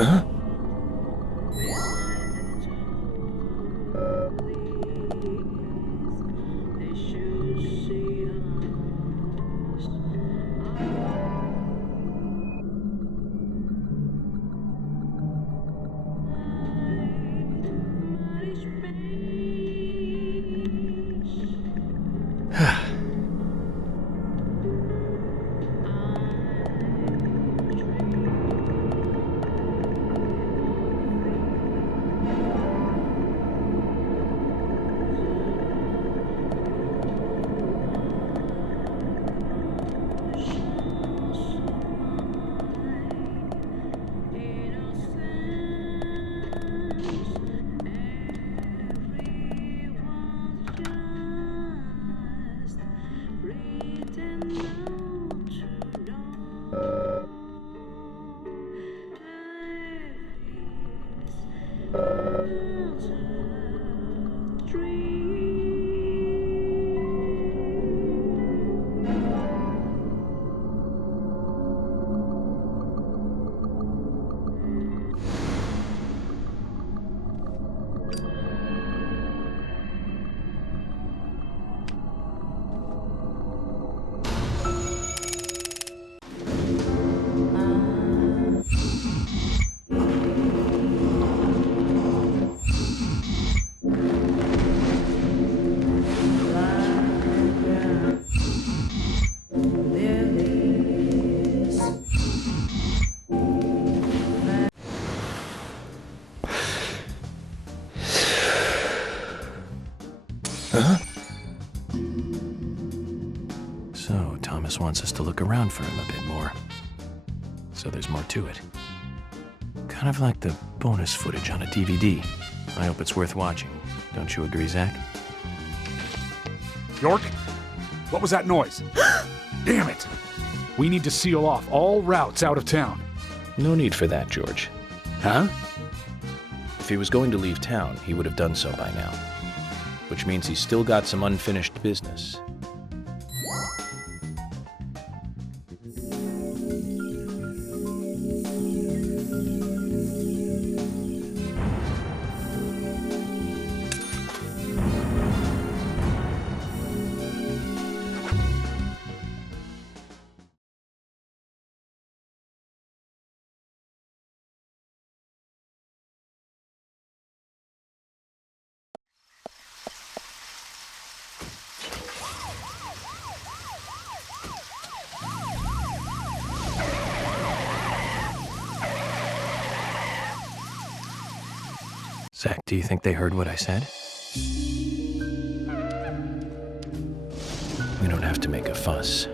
Huh? Huh? So, Thomas wants us to look around for him a bit more. So there's more to it. Kind of like the bonus footage on a DVD. I hope it's worth watching. Don't you agree, Zach? York? What was that noise? Damn it! We need to seal off all routes out of town. No need for that, George. Huh? If he was going to leave town, he would have done so by now. Which means he's still got some unfinished business. Zach, do you think they heard what I said? We don't have to make a fuss.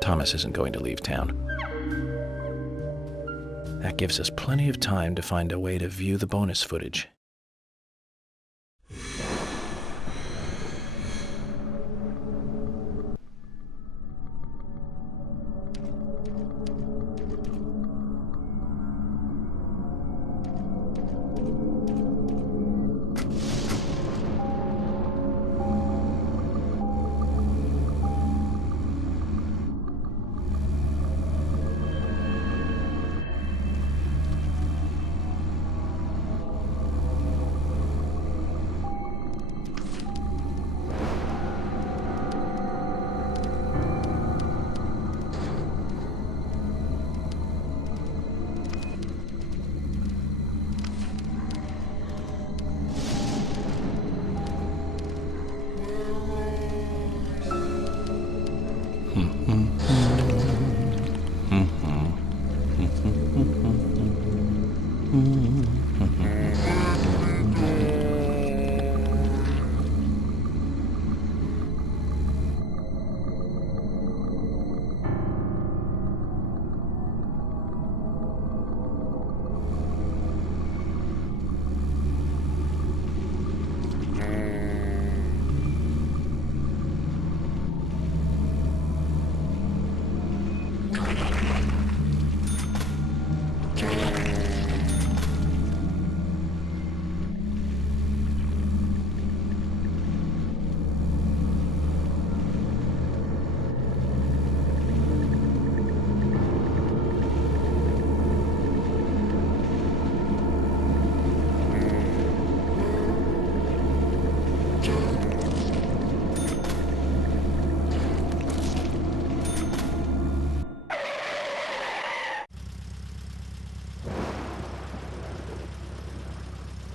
Thomas isn't going to leave town. That gives us plenty of time to find a way to view the bonus footage.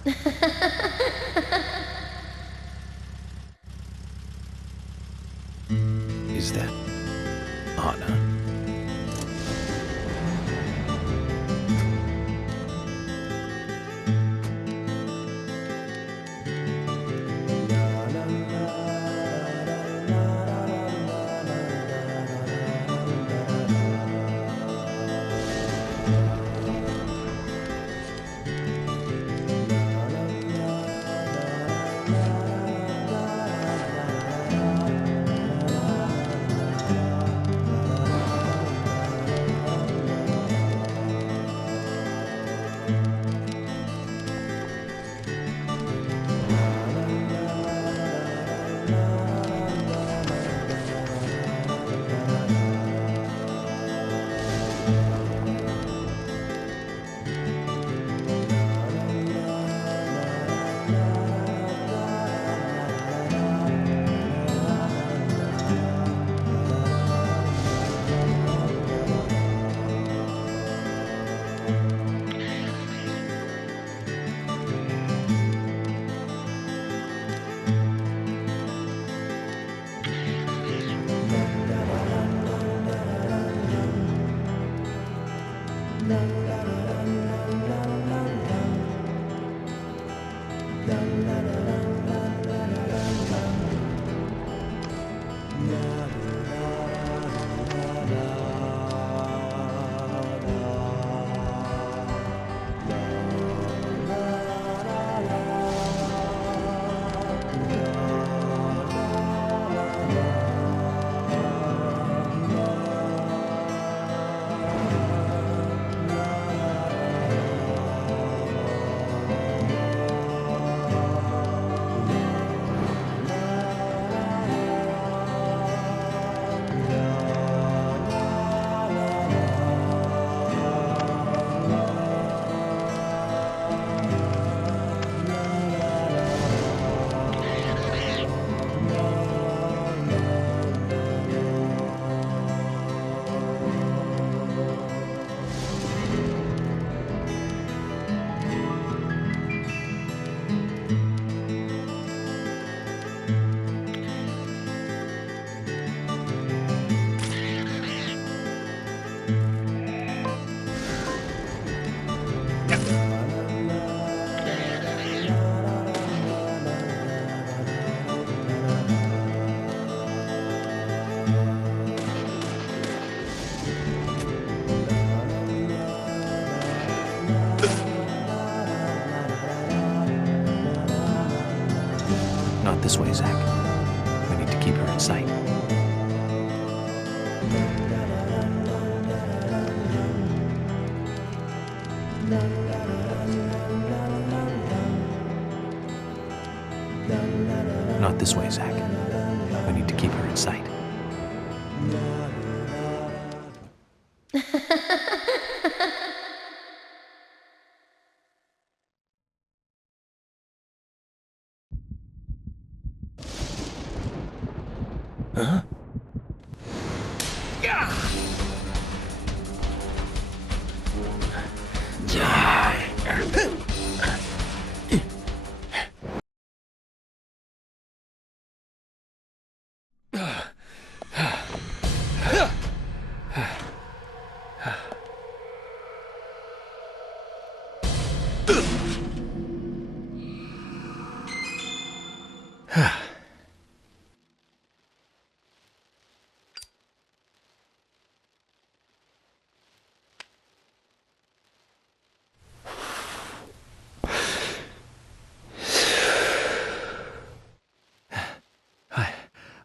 Is that Anna? Not this way, Zach. We need to keep her in sight. Not this way, Zach. We need to keep her in sight. Huh?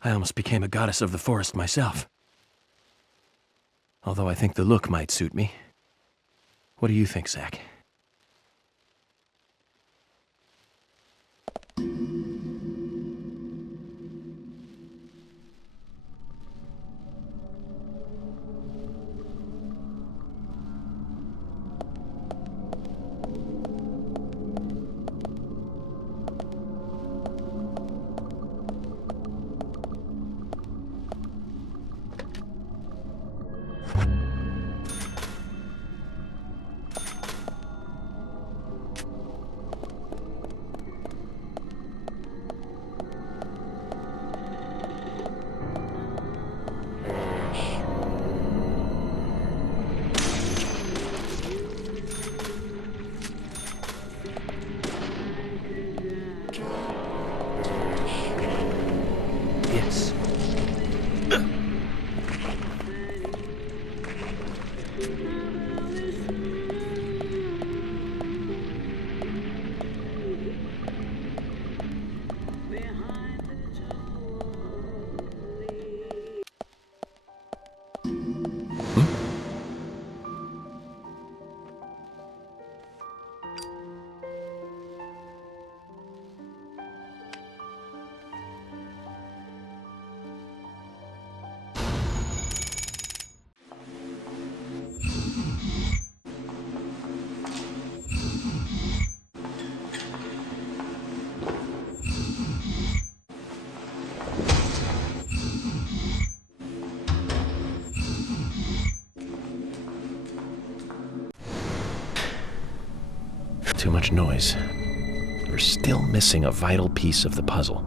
I almost became a goddess of the forest myself. Although I think the look might suit me. What do you think, Zach? Too much noise. We're still missing a vital piece of the puzzle.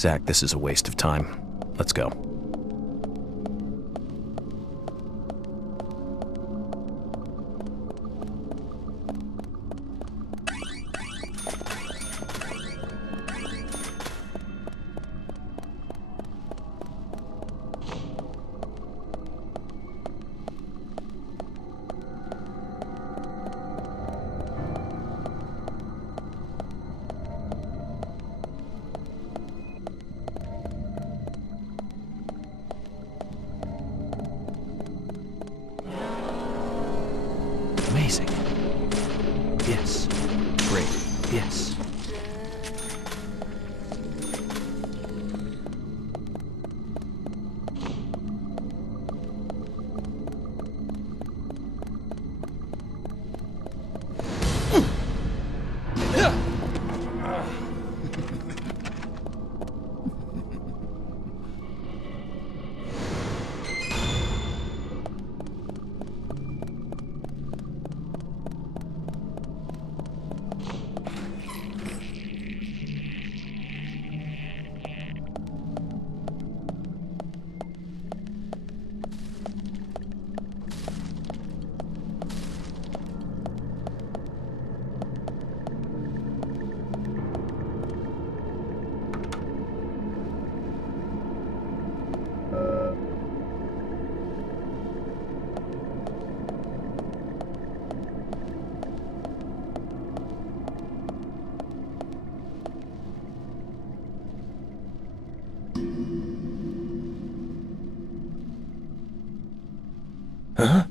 Zach, this is a waste of time. Let's go. Amazing. Yes. Great. Yes. Huh?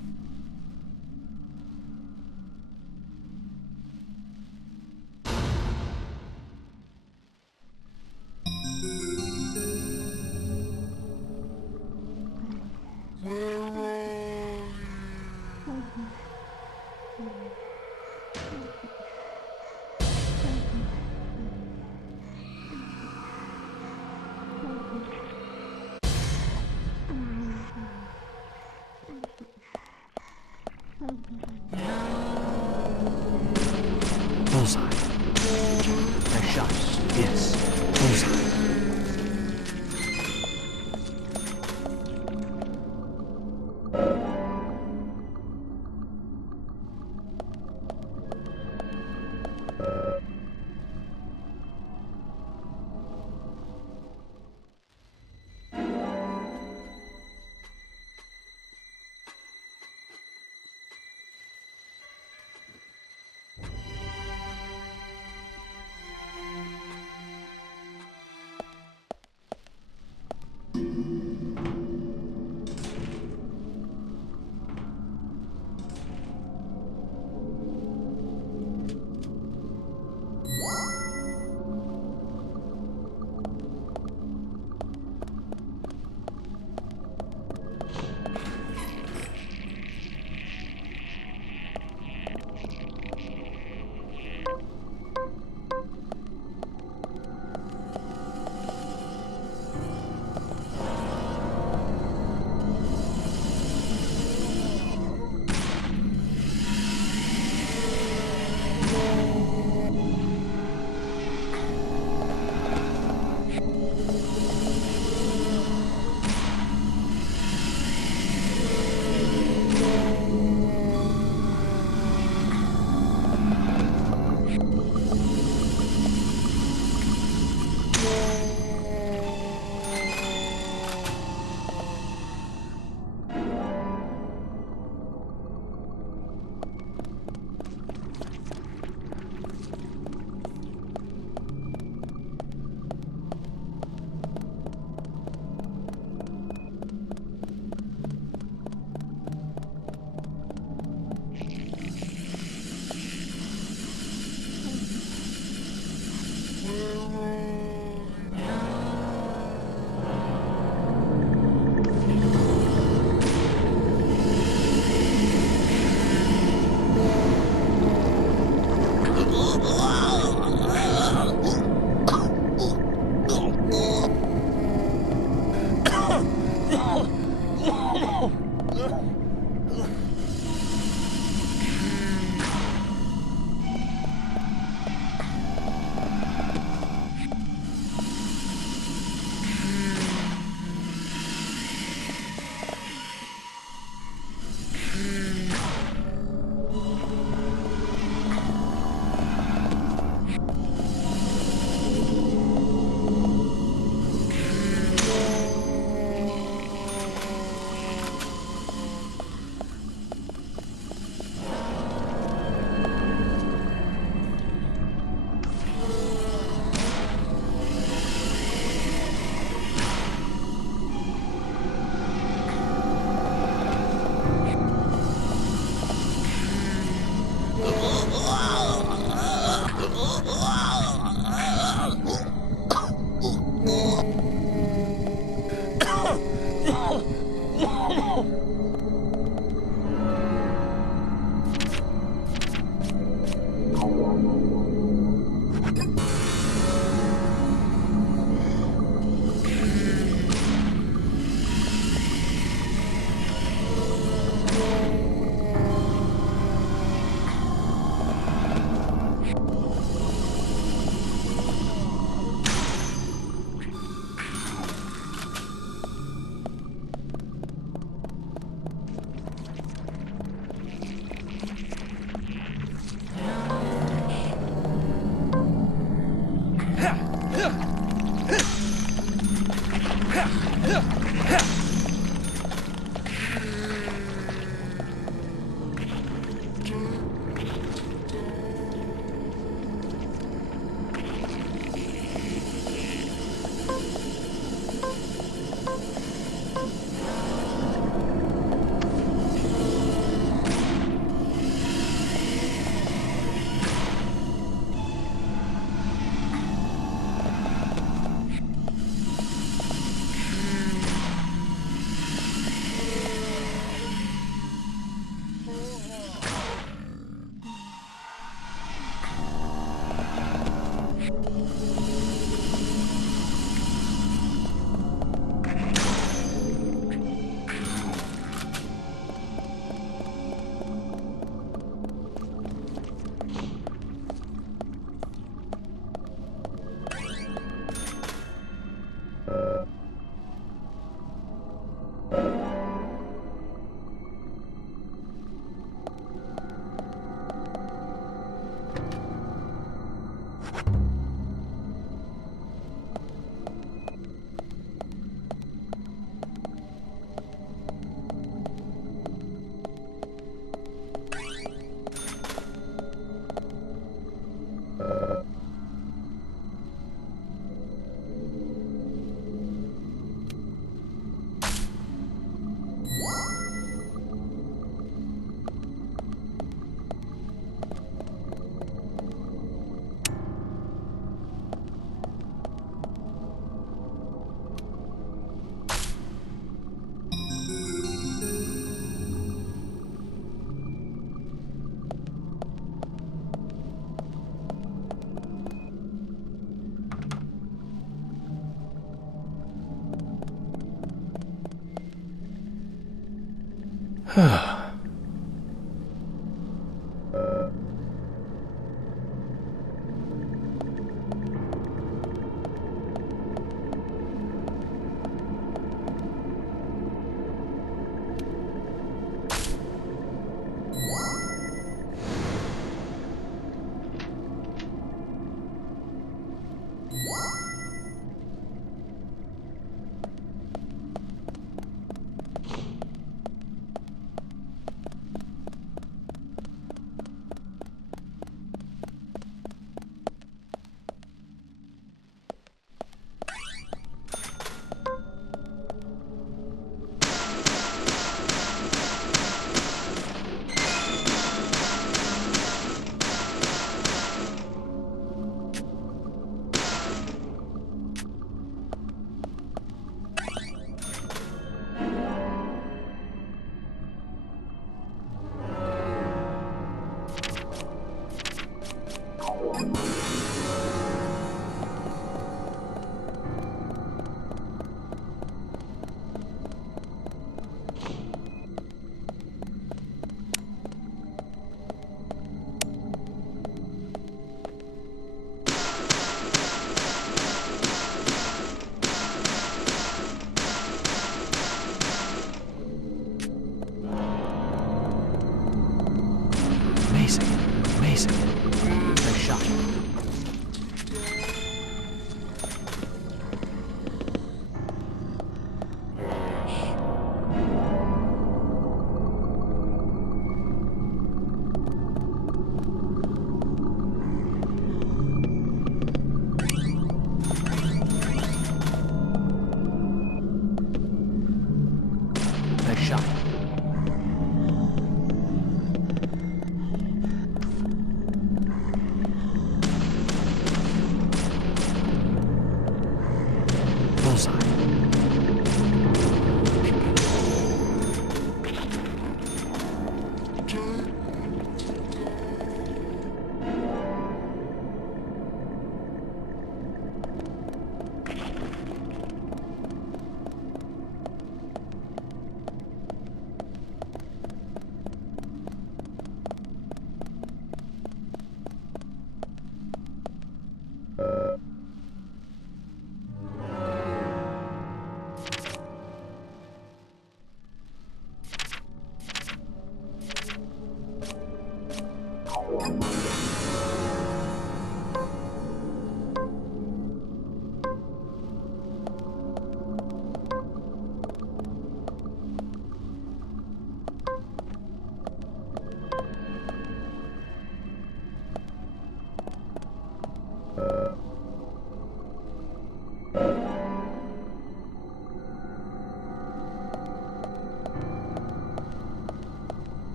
Bullseye. Nice shot. Yes. Bullseye.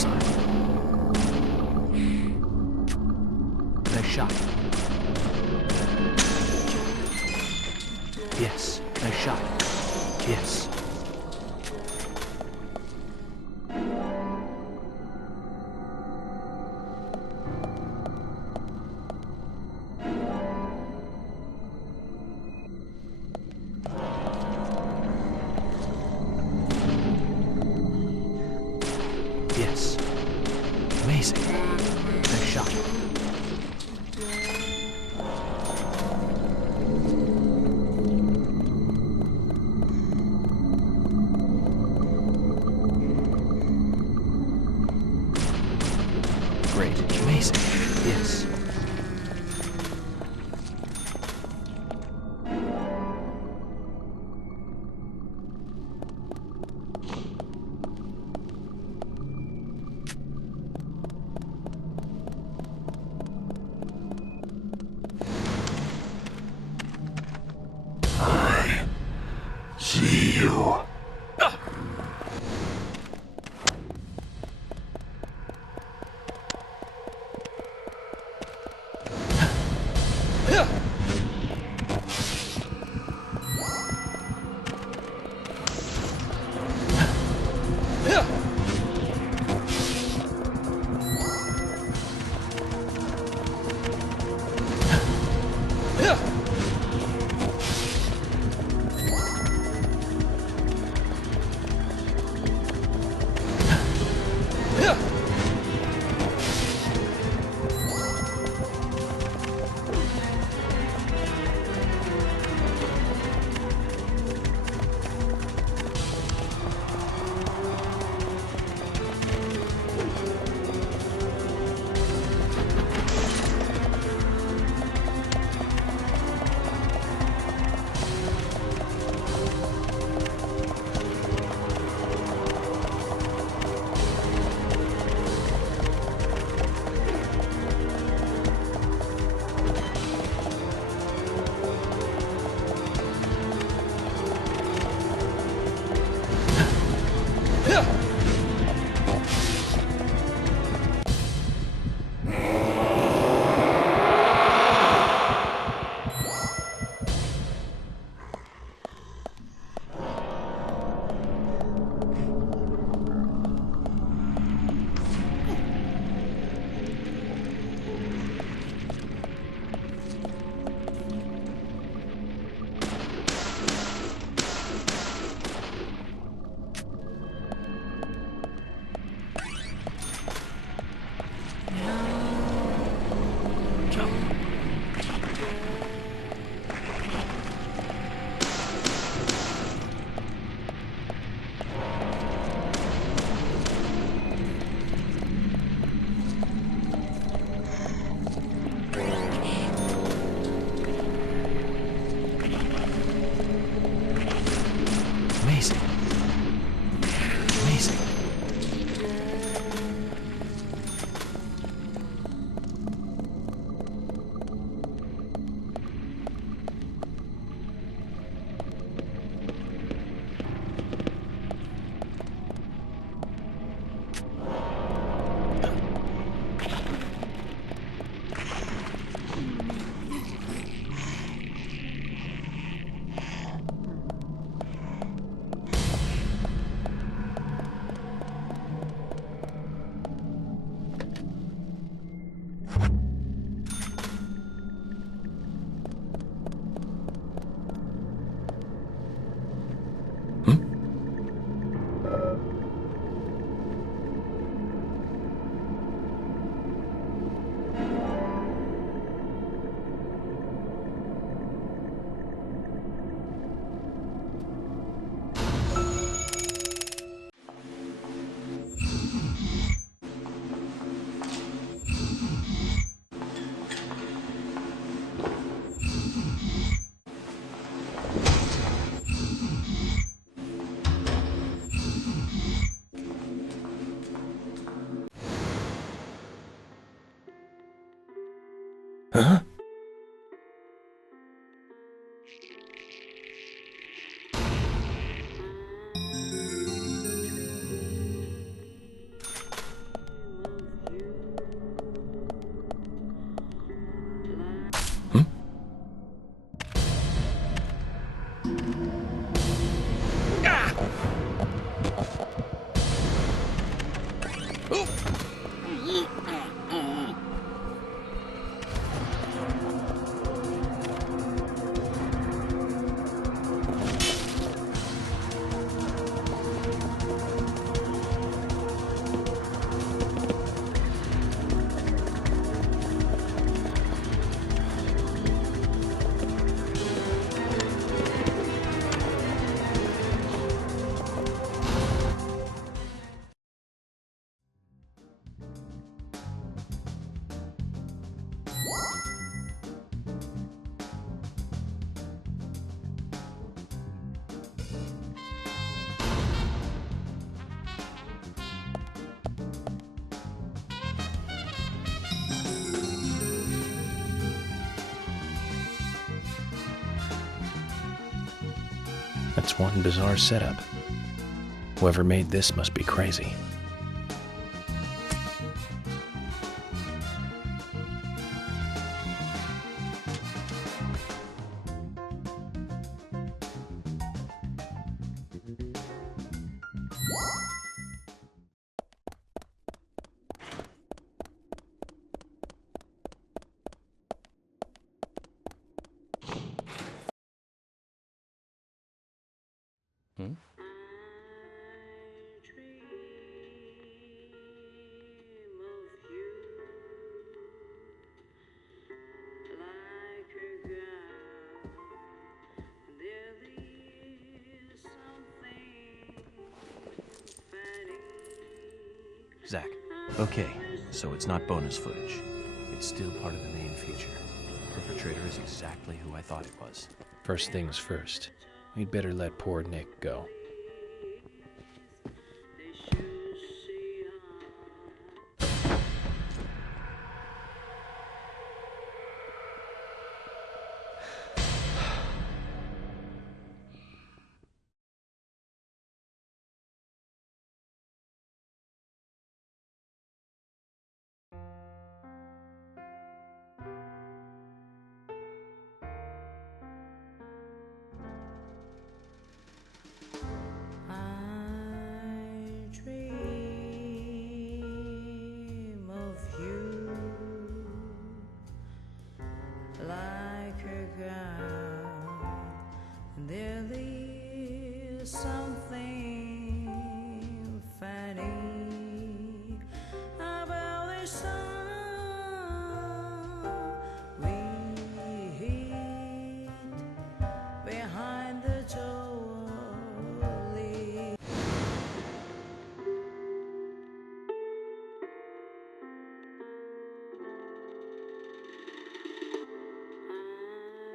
sign. Nice shot. Yes. Nice shot. Yes. Yes. Amazing. Nice shot. Great. Amazing. Yes. See you. Amazing. Amazing. Huh? That's one bizarre setup. Whoever made this must be crazy. Zach. Okay, so it's not bonus footage. It's still part of the main feature. The perpetrator is exactly who I thought it was. First things first, we'd better let poor Nick go. Something funny about this song we hid behind the trolley.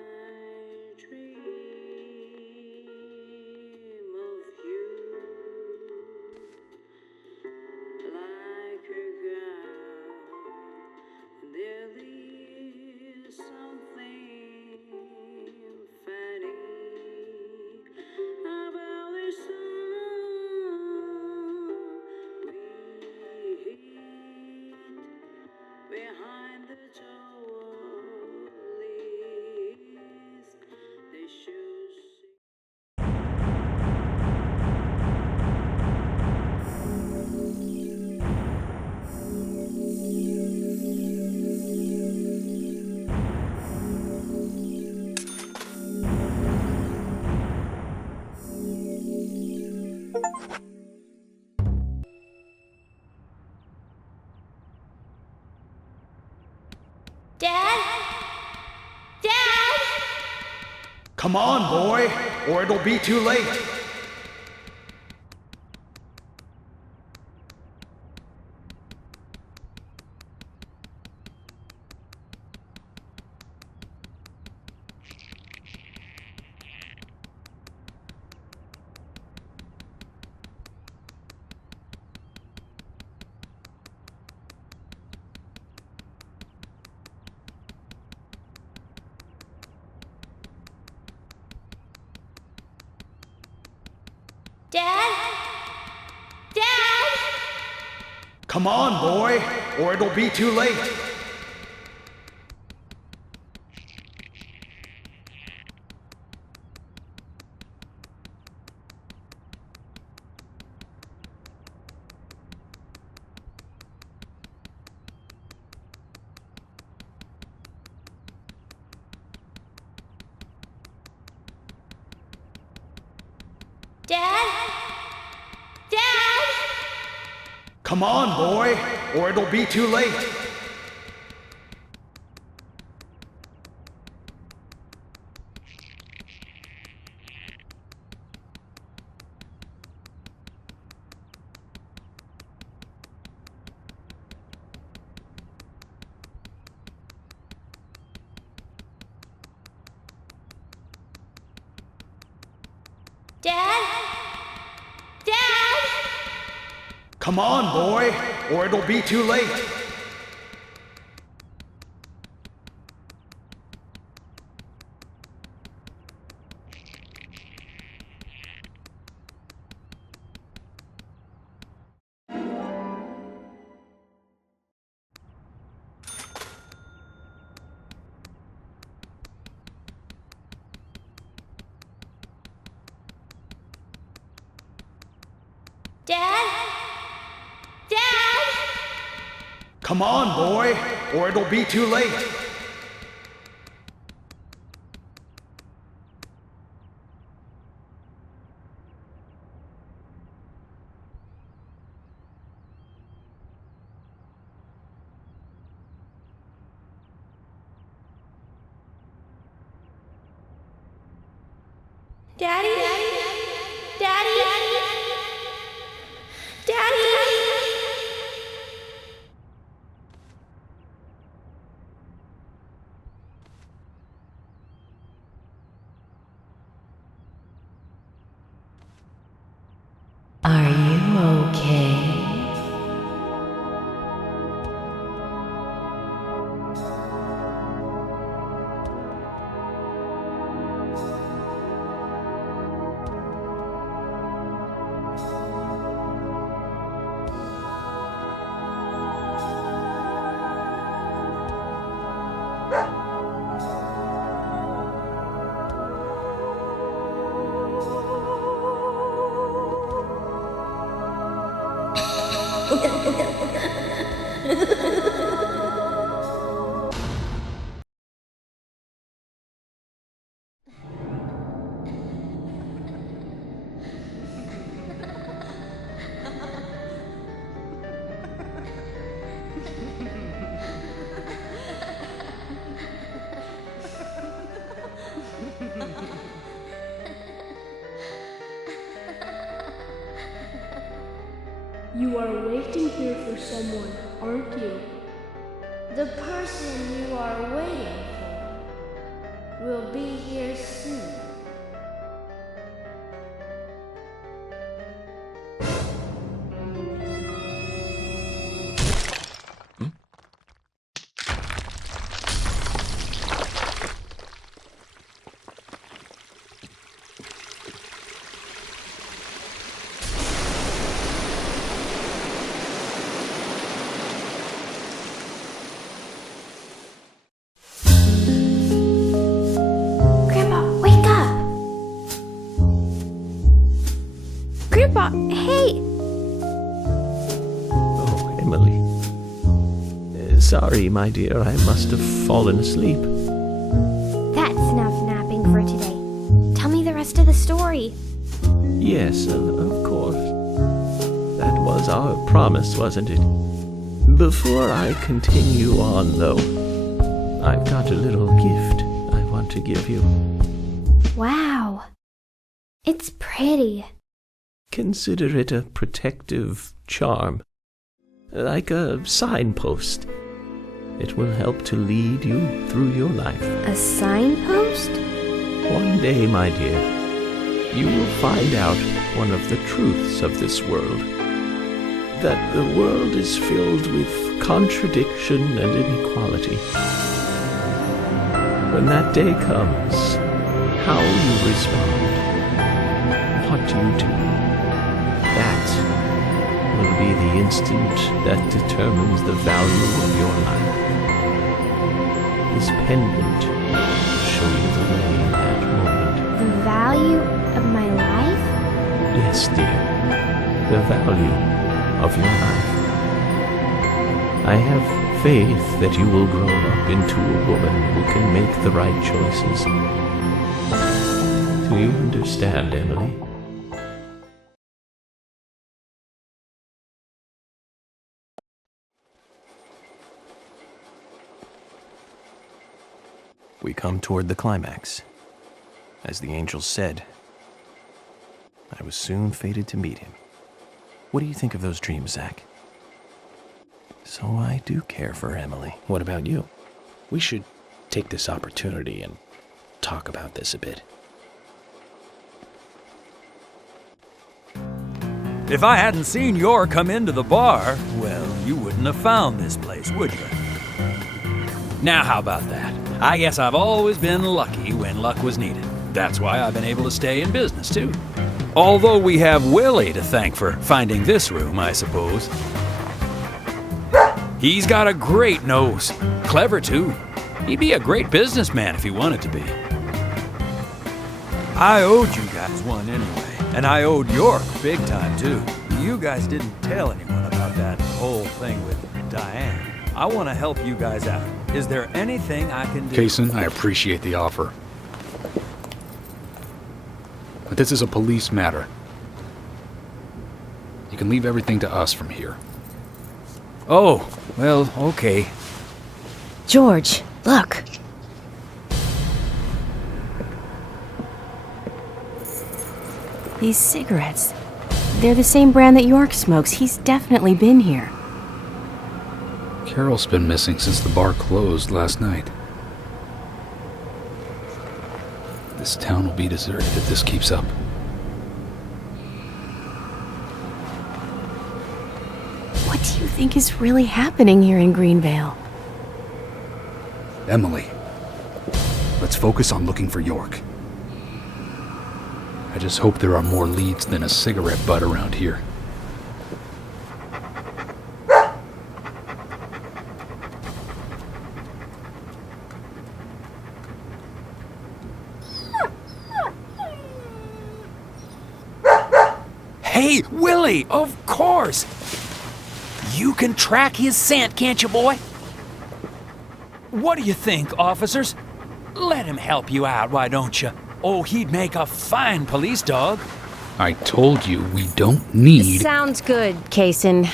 I dream of you like a girl. There is something funny about this song we hid behind the trolleys. They should see. Dad? Dad? Come on, boy, or it'll be too late. Dad? Dad? Come on, boy, or it'll be too late. Come on, boy, or it'll be too late. Dad? Dad? Come on, boy, or it'll be too late. Dad? Dad? Come on, boy, or it'll be too late. Daddy? Daddy? Daddy? Are you okay? You are waiting here for someone, aren't you? The person you are waiting for will be here soon. Grandpa, wake up! Grandpa, hey! Oh, Emily. Sorry, my dear, I must have fallen asleep. That's enough napping for today. Tell me the rest of the story. Yes, of course. That was our promise, wasn't it? Before I continue on, though, I've got a little gift I want to give you. Wow. It's pretty. Consider it a protective charm, like a signpost. It will help to lead you through your life. A signpost? One day, my dear, you will find out one of the truths of this world. That the world is filled with contradiction and inequality. When that day comes, how you respond, what you do, that will be the instant that determines the value of your life. This pendant will show you the way in that moment. The value of my life? Yes, dear, the value of your life. I have faith that you will grow up into a woman who can make the right choices. Do you understand, Emily? We come toward the climax. As the angels said, I was soon fated to meet him. What do you think of those dreams, Zach? So I do care for Emily. What about you? We should take this opportunity and talk about this a bit. If I hadn't seen York come into the bar, well, you wouldn't have found this place, would you? Now, how about that? I guess I've always been lucky when luck was needed. That's why I've been able to stay in business, too. Although we have Willie to thank for finding this room, I suppose. He's got a great nose. Clever, too. He'd be a great businessman if he wanted to be. I owed you guys one anyway. And I owed York big time, too. You guys didn't tell anyone about that whole thing with Diane. I want to help you guys out. Is there anything I can do? Kaysen, I appreciate the offer. But this is a police matter. You can leave everything to us from here. Oh, well, okay. George, look. These cigarettes. They're the same brand that York smokes. He's definitely been here. Carol's been missing since the bar closed last night. This town will be deserted if this keeps up. What do you think is really happening here in Greenvale? Emily, let's focus on looking for York. I just hope there are more leads than a cigarette butt around here. Hey, Willie, of course! You can track his scent, can't you, boy? What do you think, officers? Let him help you out, why don't you? Oh, he'd make a fine police dog. I told you we don't need... Sounds good, Kaysen.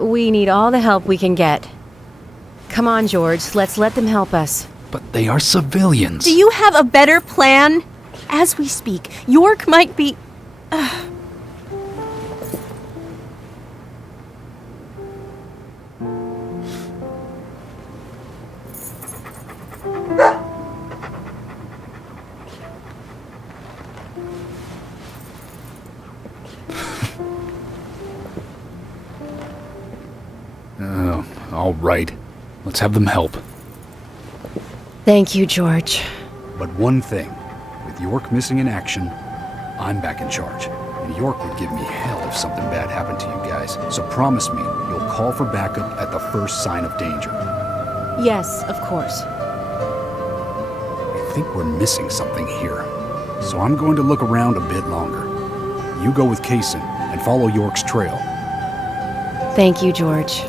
We need all the help we can get. Come on, George, let's let them help us. But they are civilians. Do you have a better plan? As we speak, York might be... All right. Let's have them help. Thank you, George. But one thing, with York missing in action, I'm back in charge. And York would give me hell if something bad happened to you guys. So promise me you'll call for backup at the first sign of danger. Yes, of course. I think we're missing something here. So I'm going to look around a bit longer. You go with Kaysen and follow York's trail. Thank you, George.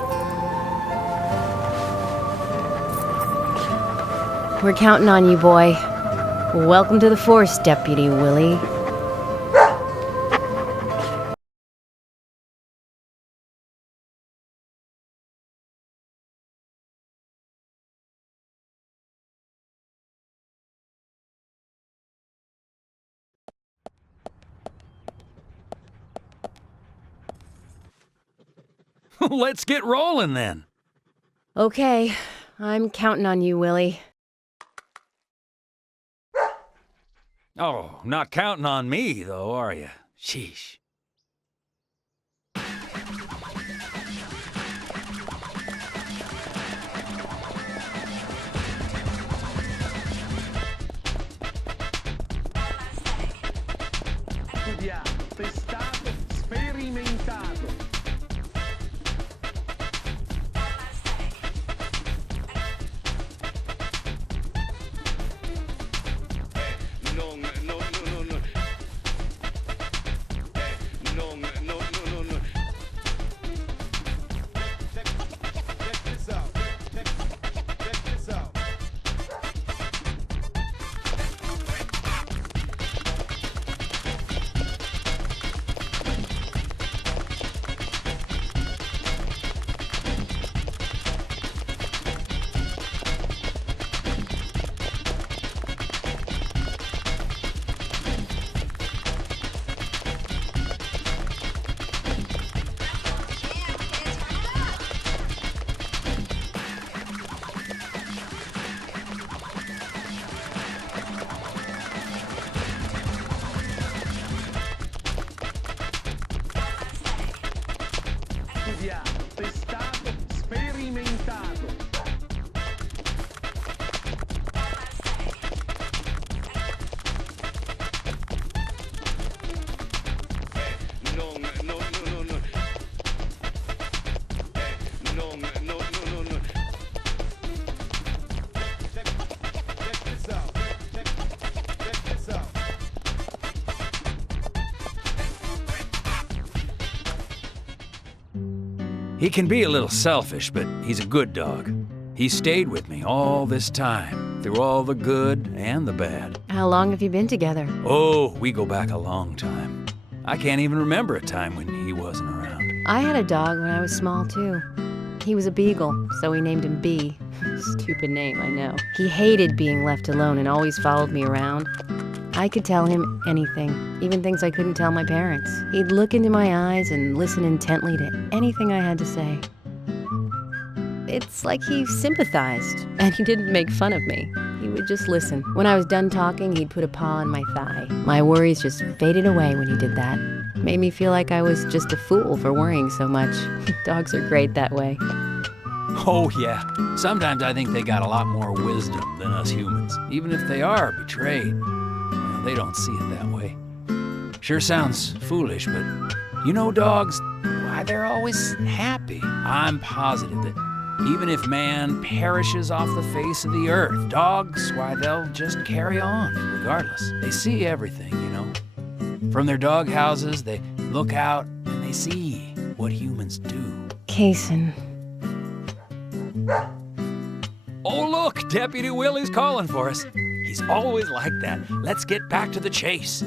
We're counting on you, boy. Welcome to the force, Deputy Willie. Let's get rolling then. Okay, I'm counting on you, Willie. Oh, not counting on me, though, are you? Sheesh. Studiato, testato, sperimentato. studiato, testato, sperimentato. He can be a little selfish, but he's a good dog. He stayed with me all this time, through all the good and the bad. How long have you been together? Oh, we go back a long time. I can't even remember a time when he wasn't around. I had a dog when I was small, too. He was a beagle, so we named him B. Stupid name, I know. He hated being left alone and always followed me around. I could tell him anything, even things I couldn't tell my parents. He'd look into my eyes and listen intently to anything I had to say. It's like he sympathized, and he didn't make fun of me. He would just listen. When I was done talking, he'd put a paw on my thigh. My worries just faded away when he did that. Made me feel like I was just a fool for worrying so much. Dogs are great that way. Oh, yeah. Sometimes I think they got a lot more wisdom than us humans. Even if they are betrayed, well, they don't see it that way. Sure sounds foolish, but you know dogs, why, they're always happy. I'm positive that even if man perishes off the face of the earth, dogs, why, they'll just carry on regardless. They see everything, you know. From their dog houses, they look out and they see what humans do. Kaysen. Oh, look, Deputy Willie's calling for us. He's always like that. Let's get back to the chase.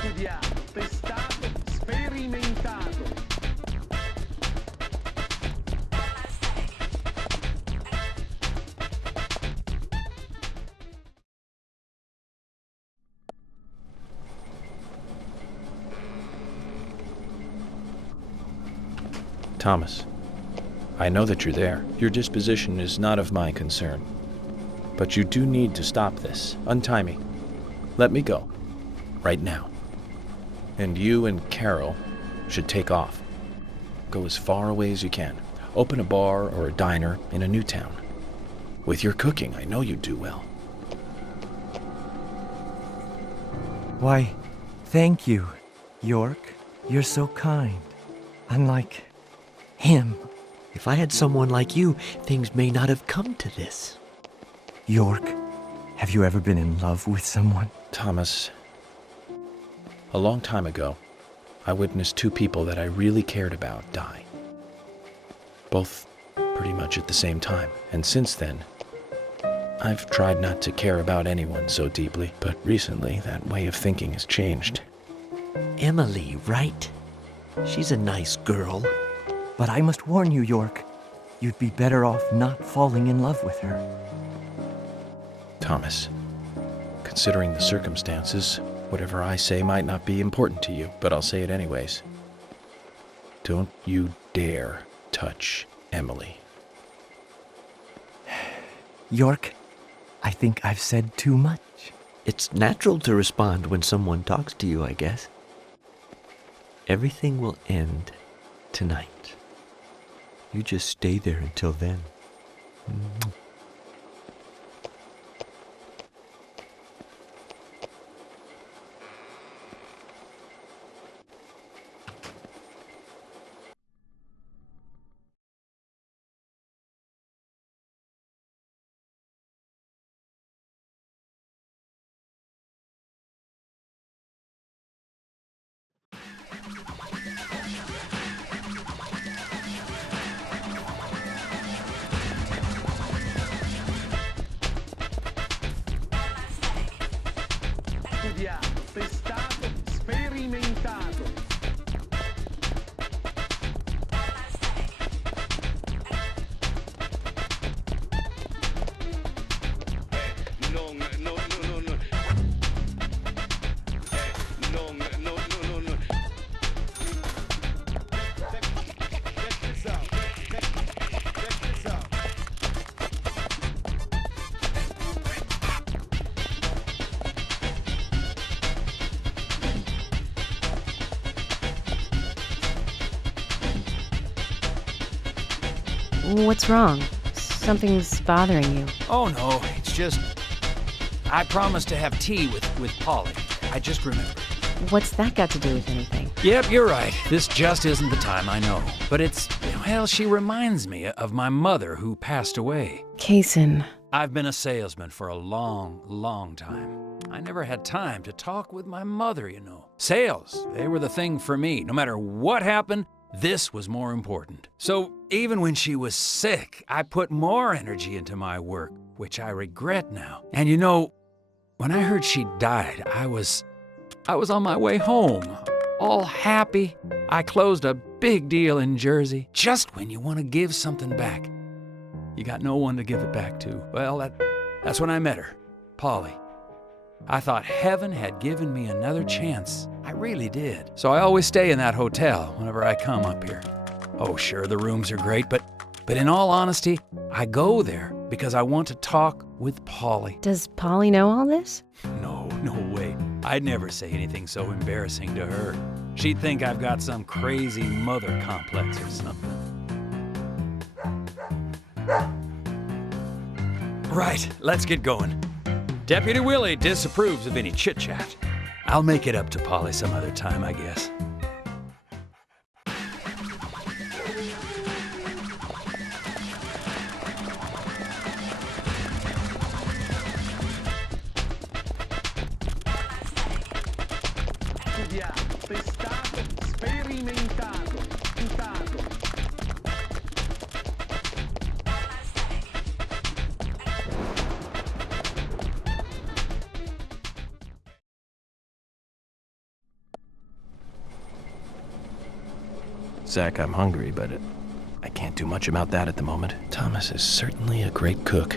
Studiato, testato, sperimentato. Thomas, I know that you're there. Your disposition is not of my concern. But you do need to stop this. Untie me. Let me go. Right now. And you and Carol should take off. Go as far away as you can. Open a bar or a diner in a new town. With your cooking, I know you do well. Why, thank you, York. You're so kind. Unlike him. If I had someone like you, things may not have come to this. York, have you ever been in love with someone? Thomas, a long time ago, I witnessed two people that I really cared about die. Both pretty much at the same time. And since then, I've tried not to care about anyone so deeply, but recently that way of thinking has changed. Emily, right? She's a nice girl. But I must warn you, York, you'd be better off not falling in love with her. Thomas, considering the circumstances, whatever I say might not be important to you, but I'll say it anyways. Don't you dare touch Emily. York, I think I've said too much. It's natural to respond when someone talks to you, I guess. Everything will end tonight. You just stay there until then. What's wrong? Something's bothering you. Oh no, it's just... I promised to have tea with Polly. I just remembered. What's that got to do with anything? Yep, you're right. This just isn't the time, I know. But it's, well, she reminds me of my mother who passed away. Kaysen. I've been a salesman for a long, long time. I never had time to talk with my mother, you know. Sales, they were the thing for me. No matter what happened, this was more important. So even when she was sick, I put more energy into my work, which I regret now. And you know, when I heard she died, I was on my way home, all happy. I closed a big deal in Jersey. Just when you want to give something back, you got no one to give it back to. Well, that's when I met her, Polly. I thought heaven had given me another chance. I really did. So I always stay in that hotel whenever I come up here. Oh, sure, the rooms are great, but in all honesty, I go there because I want to talk with Polly. Does Polly know all this? No way. I'd never say anything so embarrassing to her. She'd think I've got some crazy mother complex or something. Right, let's get going. Deputy Willie disapproves of any chit-chat. I'll make it up to Polly some other time, I guess. Studiato, testato, sperimentato, tentato. Zach, I'm hungry, but I can't do much about that at the moment. Thomas is certainly a great cook.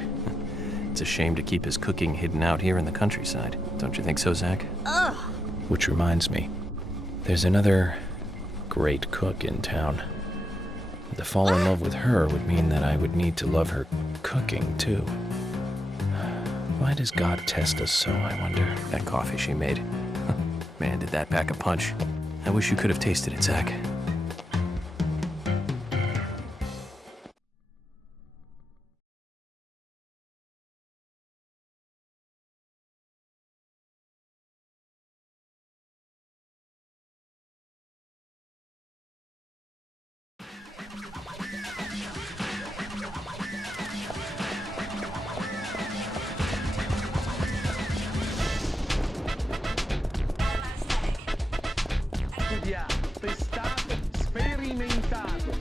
It's a shame to keep his cooking hidden out here in the countryside. Don't you think so, Zach? Ugh. Which reminds me, there's another great cook in town. To fall in love with her would mean that I would need to love her cooking, too. Why does God test us so, I wonder? That coffee she made. Man, did that pack a punch. I wish you could have tasted it, Zach. Studiato, testato, sperimentato.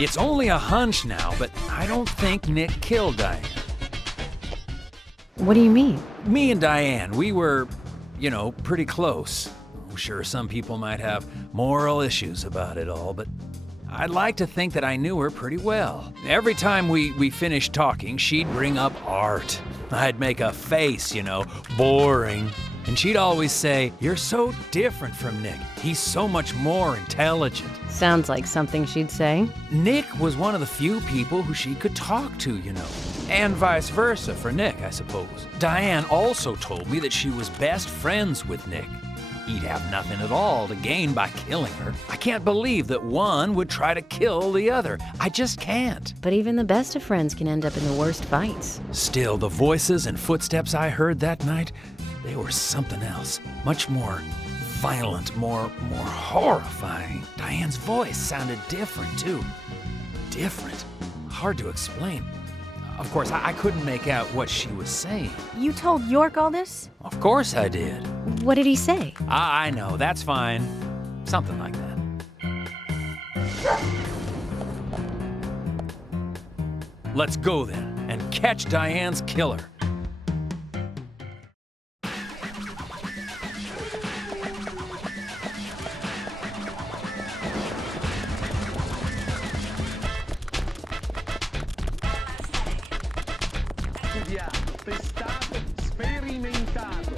It's only a hunch now, but I don't think Nick killed Diane. What do you mean? Me and Diane, we were, pretty close. Sure, some people might have moral issues about it all, but I'd like to think that I knew her pretty well. Every time we finished talking, she'd bring up art. I'd make a face, boring. And she'd always say, "You're so different from Nick. He's so much more intelligent." Sounds like something she'd say. Nick was one of the few people who she could talk to, And vice versa for Nick, I suppose. Diane also told me that she was best friends with Nick. He'd have nothing at all to gain by killing her. I can't believe that one would try to kill the other. I just can't. But even the best of friends can end up in the worst fights. Still, the voices and footsteps I heard that night, they were something else. Much more violent, more horrifying. Diane's voice sounded different, too. Different. Hard to explain. Of course, I couldn't make out what she was saying. You told York all this? Of course I did. What did he say? I know, that's fine. Something like that. Let's go then, and catch Diane's killer. Studiato, testato, sperimentato.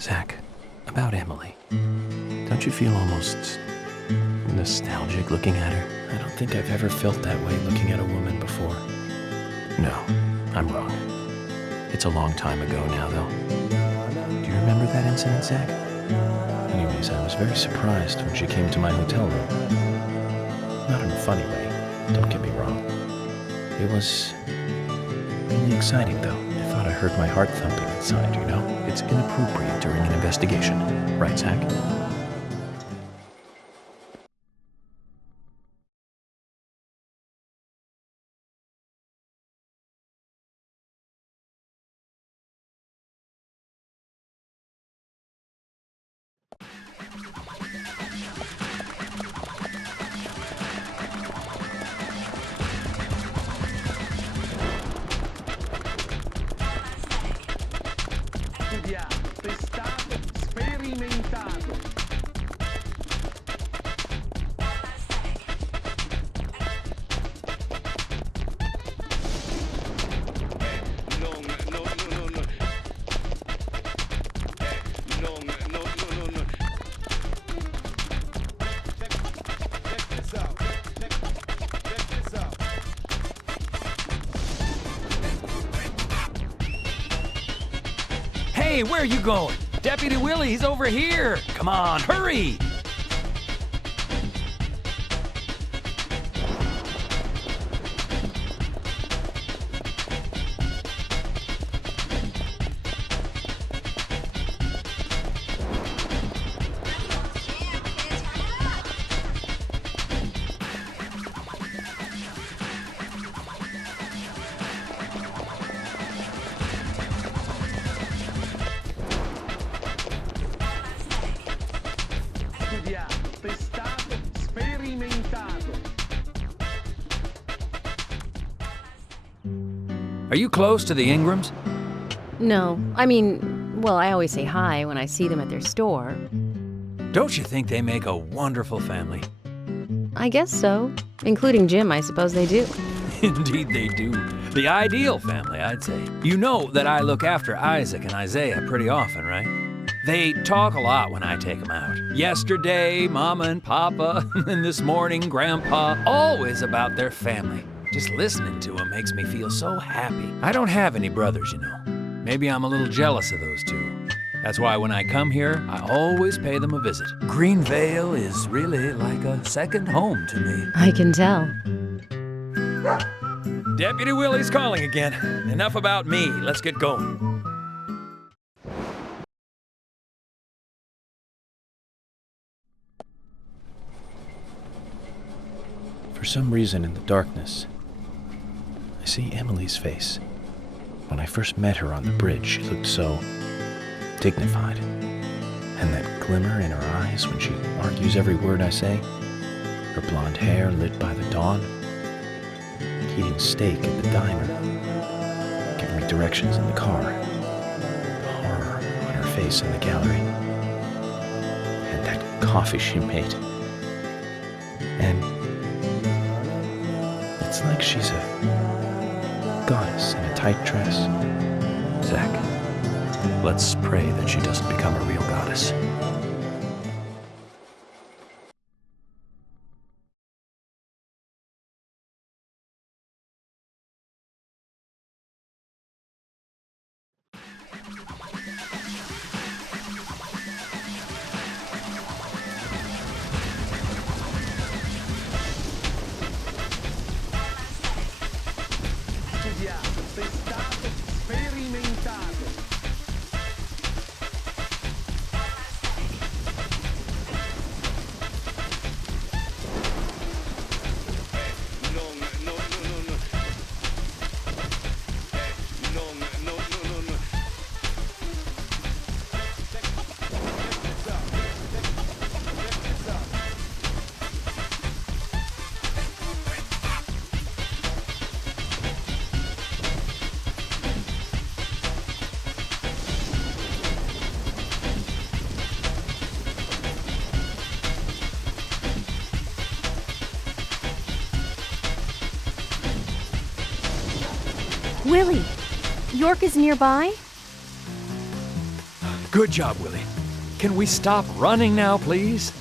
Zach, about Emily. Don't you feel almost nostalgic looking at her? I don't think I've ever felt that way looking at a woman before. No, I'm wrong. It's a long time ago now, though. Do you remember that incident, Zach? Anyways, I was very surprised when she came to my hotel room. Not in a funny way, don't get me wrong. It was really exciting, though. I thought I heard my heart thumping inside, you know? It's inappropriate during an investigation. Right, Zach? Studiato, testato, sperimentato. Hey, where are you going? Deputy Willie, he's over here. Come on, hurry! Studiato, testato, sperimentato. Are you close to the Ingrams? No, I mean, well, I always say hi when I see them at their store. Don't you think they make a wonderful family? I guess so. Including Jim, I suppose they do. Indeed they do. The ideal family, I'd say. You know that I look after Isaac and Isaiah pretty often, right? They talk a lot when I take them out. Yesterday, Mama and Papa, and this morning, Grandpa, always about their family. Just listening to them makes me feel so happy. I don't have any brothers, you know. Maybe I'm a little jealous of those two. That's why when I come here, I always pay them a visit. Greenvale is really like a second home to me. I can tell. Deputy Willie's calling again. Enough about me. Let's get going. For some reason in the darkness, I see Emily's face. When I first met her on the bridge, she looked so dignified. And that glimmer in her eyes when she argues every word I say, her blonde hair lit by the dawn, eating steak at the diner, giving me directions in the car, the horror on her face in the gallery, and that coffee she made. And it's like she's a goddess in a tight dress. Zach, let's pray that she doesn't become a real goddess. Studiato, testato, sperimentato. Willie, York is nearby? Good job, Willie. Can we stop running now, please?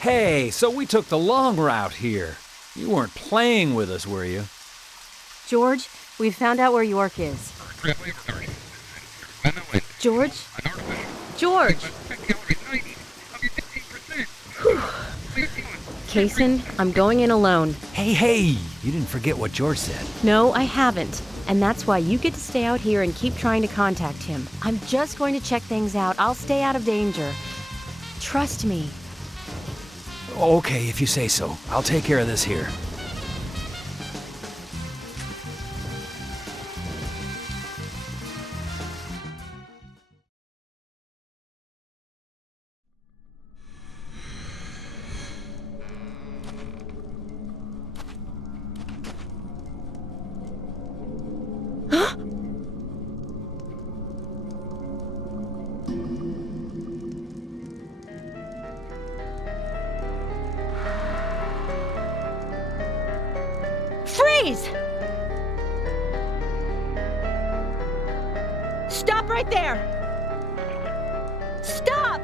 Hey, so we took the long route here. You weren't playing with us, were you? George, we've found out where York is. George? George! Kaysen, I'm going in alone. Hey, you didn't forget what George said. No, I haven't. And that's why you get to stay out here and keep trying to contact him. I'm just going to check things out. I'll stay out of danger. Trust me. Okay, if you say so. I'll take care of this here. Freeze! Stop right there! Stop!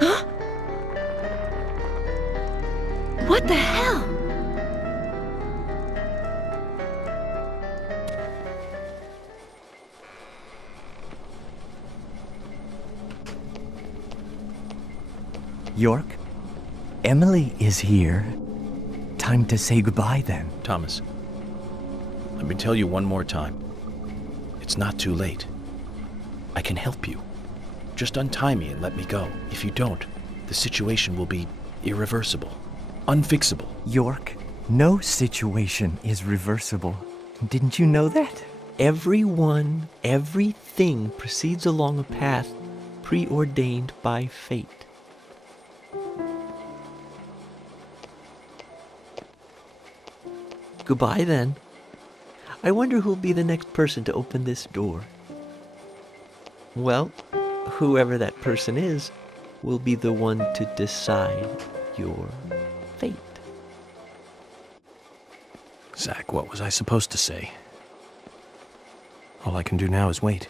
Huh? What the hell? York, Emily is here. Time to say goodbye then. Thomas, let me tell you one more time. It's not too late. I can help you. Just untie me and let me go. If you don't, the situation will be irreversible, unfixable. York, no situation is reversible. Didn't you know that? Everyone, everything proceeds along a path preordained by fate. Goodbye then. I wonder who'll be the next person to open this door. Well, whoever that person is will be the one to decide your fate. Zach, what was I supposed to say? All I can do now is wait.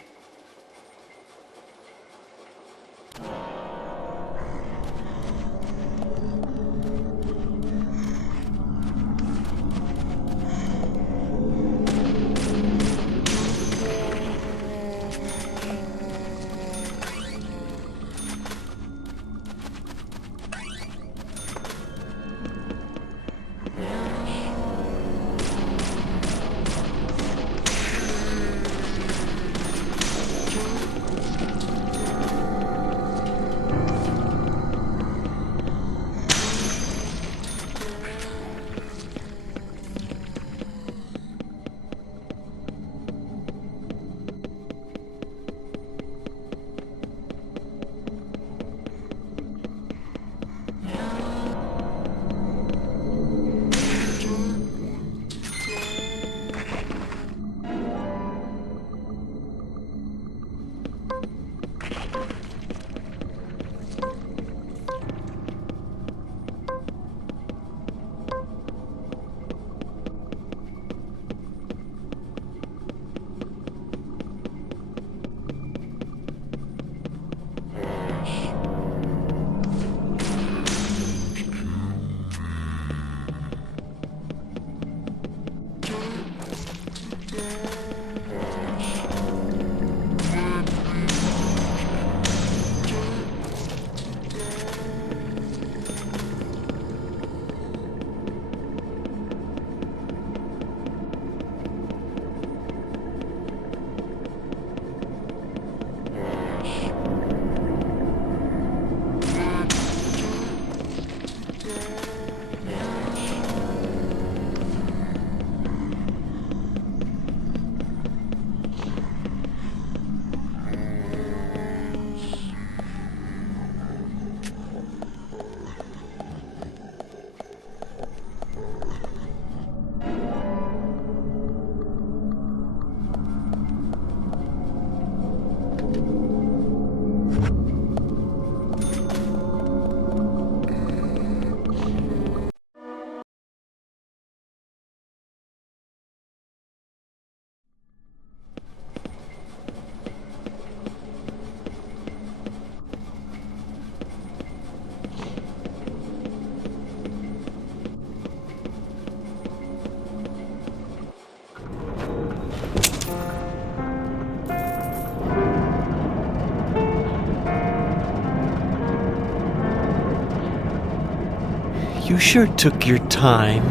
You sure took your time.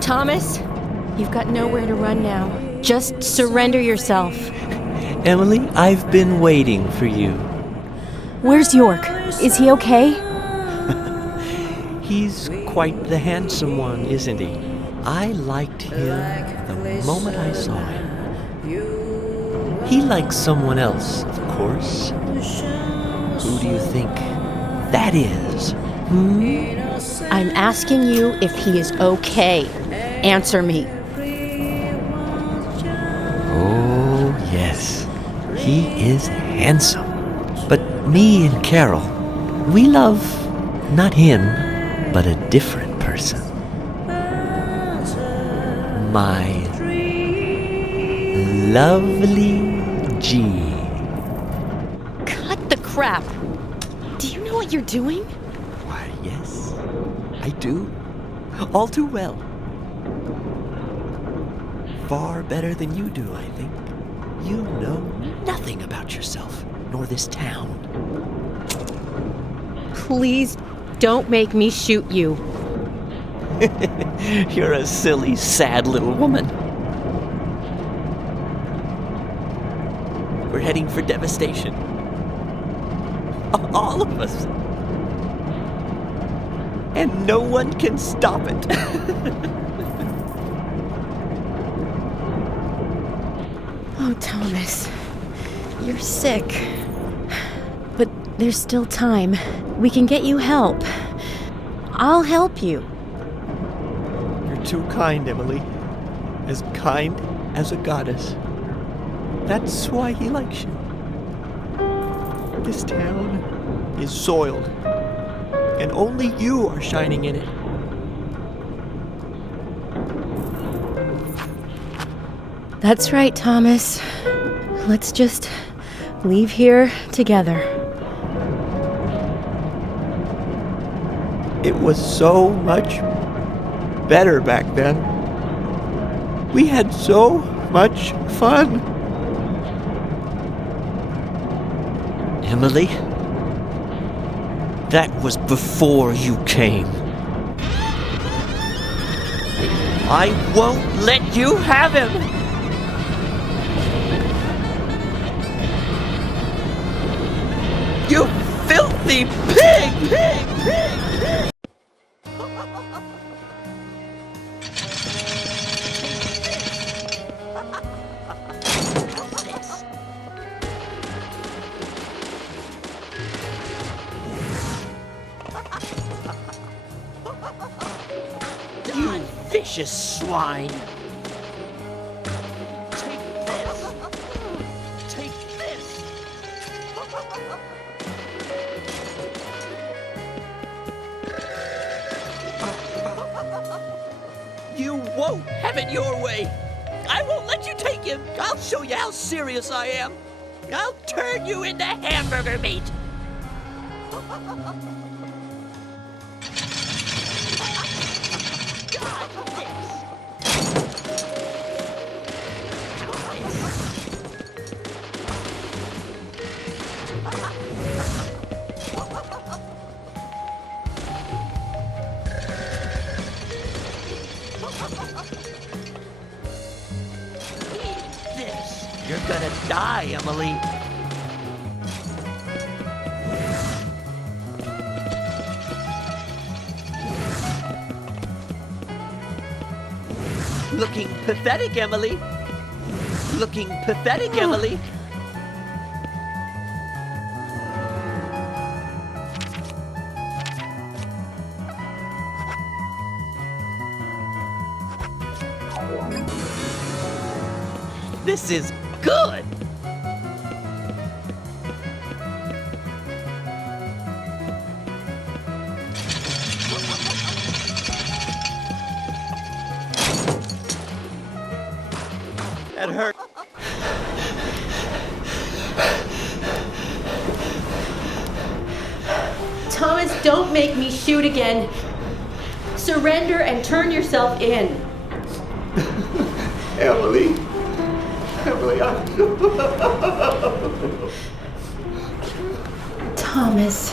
Thomas, you've got nowhere to run now. Just surrender yourself. Emily, I've been waiting for you. Where's York? Is he okay? He's quite the handsome one, isn't he? I liked him the moment I saw him. He likes someone else, of course. Who do you think that is? I'm asking you if he is okay. Answer me. Oh, yes. He is handsome. But me and Carol, we love not him, but a different person. My lovely G. Cut the crap. Do you know what you're doing? Why, yes, I do. All too well. Far better than you do, I think. You know nothing about yourself, nor this town. Please don't make me shoot you. You're a silly, sad little woman. We're heading for devastation. All of us. And no one can stop it. Oh, Thomas. You're sick. But there's still time. We can get you help. I'll help you. You're too kind, Emily. As kind as a goddess. That's why he likes you. This town is soiled, and only you are shining in it. That's right, Thomas. Let's just leave here together. It was so much better back then. We had so much fun. Emily, that was before you came. I won't let you have him! You filthy pig! You vicious swine! Take this! Take this! You won't have it your way! I won't let you take him! I'll show you how serious I am! I'll turn you into hamburger meat! You're gonna die, Emily. Looking pathetic, Emily. Looking pathetic, Emily. This is good. That hurt. Thomas, don't make me shoot again. Surrender and turn yourself in. Emily, Emily, Thomas.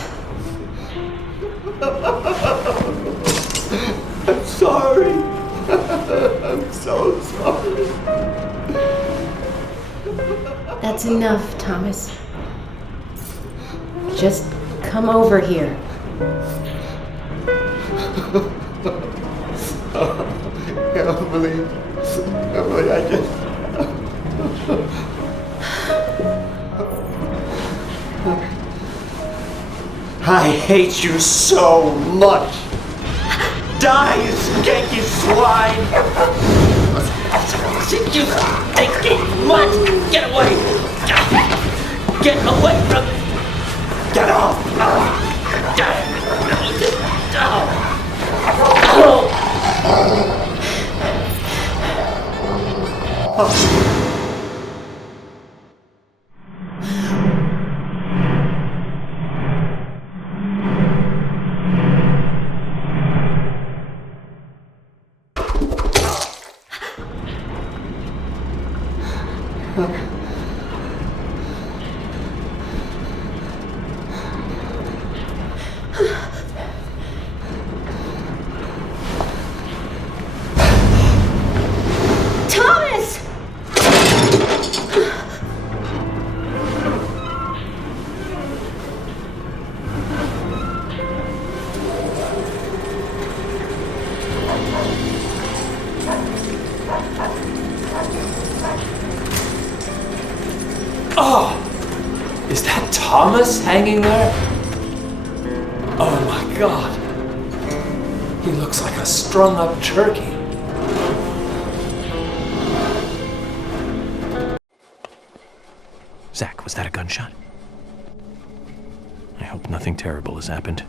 I'm sorry. I'm so sorry. That's enough, Thomas. Just come over here. Emily, I just... I hate you so much. Die, you skanky swine! You stinky mutt! Get away! Get away from me! Get off! Thomas! Oh! Is that Thomas hanging there? Oh my god. He looks like a strung up turkey. Zach, was that a gunshot? I hope nothing terrible has happened.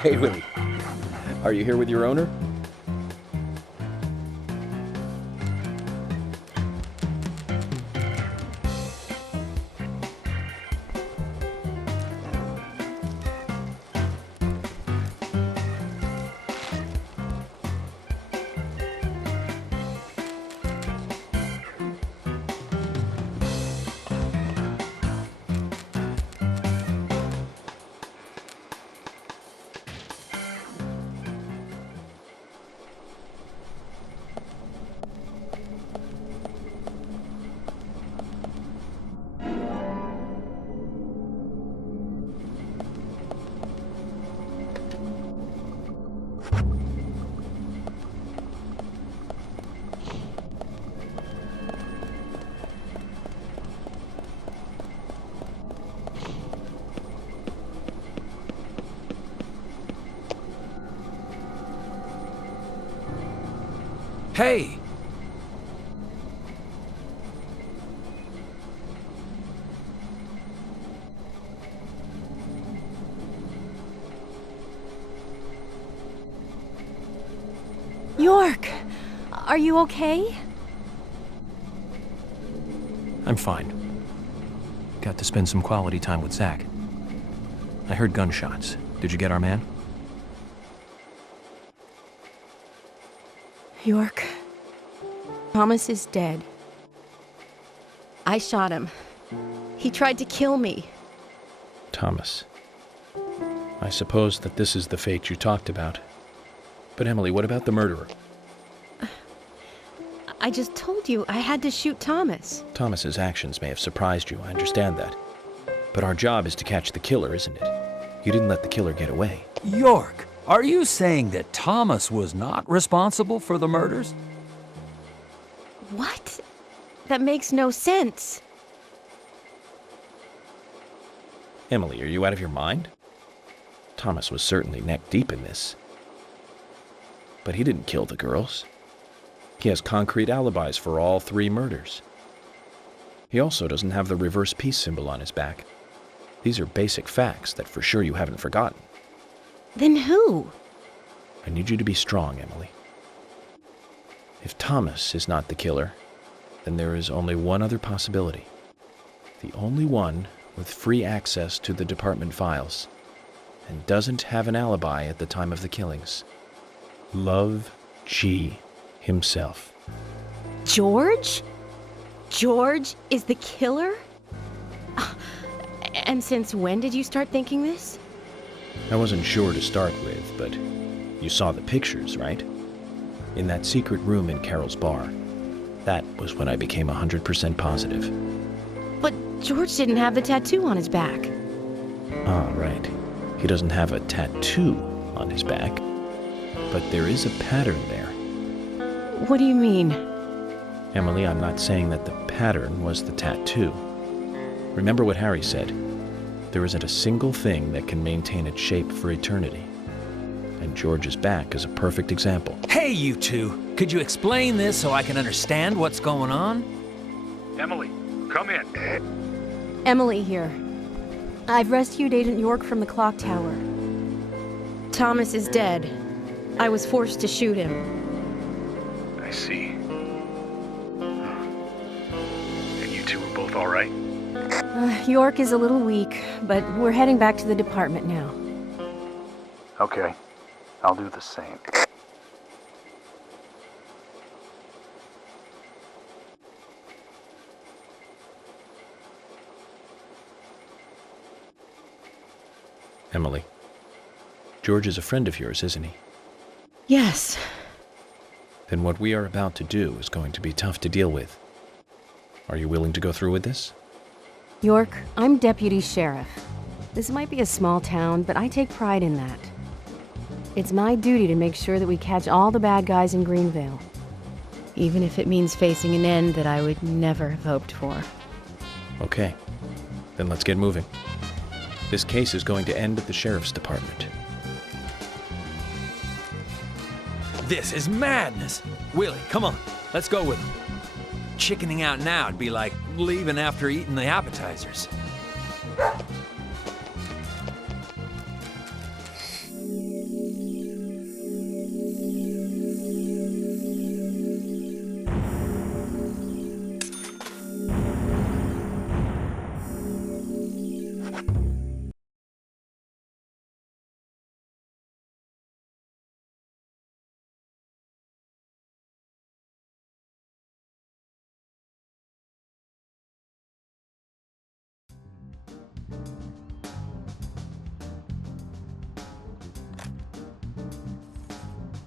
Hey, Willie. Are you here with your owner? Hey! York! Are you okay? I'm fine. Got to spend some quality time with Zach. I heard gunshots. Did you get our man? York. Thomas is dead. I shot him. He tried to kill me. Thomas. I suppose that this is the fate you talked about. But Emily, what about the murderer? I just told you I had to shoot Thomas. Thomas's actions may have surprised you, I understand that. But our job is to catch the killer, isn't it? You didn't let the killer get away. York, are you saying that Thomas was not responsible for the murders? What? That makes no sense. Emily, are you out of your mind? Thomas was certainly neck deep in this. But he didn't kill the girls. He has concrete alibis for all 3 murders. He also doesn't have the reverse peace symbol on his back. These are basic facts that for sure you haven't forgotten. Then who? I need you to be strong, Emily. If Thomas is not the killer, then there is only one other possibility. The only one with free access to the department files, and doesn't have an alibi at the time of the killings. Love G himself. George? George is the killer? And since when did you start thinking this? I wasn't sure to start with, but you saw the pictures, right? In that secret room in Carol's bar. That was when I became 100% positive. But George didn't have the tattoo on his back. Ah, right. He doesn't have a tattoo on his back. But there is a pattern there. What do you mean? Emily, I'm not saying that the pattern was the tattoo. Remember what Harry said. There isn't a single thing that can maintain its shape for eternity. And George's back is a perfect example. Hey, you two! Could you explain this so I can understand what's going on? Emily, come in. Emily here. I've rescued Agent York from the clock tower. Thomas is dead. I was forced to shoot him. I see. And you two are both all right? York is a little weak, but we're heading back to the department now. Okay. I'll do the same. Emily, George is a friend of yours, isn't he? Yes. Then what we are about to do is going to be tough to deal with. Are you willing to go through with this? York, I'm deputy sheriff. This might be a small town, but I take pride in that. It's my duty to make sure that we catch all the bad guys in Greenvale. Even if it means facing an end that I would never have hoped for. Okay. Then let's get moving. This case is going to end at the sheriff's department. This is madness! Willie, come on, let's go with him. Chickening out now would be like leaving after eating the appetizers.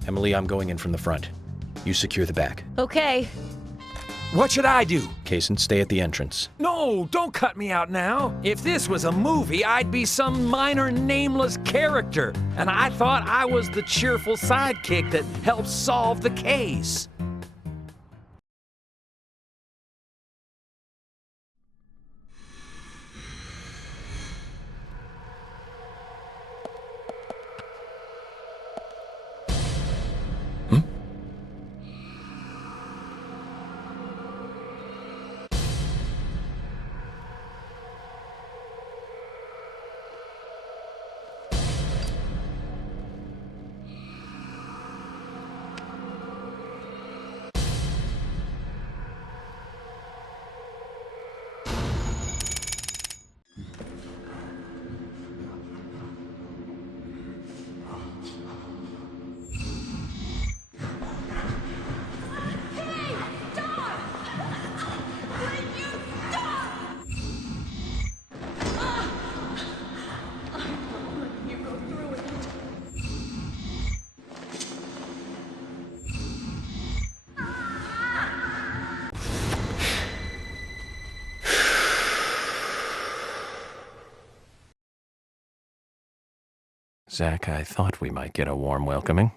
Emily, I'm going in from the front. You secure the back. Okay. What should I do? Kaysen, stay at the entrance. No, don't cut me out now. If this was a movie, I'd be some minor nameless character. And I thought I was the cheerful sidekick that helps solve the case. Zach, I thought we might get a warm welcoming.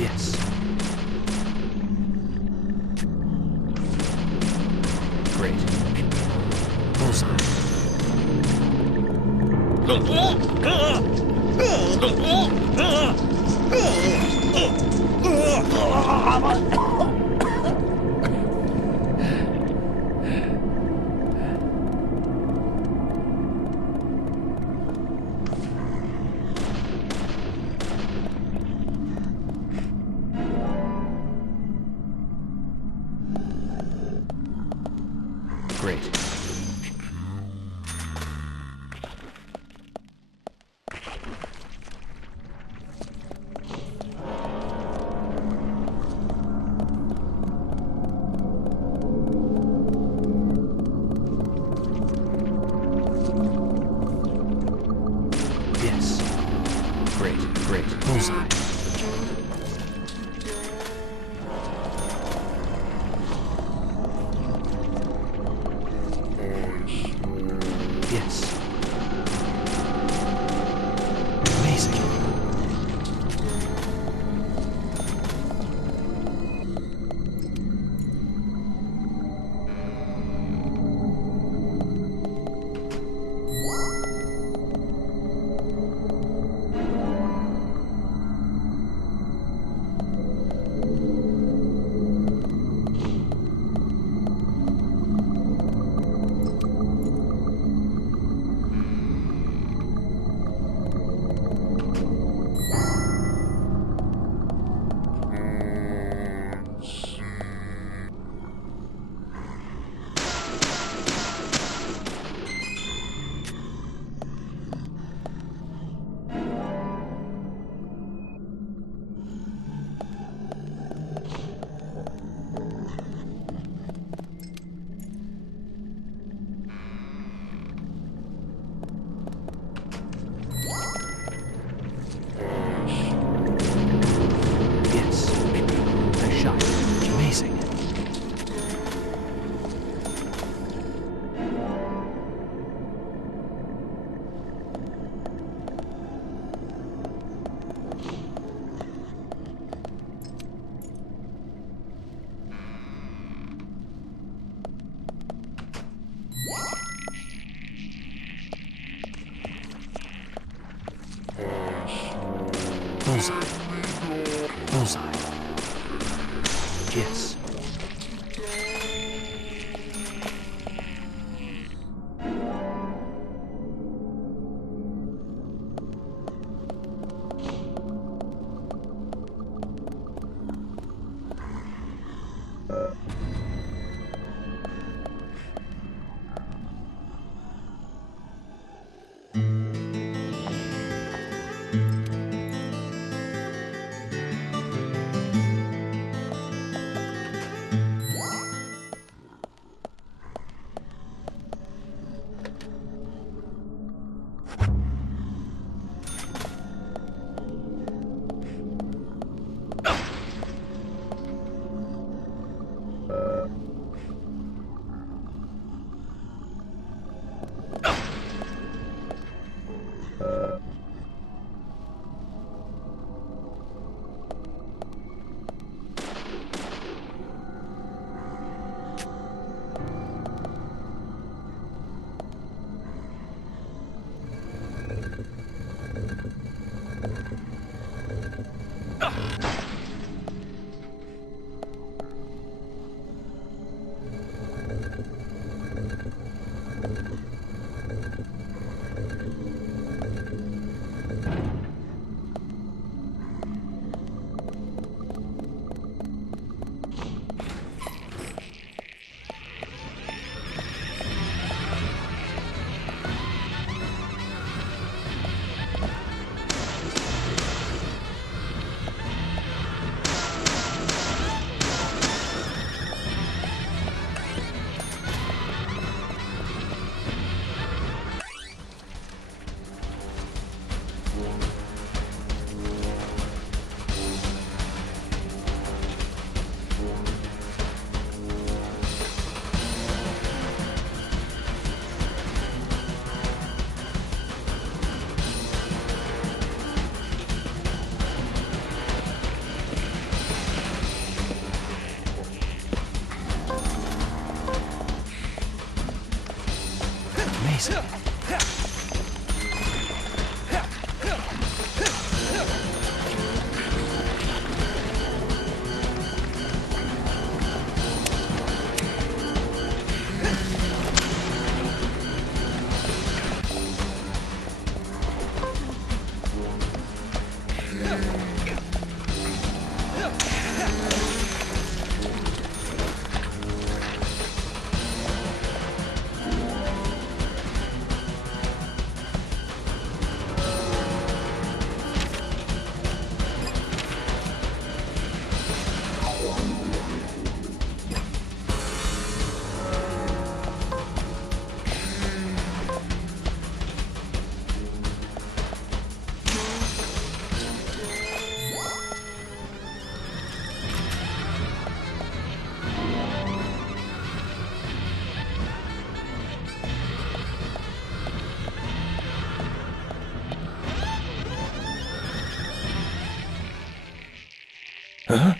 Yes. Great. Bullseye. Great. Yes. Great, great. Bullseye. Yes. Amazing. Yes. Nice shot. Amazing. Bullseye. Bullseye. Yes. Kaysen. Huh?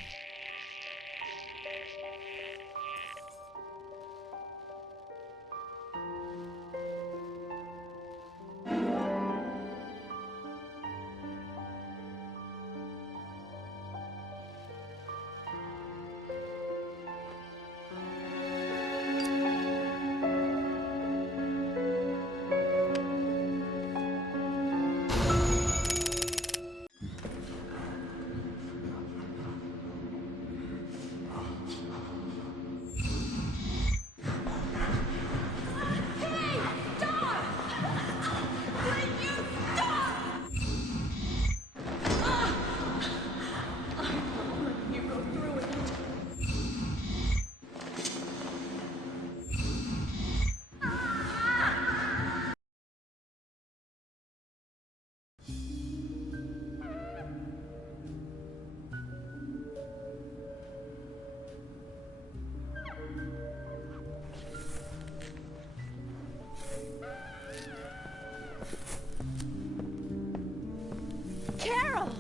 Carol!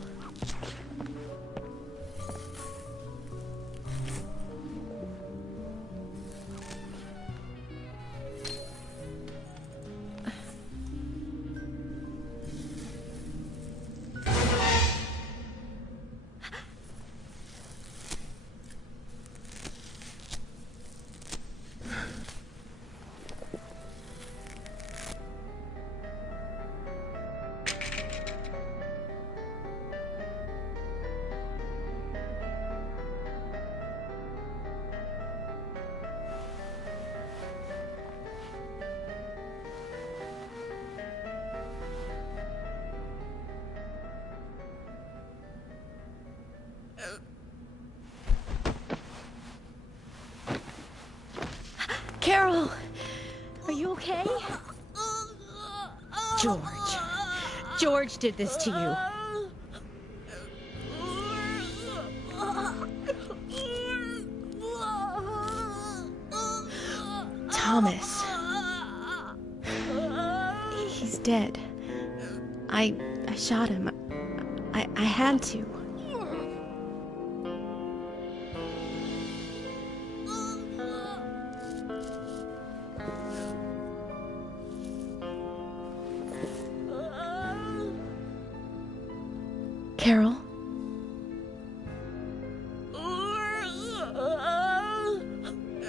Carol, are you okay? George did this to you. Thomas. He's dead. I shot him. I had to. Carol?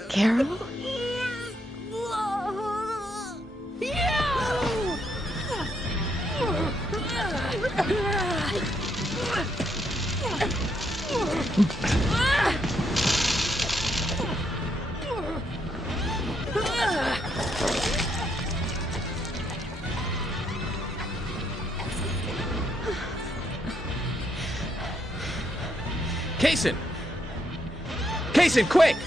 Carol? Kaysen! Kaysen, quick!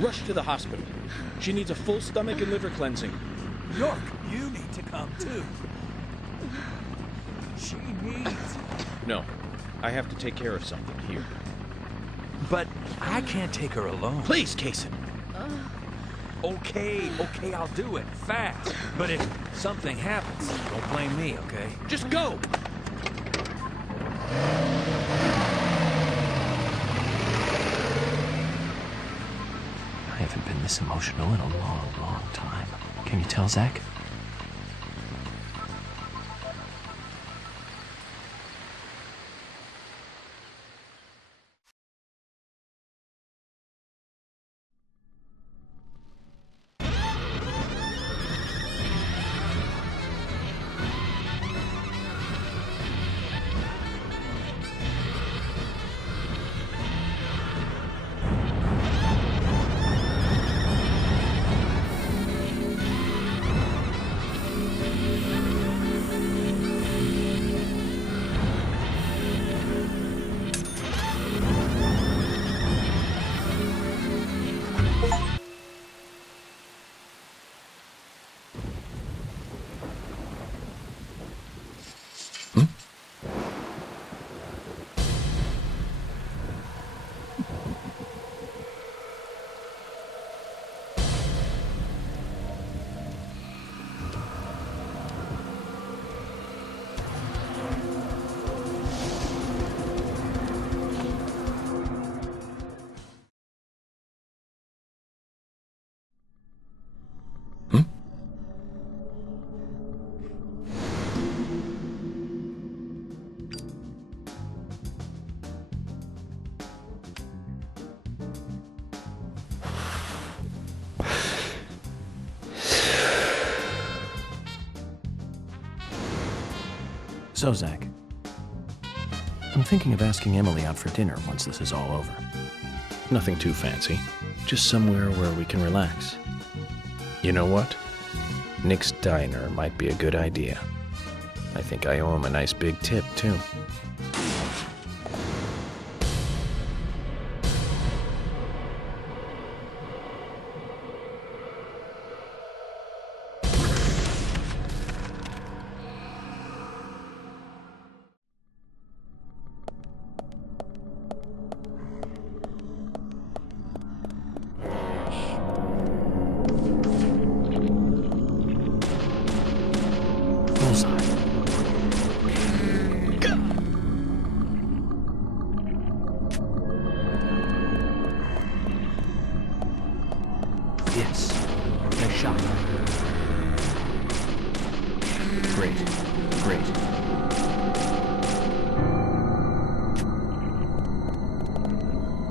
Rush to the hospital. She needs a full stomach and liver cleansing. York, you need to come too. She needs... No, I have to take care of something here. But I can't take her alone. Please, Kaysen. Okay, I'll do it. Fast. But if something happens, don't blame me, okay? Just go! I haven't been this emotional in a long, long time. Can you tell, Zach? So, Zach, I'm thinking of asking Emily out for dinner once this is all over. Nothing too fancy. Just somewhere where we can relax. You know what? Nick's Diner might be a good idea. I think I owe him a nice big tip, too. Yes. Nice shot. Great. Great.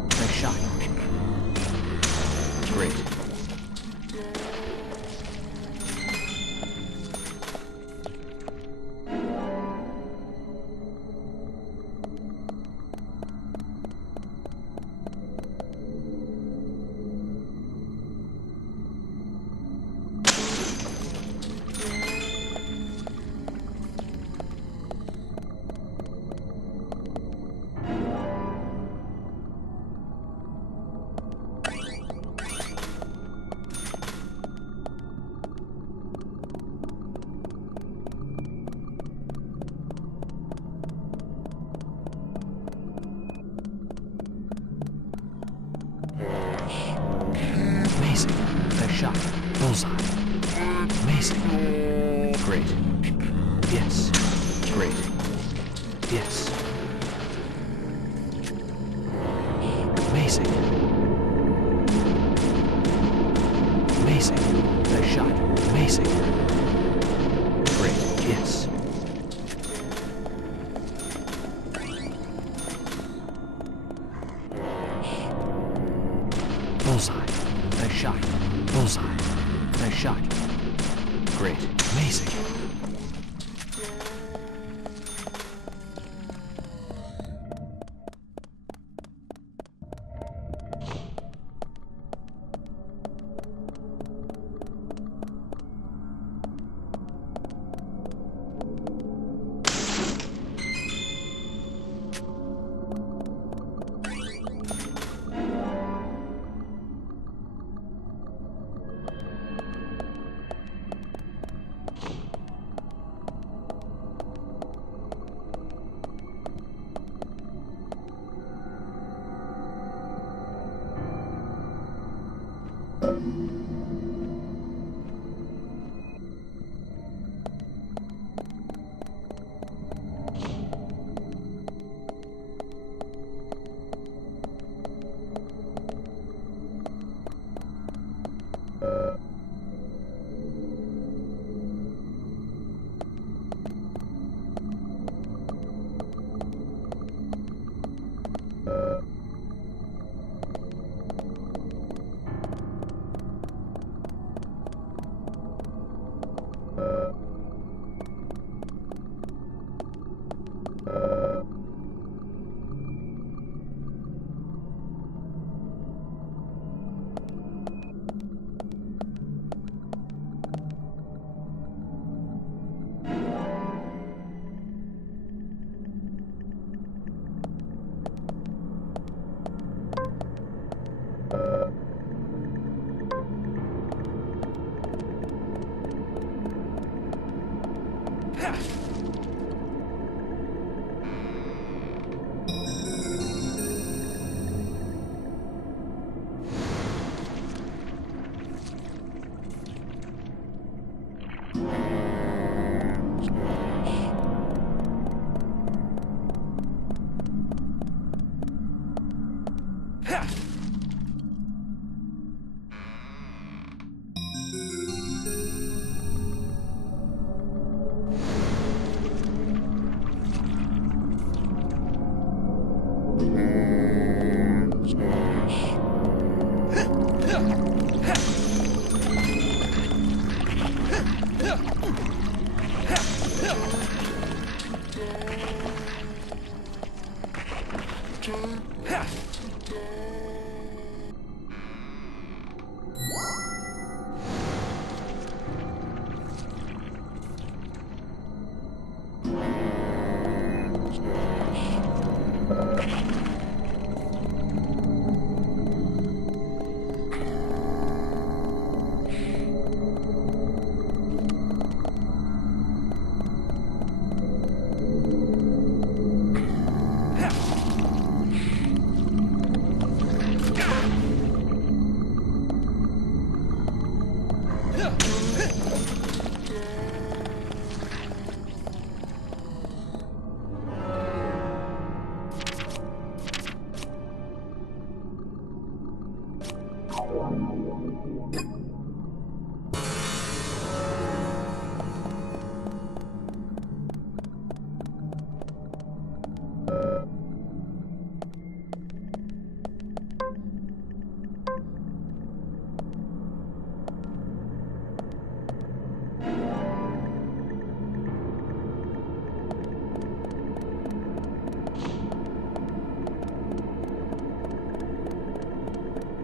Nice shot. Great. Amazing. Nice shot. Bullseye. Amazing. Great. Yes. Great. Yes. Amazing. Amazing. Nice shot. Amazing. Great. Yes. Bullseye. Nice shot. Bullseye. Nice shot. Great. Amazing.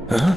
Huh?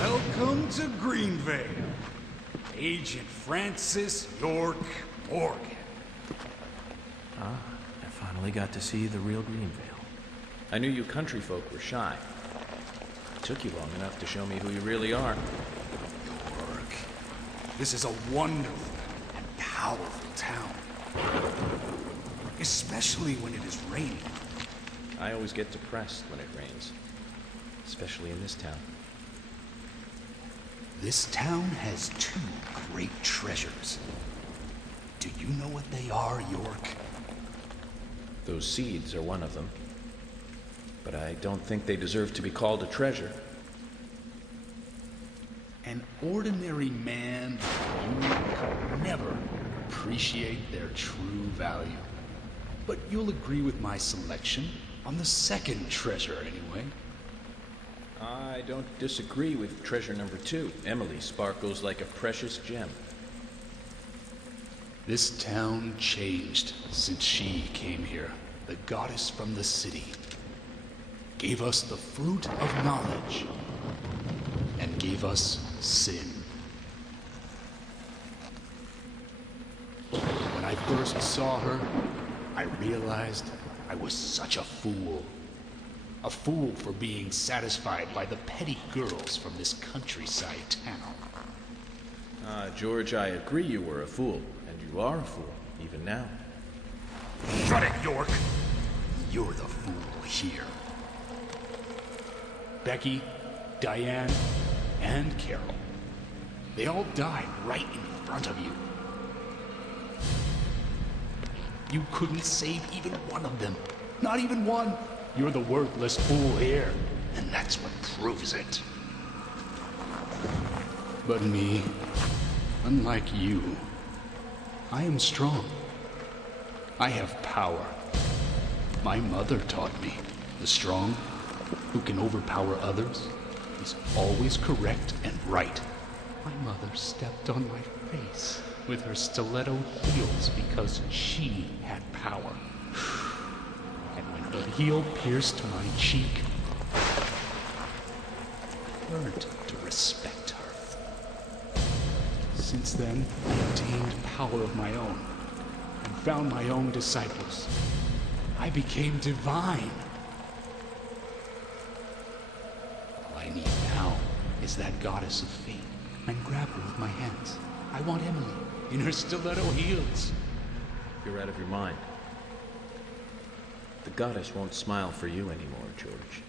Welcome to Greenvale. Agent Francis York Morgan. Ah, I finally got to see the real Greenvale. I knew you country folk were shy. It took you long enough to show me who you really are. York, this is a wonderful and powerful town. Especially when it is raining. I always get depressed when it rains. Especially in this town. This town has two great treasures. Do you know what they are, York? Those seeds are one of them. But I don't think they deserve to be called a treasure. An ordinary man like you could never appreciate their true value. But you'll agree with my selection on the second treasure, anyway. I don't disagree with treasure number 2. Emily sparkles like a precious gem. This town changed since she came here. The goddess from the city gave us the fruit of knowledge and gave us sin. When I first saw her, I realized I was such a fool. A fool for being satisfied by the petty girls from this countryside town. George, I agree you were a fool, and you are a fool, even now. Shut it, York! You're the fool here. Becky, Diane, and Carol. They all died right in front of you. You couldn't save even one of them. Not even one. You're the worthless fool here, and that's what proves it. But me, unlike you, I am strong. I have power. My mother taught me, the strong, who can overpower others, is always correct and right. My mother stepped on my face with her stiletto heels because she had power. And when her heel pierced my cheek, I learned to respect her. Since then, I attained power of my own and found my own disciples. I became divine. All I need now is that goddess of fate and grab her with my hands. I want Emily in her stiletto heels. You're out of your mind. The goddess won't smile for you anymore, George.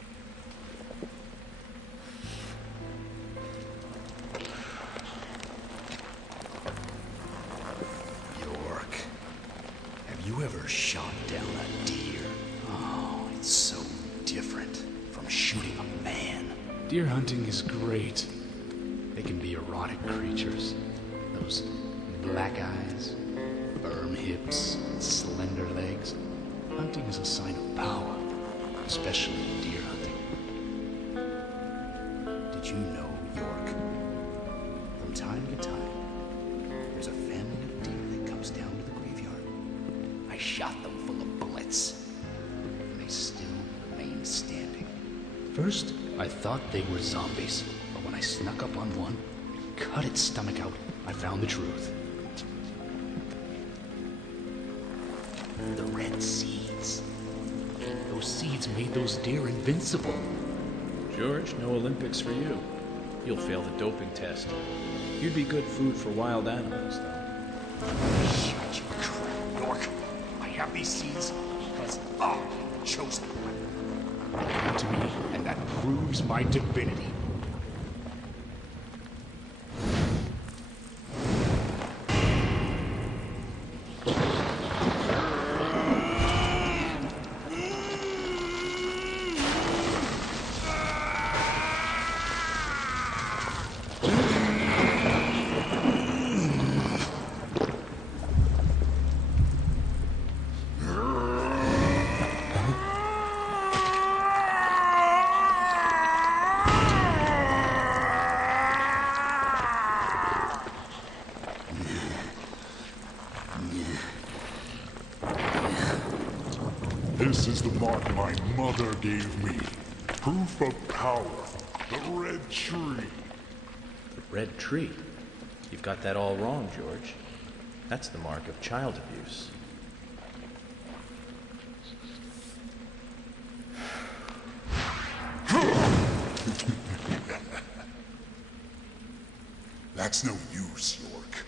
Deer hunting is great. They can be erotic creatures. Those black eyes, firm hips, and slender legs. Hunting is a sign of power, especially deer hunting. Did you know, York? From time to time, there's a family of deer that comes down to the graveyard. I shot them full of bullets, and they still remain standing. First, I thought they were zombies, but when I snuck up on one, cut its stomach out, I found the truth. The red seeds. Those seeds made those deer invincible. George, no Olympics for you. You'll fail the doping test. You'd be good food for wild animals, though. Shut your crap, York. I have these seeds because I chose them. They come to me, and that proves my divinity. This is the mark my mother gave me. Proof of power. The red tree. The red tree? You've got that all wrong, George. That's the mark of child abuse. That's no use, York.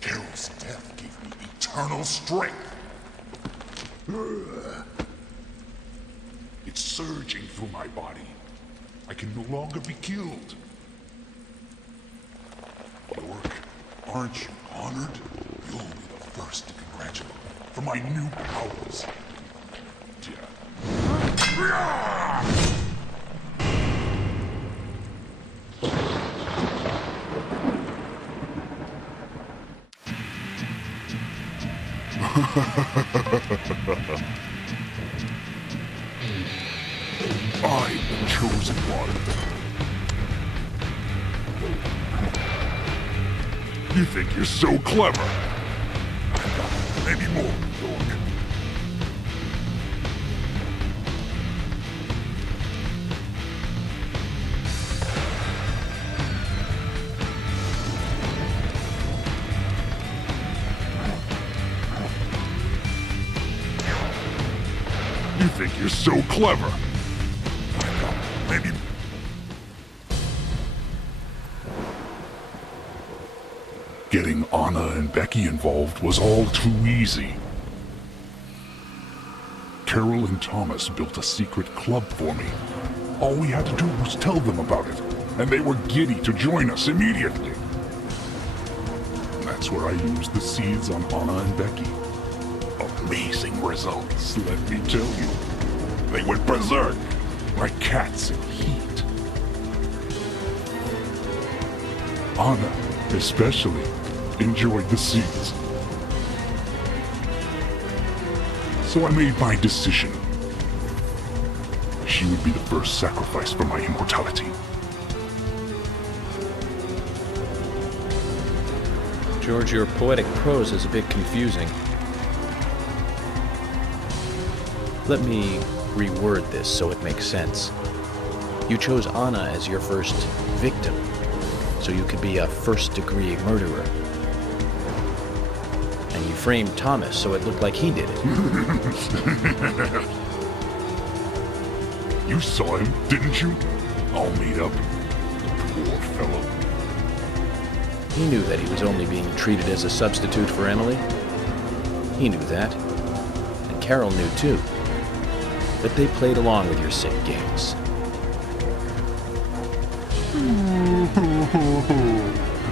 Carol's death gave me eternal strength. It's surging through my body. I can no longer be killed. York, aren't you honored? You'll be the first to congratulate me for my new powers. I'm the chosen one. You think you're so clever? Maybe more, York. You think you're so clever? Maybe. Getting Anna and Becky involved was all too easy. Carol and Thomas built a secret club for me. All we had to do was tell them about it, and they were giddy to join us immediately. That's where I used the seeds on Anna and Becky. Amazing results, let me tell you. They went berserk, like cats in heat. Anna, especially, enjoyed the seeds. So I made my decision. She would be the first sacrifice for my immortality. George, your poetic prose is a bit confusing. Let me reword this so it makes sense. You chose Anna as your first victim, so you could be a first-degree murderer. And you framed Thomas so it looked like he did it. You saw him, didn't you? All made up. Poor fellow. He knew that he was only being treated as a substitute for Emily. He knew that. And Carol knew too. But they played along with your sick games.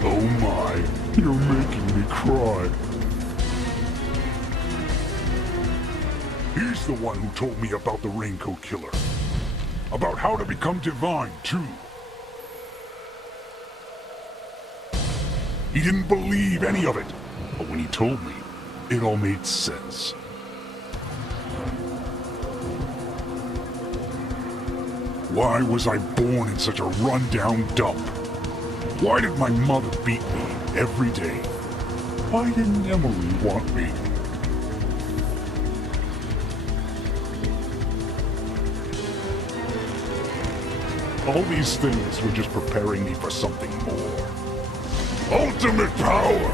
Oh my, you're making me cry. He's the one who told me about the Raincoat Killer. About how to become divine, too. He didn't believe any of it, but when he told me, it all made sense. Why was I born in such a run-down dump? Why did my mother beat me every day? Why didn't Emily want me? All these things were just preparing me for something more. Ultimate power!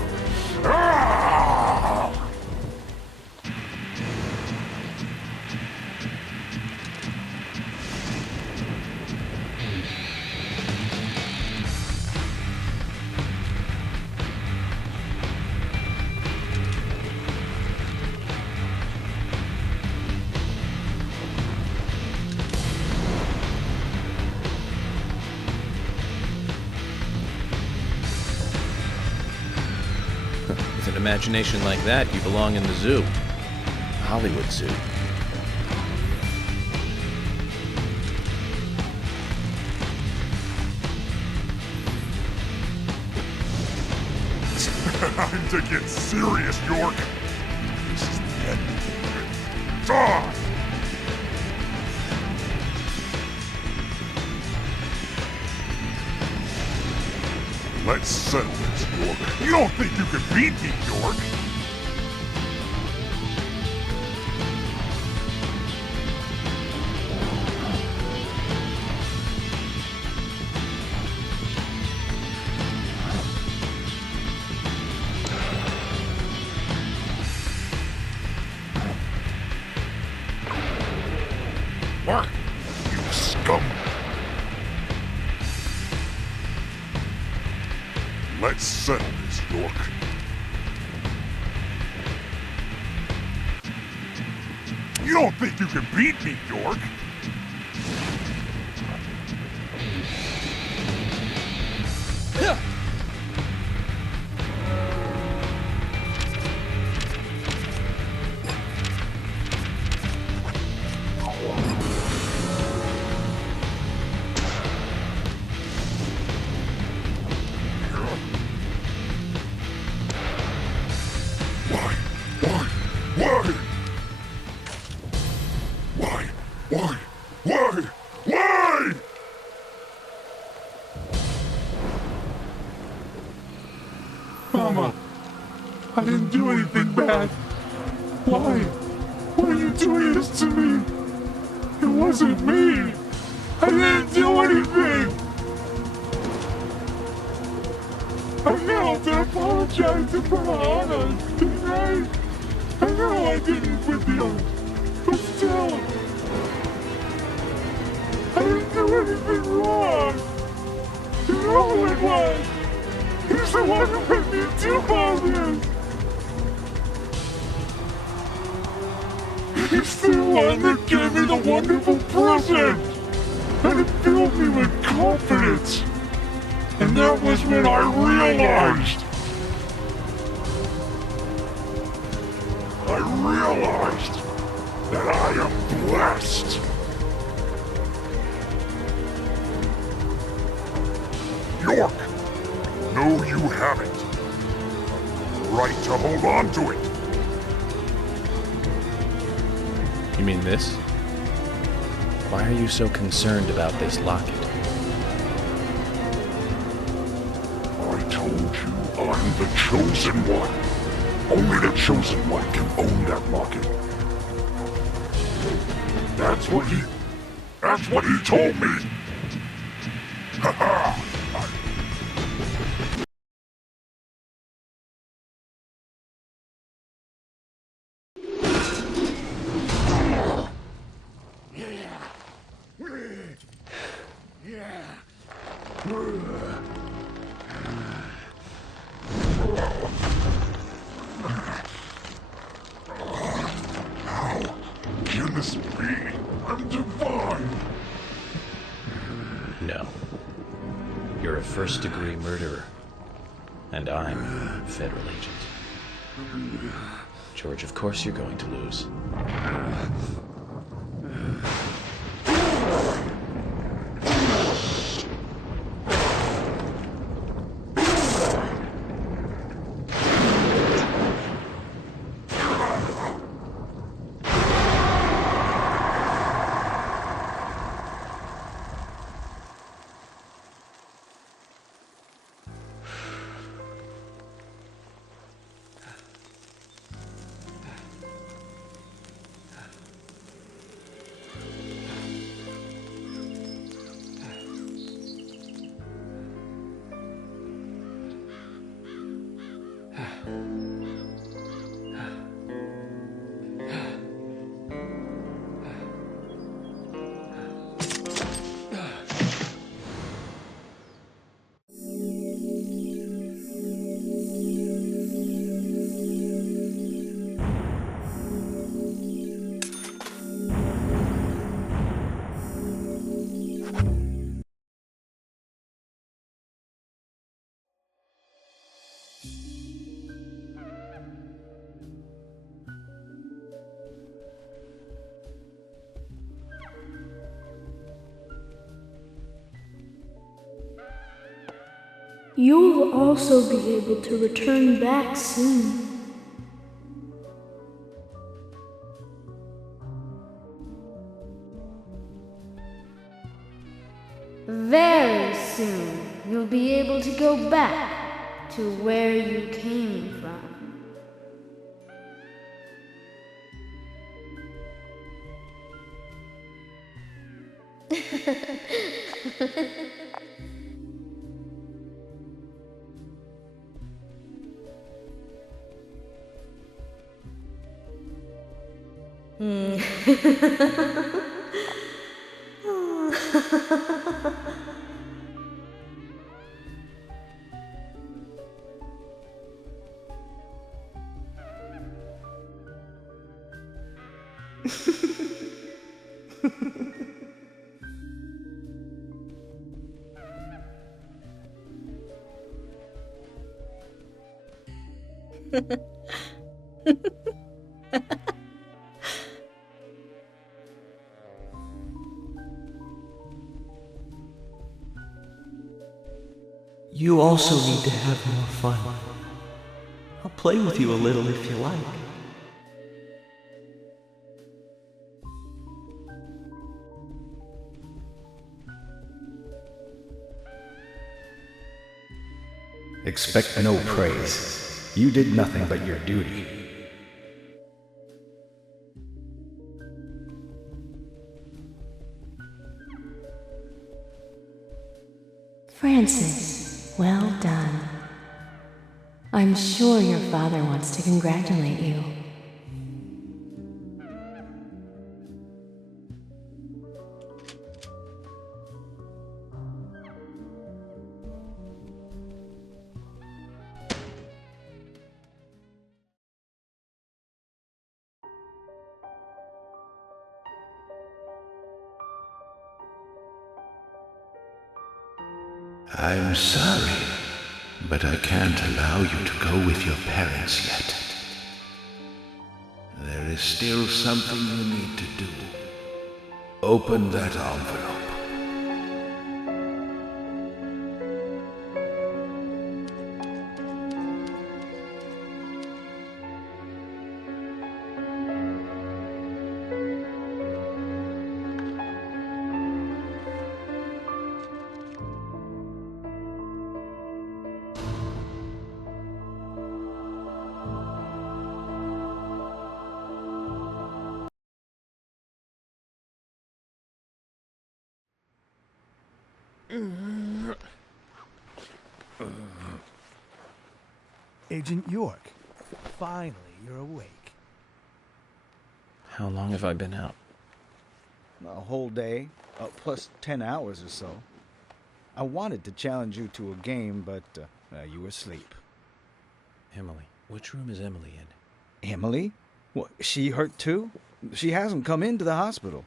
Ah! With an imagination like that, you belong in the zoo. Hollywood Zoo. Time to get serious, York. This is the end. Die! Let's settle this, York. You don't think you can beat me, York? Mark, you scum! Let's settle this, York. You don't think you can beat me, York? Why? Mama, I didn't do anything bad. Why? Why are you doing this to me? It wasn't me. I didn't do anything. I knelt and apologized to Piranha, didn't I? I know I didn't with you, but still. I didn't do anything wrong. You know who it was. He's the one who made me do all this. He's the one that gave me the wonderful present. And it filled me with confidence. And that was when I realized. That I am blessed. York, no, you haven't. Right to hold on to it. You mean this? Why are you so concerned about this locket? I told you I'm the chosen one. Only the chosen one can own that locket. That's what he told me. Ha ha! How can this be? I'm divine. No. You're a first-degree murderer. And I'm a federal agent. George, of course you're going to lose. You'll also be able to return back soon. Very soon, you'll be able to go back to where you came from. You also need to have more fun. I'll play with you a little if you like. Expect no praise. You did nothing but your duty. Francis, well done. I'm sure your father wants to congratulate you. I'm sorry, but I can't allow you to go with your parents yet. There is still something you need to do. Open that envelope. Agent York, finally you're awake. How long have I been out? A whole day, plus 10 hours or so. I wanted to challenge you to a game, but you were asleep. Emily. Which room is Emily in? Emily? What, she hurt too? She hasn't come into the hospital.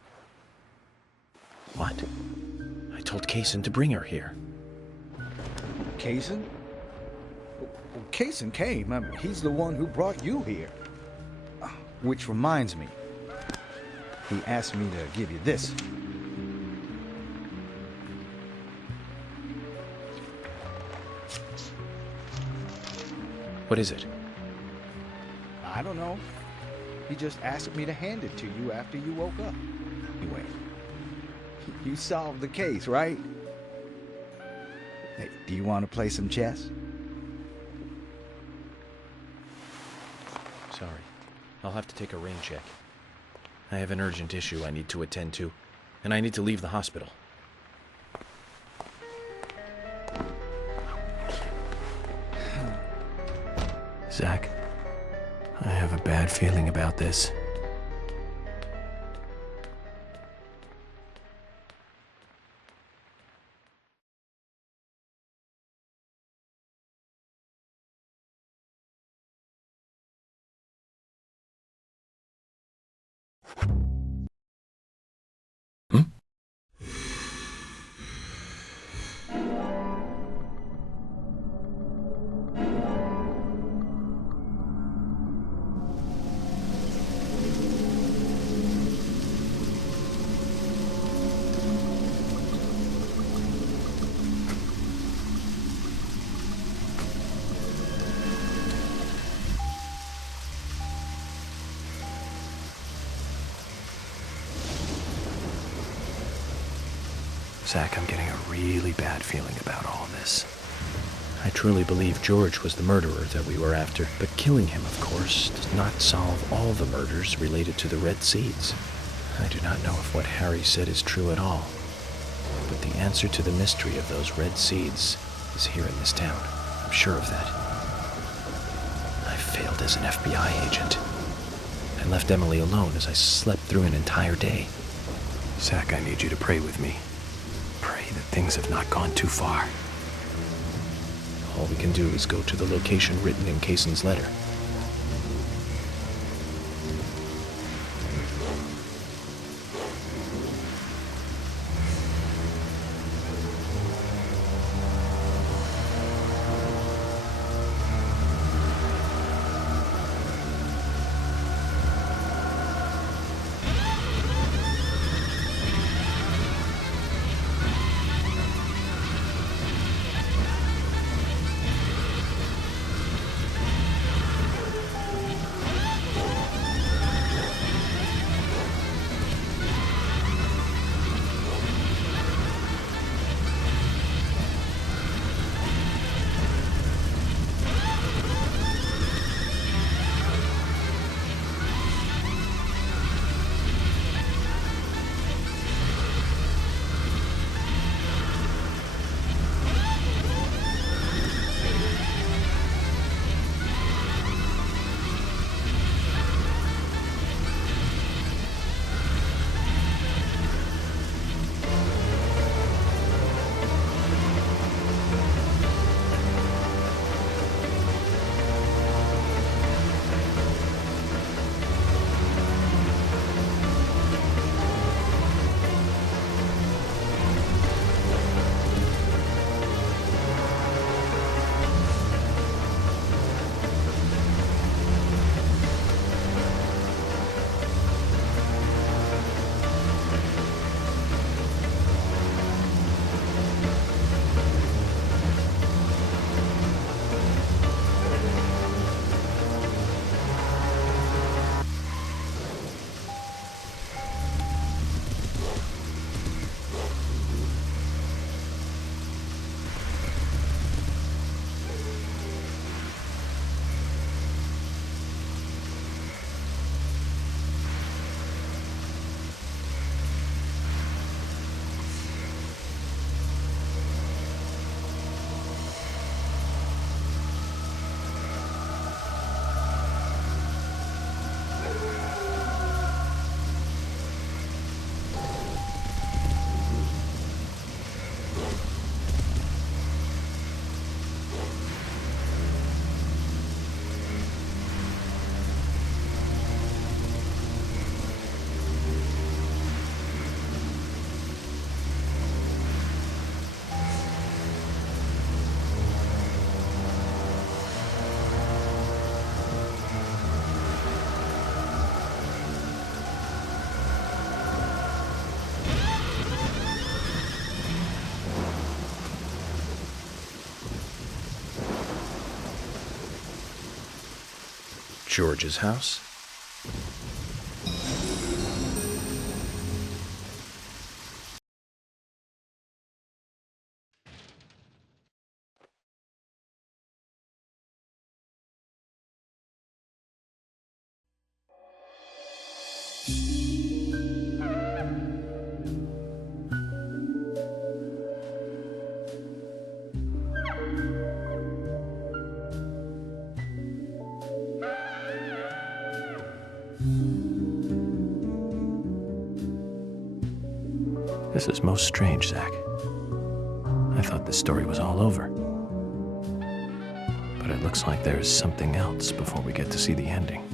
What? I told Kaysen to bring her here. Kaysen? Well, Kaysen came. I mean, he's the one who brought you here. Which reminds me, he asked me to give you this. What is it? I don't know. He just asked me to hand it to you after you woke up. Anyway, you solved the case, right? Hey, do you want to play some chess? Sorry. I'll have to take a rain check. I have an urgent issue I need to attend to, and I need to leave the hospital. Zach, I have a bad feeling about this. Zach, I'm getting a really bad feeling about all this. I truly believe George was the murderer that we were after, but killing him, of course, does not solve all the murders related to the Red Seeds. I do not know if what Harry said is true at all, but the answer to the mystery of those Red Seeds is here in this town. I'm sure of that. I failed as an FBI agent. I left Emily alone as I slept through an entire day. Zach, I need you to pray with me. Pray that things have not gone too far. All we can do is go to the location written in Kayson's letter. George's house? This is most strange, Zach. I thought this story was all over. But it looks like there's something else before we get to see the ending.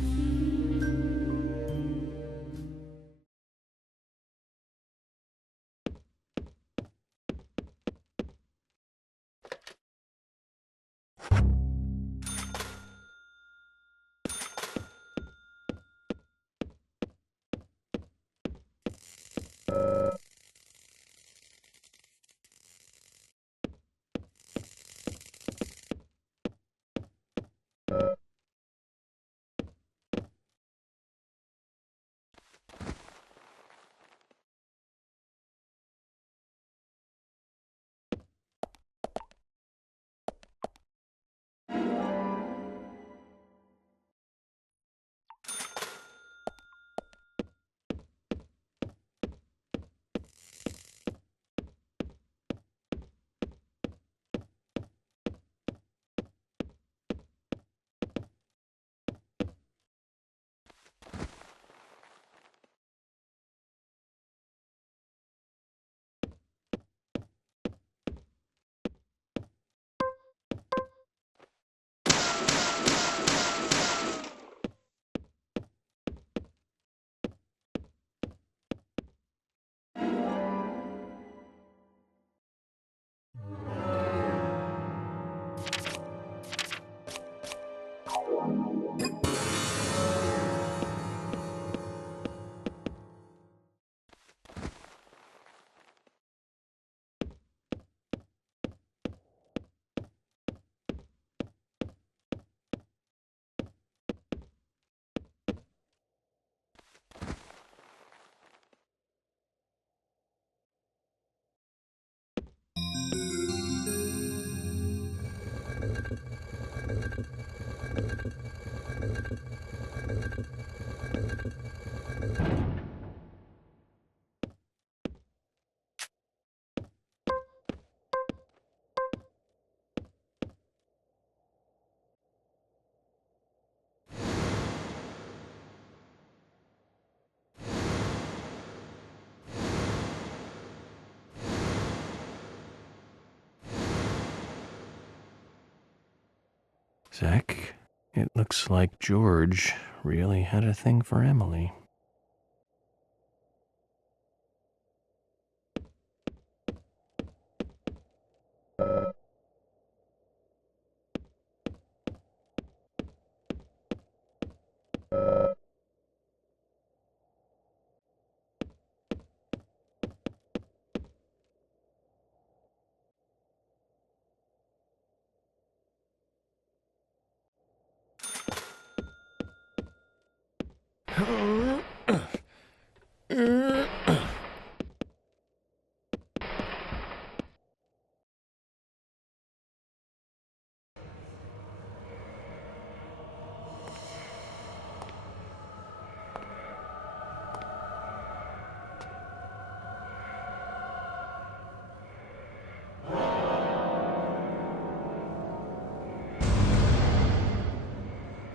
Zach, it looks like George really had a thing for Emily.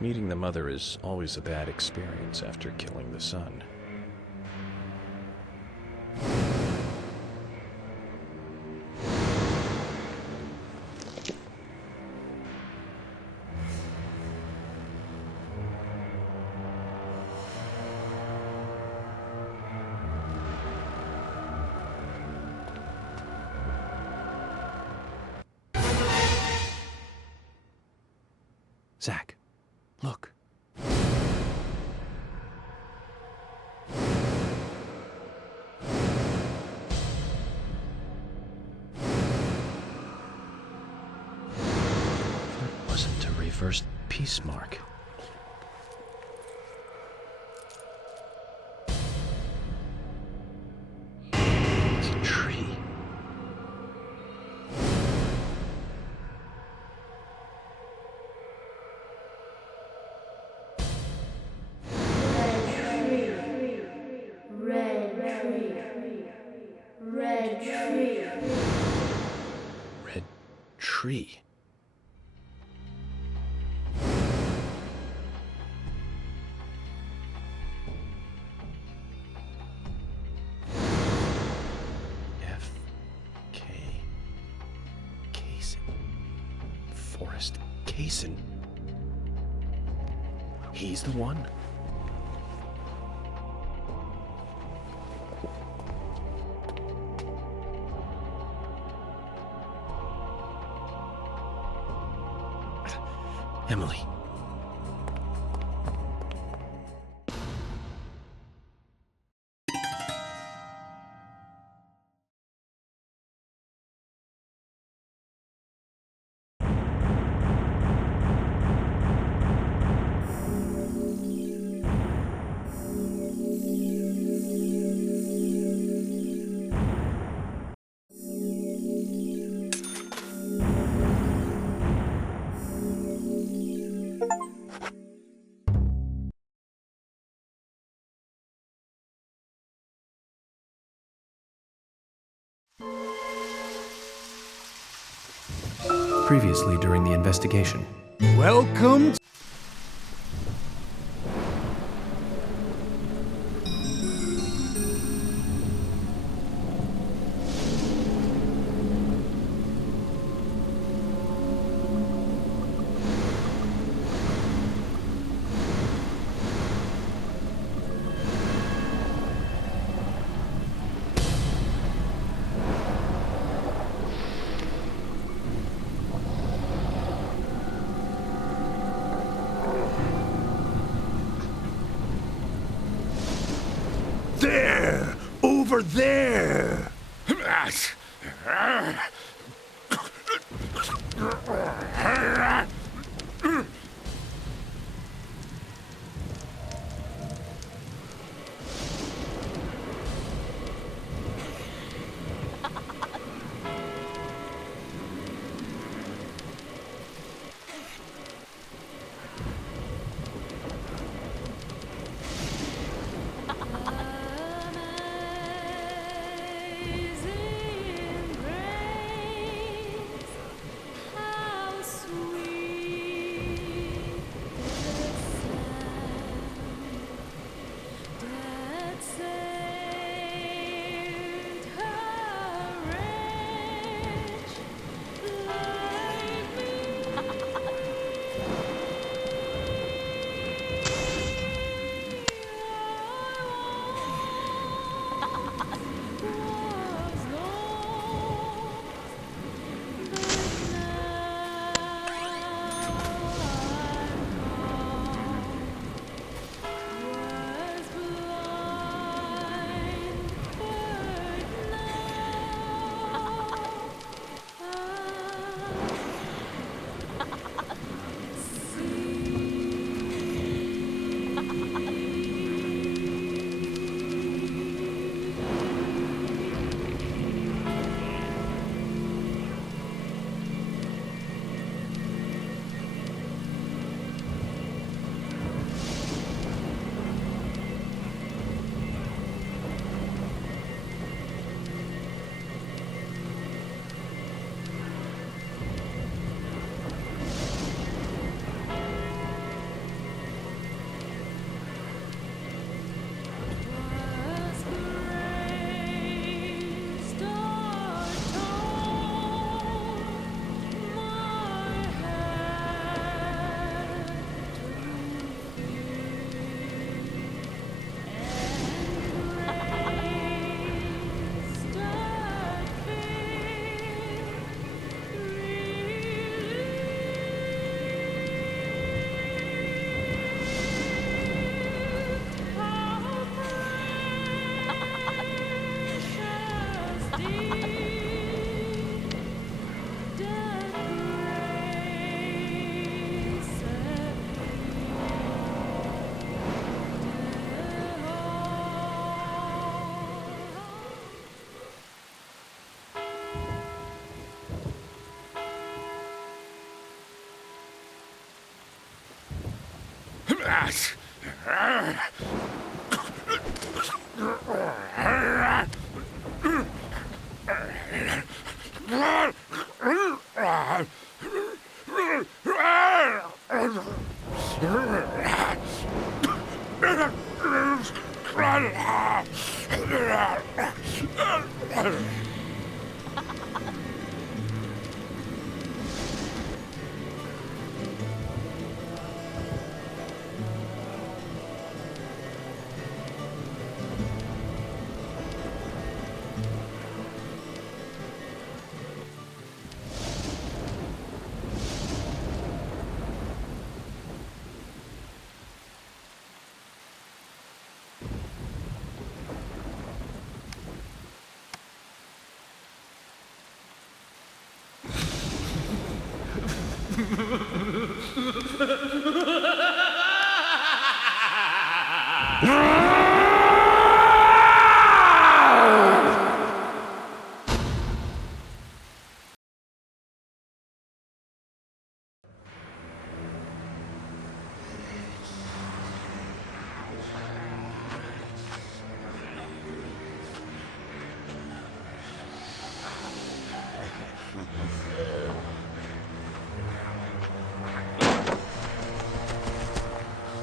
Meeting the mother is always a bad experience after killing the son. Zach, look. That wasn't a reversed peace mark. It's a tree. Red tree. F.K. Kaysen. Forrest Kaysen. He's the one. Emily. Previously during the investigation. Welcome. There! Over there!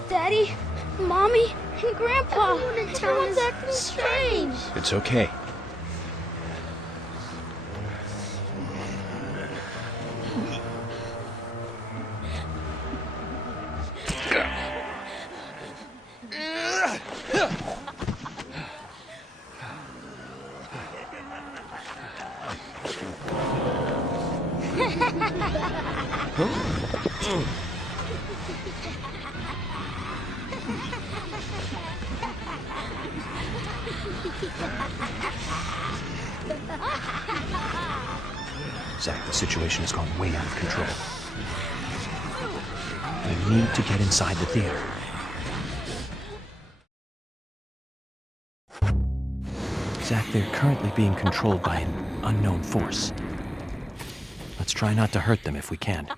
Daddy, Mommy, and Grandpa. Everyone's acting strange. It's okay. Zach, the situation has gone way out of control. We need to get inside the theater. Zach, they're currently being controlled by an unknown force. Let's try not to hurt them if we can.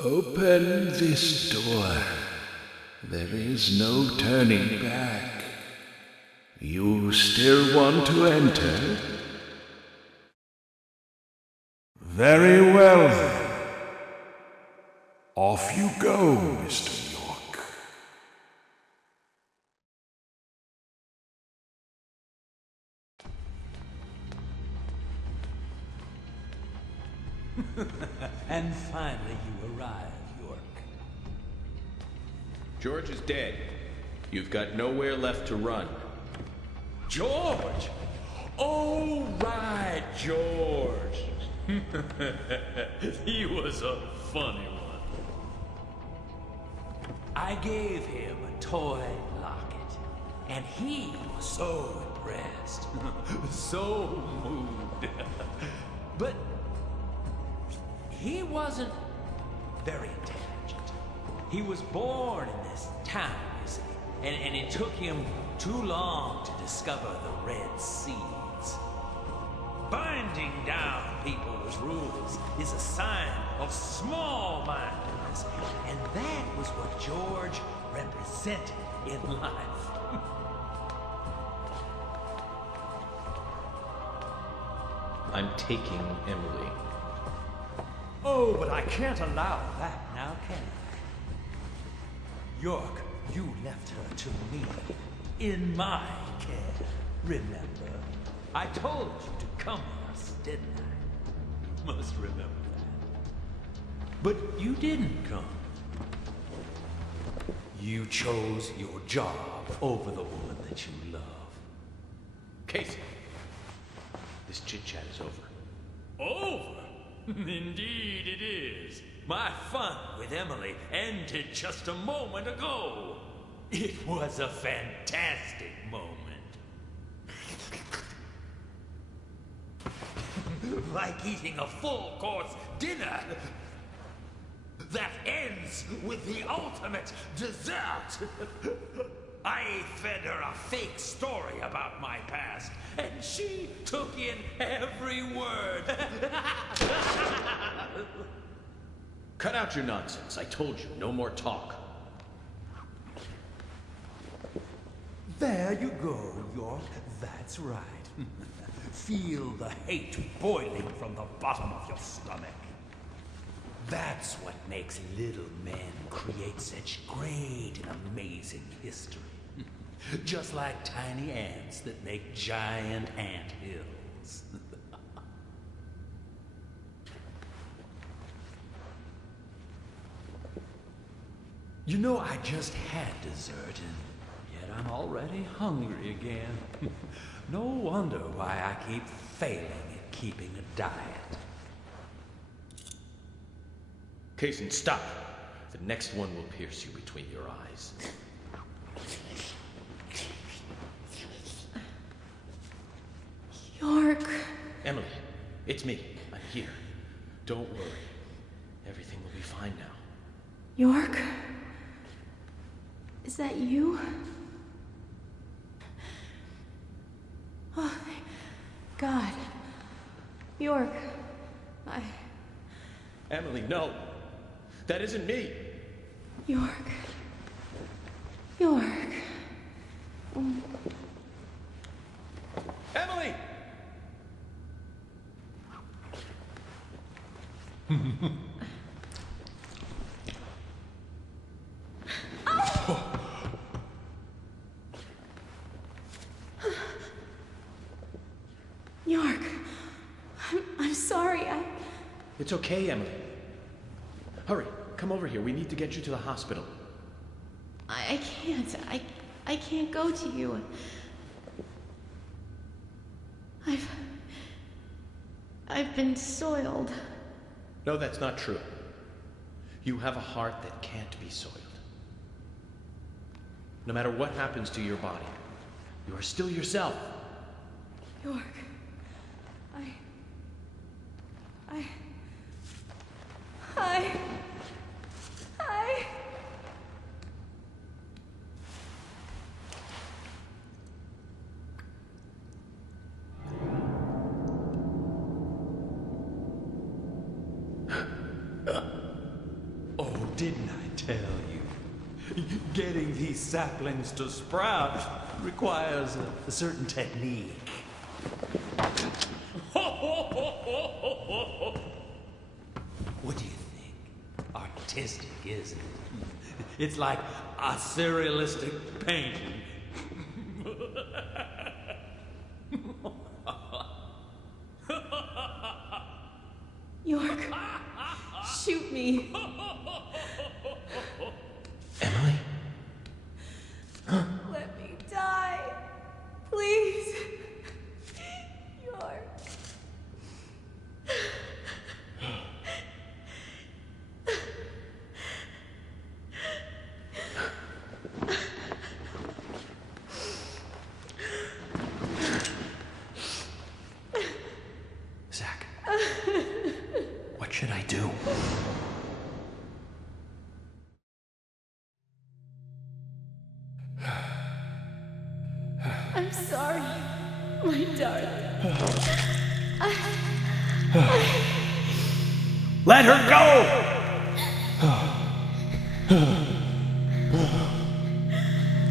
Open this door. There is no turning back. You still want to enter? Very well then. Off you go, Mr. York. And finally you arrive, York. George is dead. You've got nowhere left to run. George! Oh, right, George. He was a funny one. I gave him a toy locket, and he was so impressed, so moved. But he wasn't very intelligent. He was born in this town, you see, and it took him too long to discover the Red Seeds. Binding down people with rules is a sign of small-mindedness, and that was what George represented in life. I'm taking Emily. Oh, but I can't allow that now, can I? York, you left her to me, in my care, remember? I told you to come with us, didn't I? You must remember that. But you didn't come. You chose your job over the woman that you love. Casey, this chit-chat is over. Over? Indeed it is. My fun with Emily ended just a moment ago. It was a fantastic moment. Like eating a full-course dinner that ends with the ultimate dessert. I fed her a fake story about my past, and she took in every word. Cut out your nonsense. I told you, no more talk. There you go, York. That's right. Feel the hate boiling from the bottom of your stomach. That's what makes little men create such great and amazing history. Just like tiny ants that make giant ant hills. You know, I just had dessert, and yet I'm already hungry again. No wonder why I keep failing at keeping a diet. Kaysen, stop. The next one will pierce you between your eyes. York. Emily, it's me. I'm here. Don't worry. Everything will be fine now. York? Is that you? Oh, thank God. York, Emily, no. That isn't me. York. York. Emily! York, I'm sorry, It's okay, Emily. Hurry, come over here. We need to get you to the hospital. I can't. I can't go to you. I've been soiled. No, that's not true. You have a heart that can't be soiled. No matter what happens to your body, you are still yourself. York, Oh, didn't I tell you? Getting these saplings to sprout requires a certain technique. What do you think? Artistic, isn't it? It's like a surrealistic painting. York, shoot me. Emily? Let me die. Please. York. sorry, my darling. Let her go!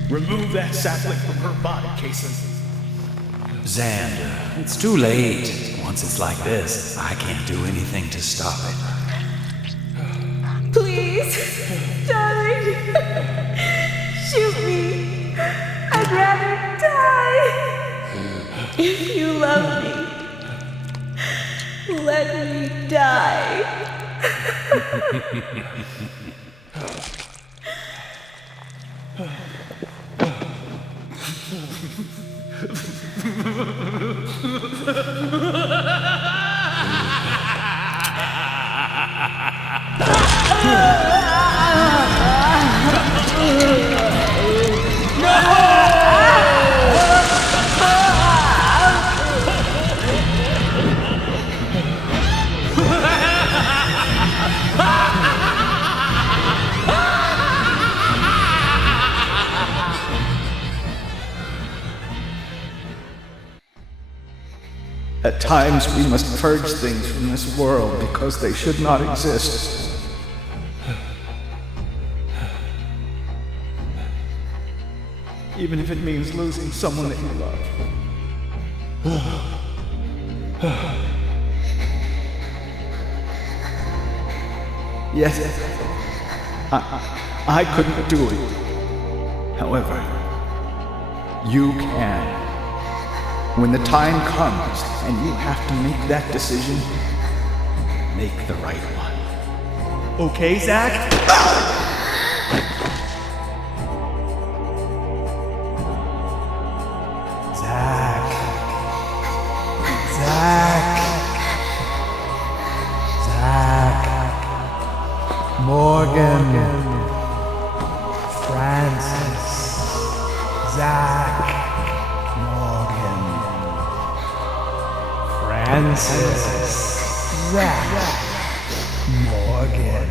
Remove that sapling from her body, Kason. Xander, it's too late. Once it's like this, I can't do anything to stop it. Please, darling, shoot me. I'd rather die. If you love me, let me die. At times we must purge things from this world because they should not exist. Even if it means losing someone that you love. Yes, I couldn't do it. However, you can. When the time comes and you have to make that decision, make the right one. Okay, Zach? Zach. Morgan. Francis. Zach. Morgan. Francis. Zach. Morgan.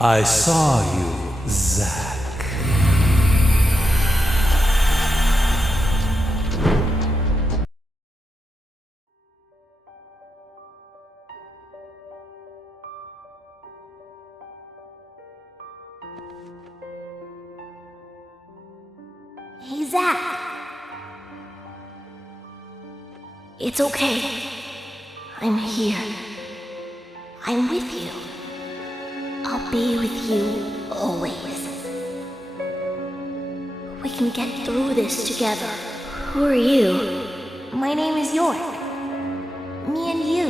I saw you, Zach. Hey, Zach. It's okay. I'm here. I'm with you. I'll be with you always. We can get through this together. Who are you? My name is York. Me and you.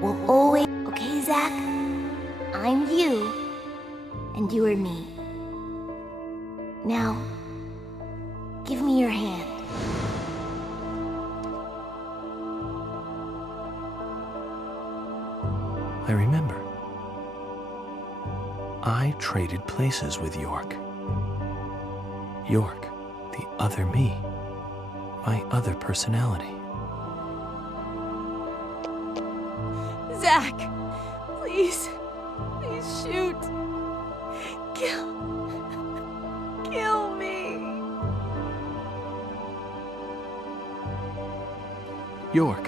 We'll always... Okay, Zach? I'm you. And you are me. Now, give me your hand. I remember. I traded places with York. York, the other me. My other personality. Zach, please shoot. Kill me. York,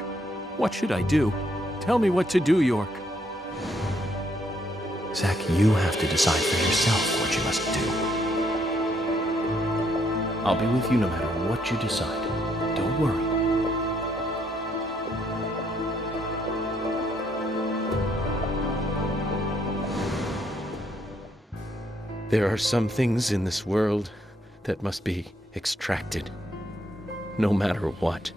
what should I do? Tell me what to do, York. Zach, you have to decide for yourself what you must do. I'll be with you no matter what you decide. Don't worry. There are some things in this world that must be extracted, no matter what.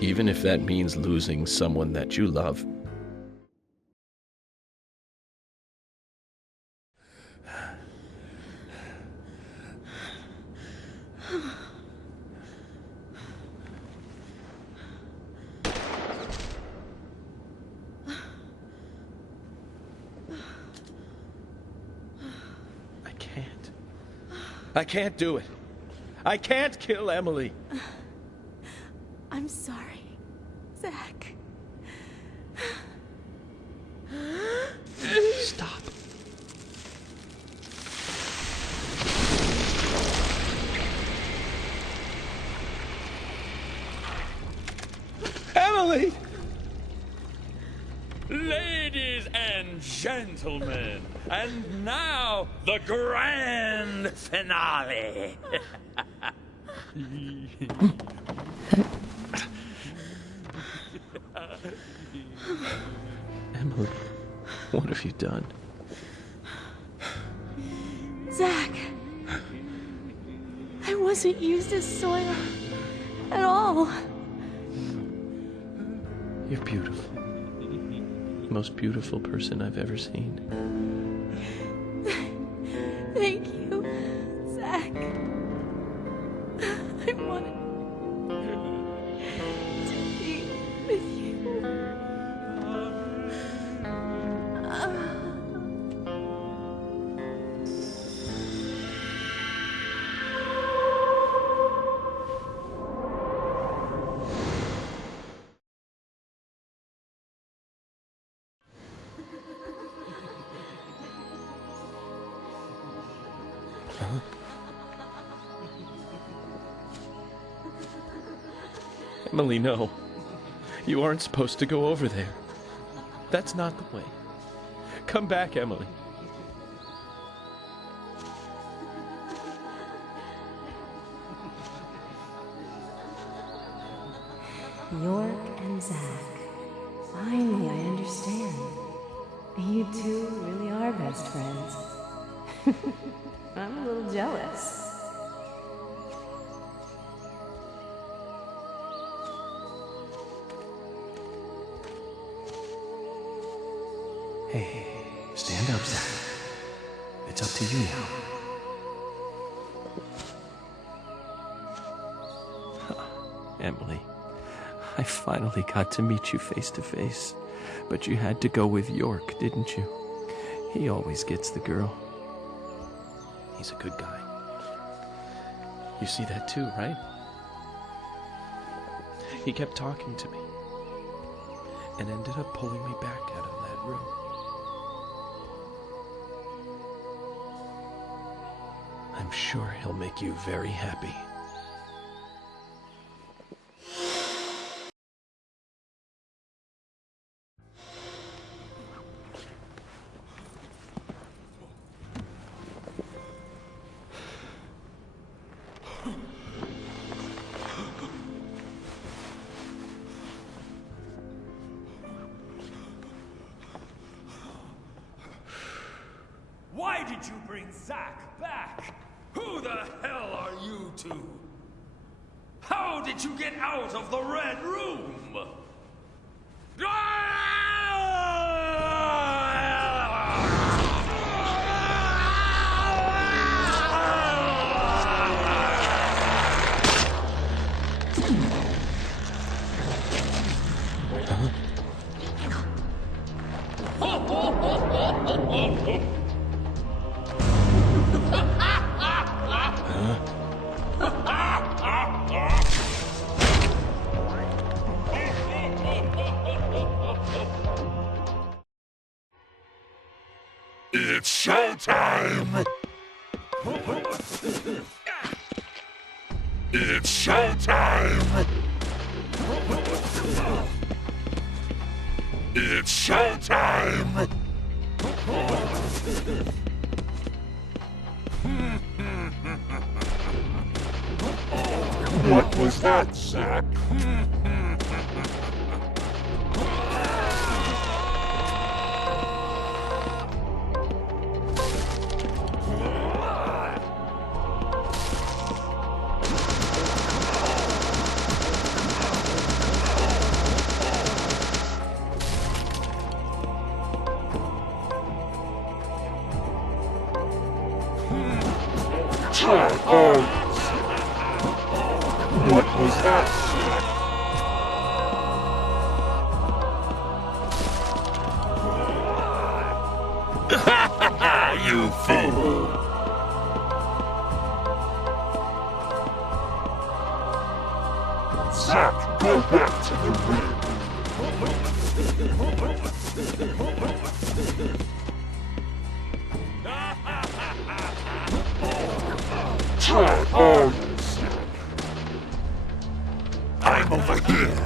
Even if that means losing someone that you love. I can't do it. I can't kill Emily. I'm sorry, Zach. Stop. Emily! Ladies and gentlemen, and now the grand finale. Emily, what have you done? Zach, I wasn't used as soil at all. You're beautiful. Most beautiful person I've ever seen. Thank you, Zach. I wanted to be with you. Emily, no. You aren't supposed to go over there. That's not the way. Come back, Emily. York and Zach. Finally, I understand. You two really are best friends. I'm a little jealous. Hey, stand up, Zach. It's up to you now. Emily, I finally got to meet you face to face. But you had to go with York, didn't you? He always gets the girl. He's a good guy. You see that too, right? He kept talking to me and ended up pulling me back out of that room. I'm sure he'll make you very happy. Why did you bring Zach back? Who the hell are you two? How did you get out of the Red Room? It's showtime! It's showtime! It's showtime! What was that, Zach? What was that? You fool! Zach, go back to the room. Try on, Zach. I'm over here.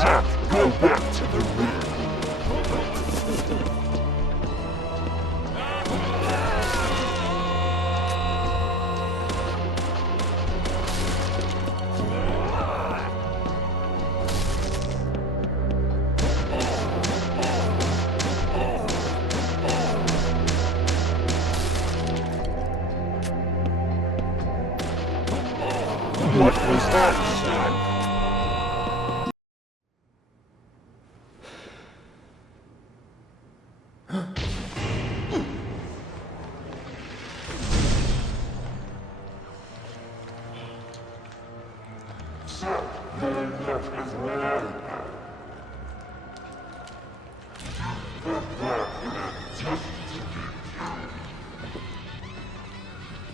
Zack, go back to the rear. What was that, Zack?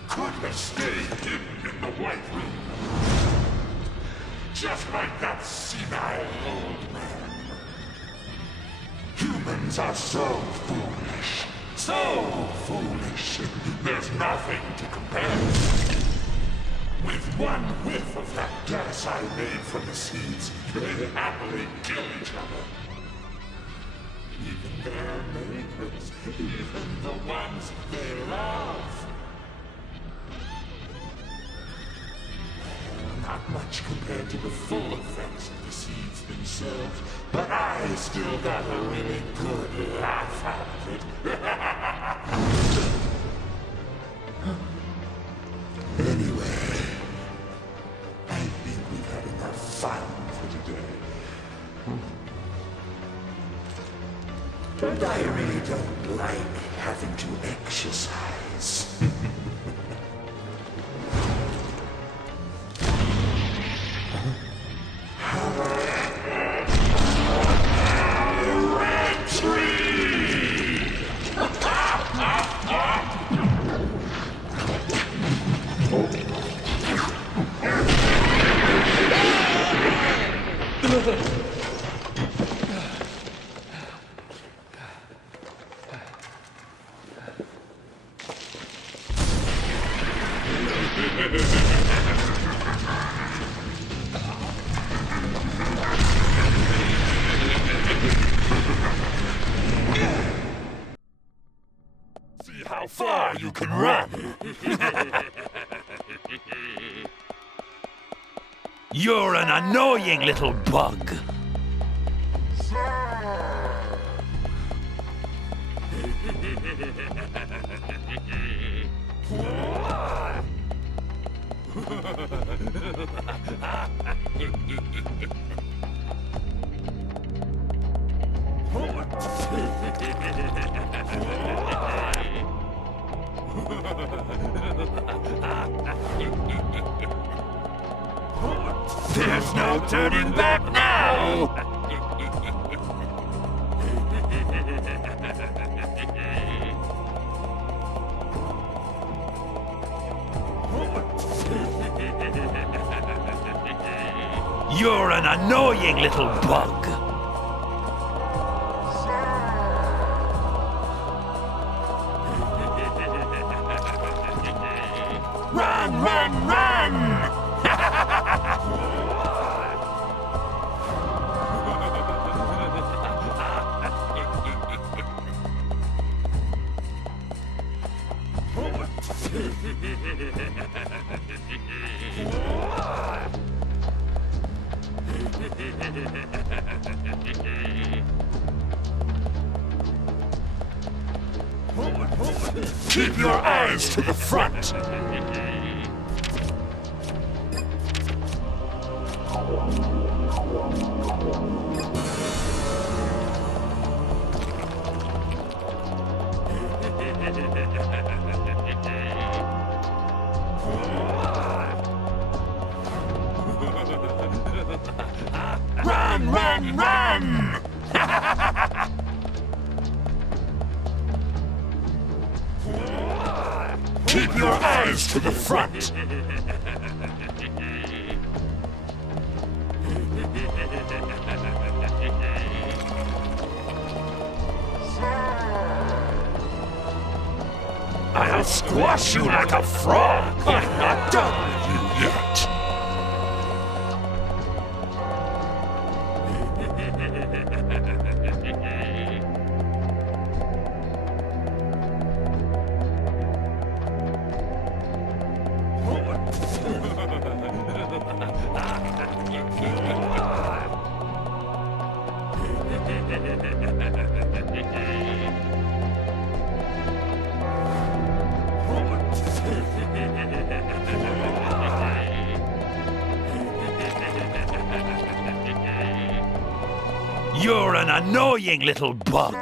Could have stayed hidden in the White Room. Just like that senile old man. Humans are so foolish. So foolish. There's nothing to compare. With one whiff of that gas I made from the seeds, they happily kill each other. Even their neighbors, even the ones they love. Not much compared to the full effects of the seeds themselves, but I still got a really good laugh out of it. Anyway, I think we've had enough fun for today. But I really don't like having to exercise. See how far you can run. You're an annoying little bug. There's no turning back now! You're an annoying little bug. Run, run, run! Keep your eyes to the front! Run, run, run! Keep your eyes to the front! I'll squash you like a frog! I'm not done with you yet! You're an annoying little bug.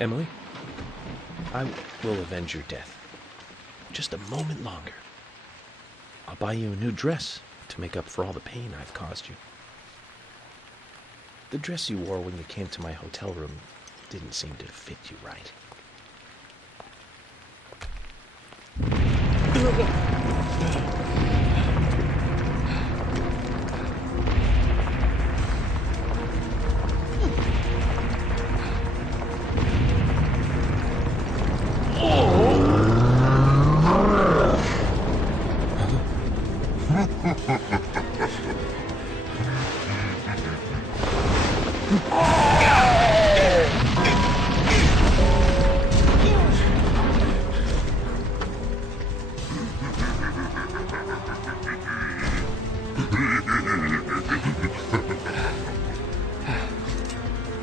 Emily, I will avenge your death. Just a moment longer. I'll buy you a new dress to make up for all the pain I've caused you. The dress you wore when you came to my hotel room didn't seem to fit you right.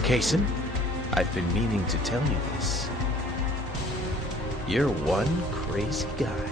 Kason, I've been meaning to tell you this. You're one crazy guy.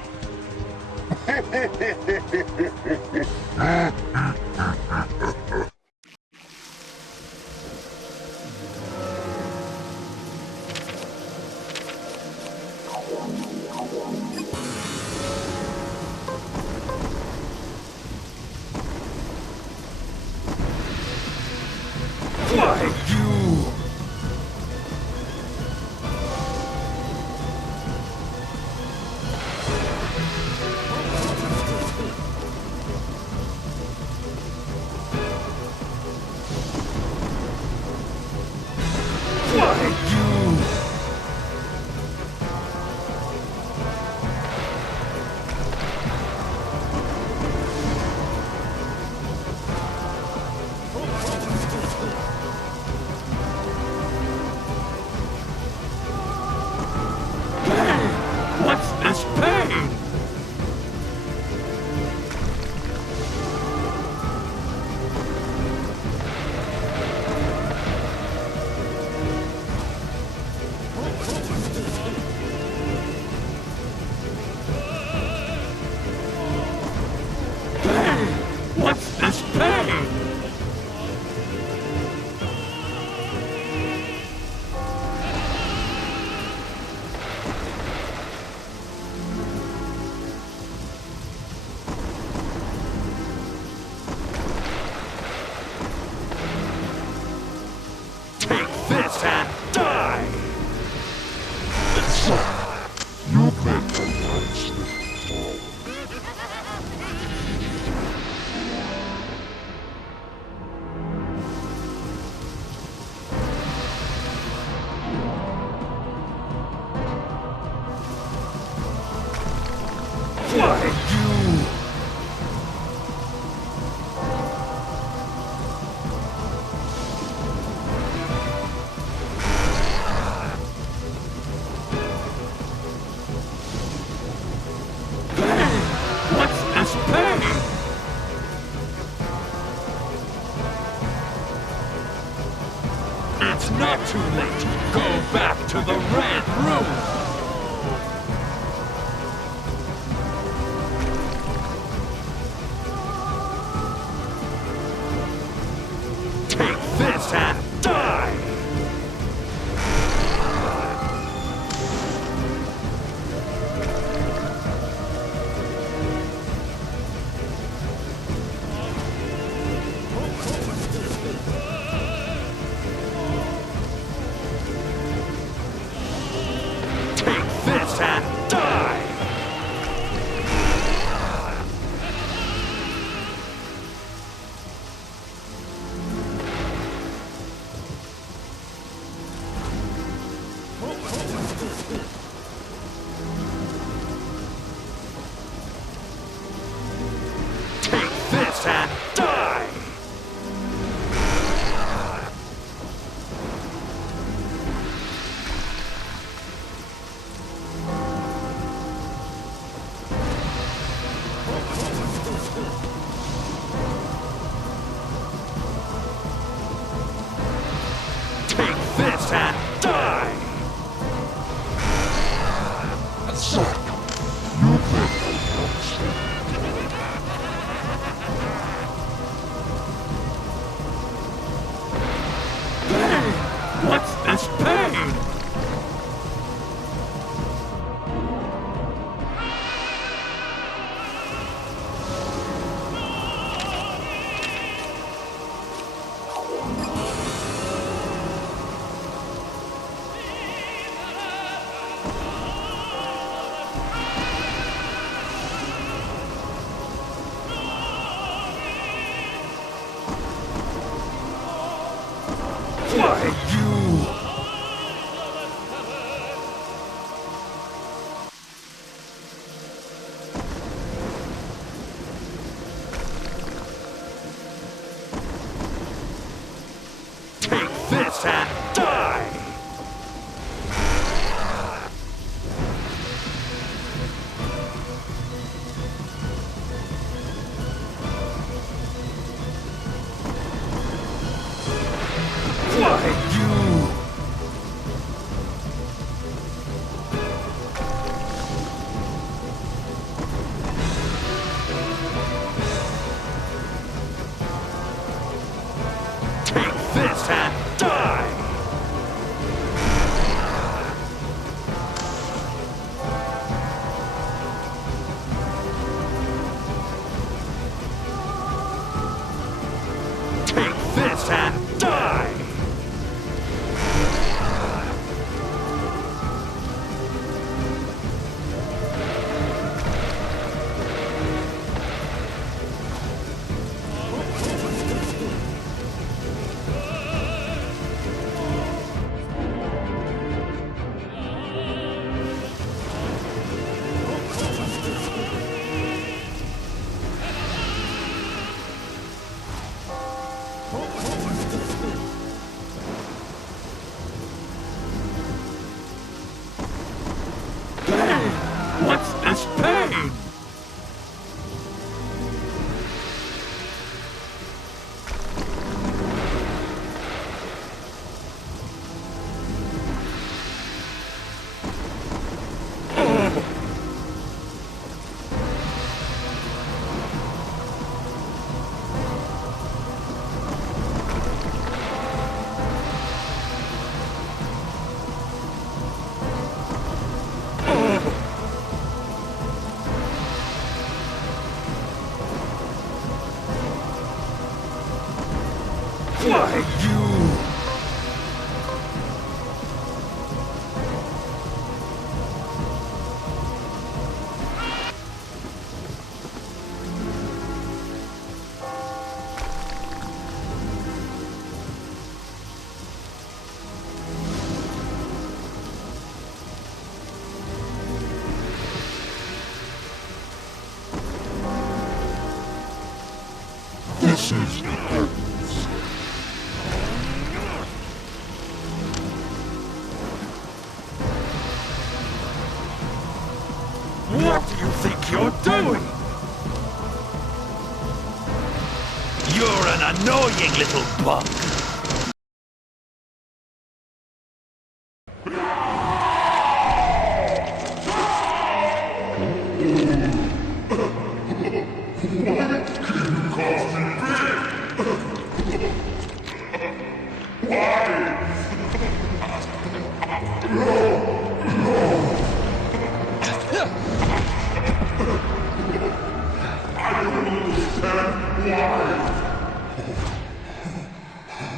What's this pain? What's this pain? This and die! You better watch this fall. Why you? What's this pain? It's not too late. Go back to the Red Room. Take this and die! Take this and die! What's this pain? Why, you... Take this and die! Why, you... Take this and die! Take this and die! What's this pain? Why, you... This is the purpose. What do you think you're doing? You're an annoying little bug.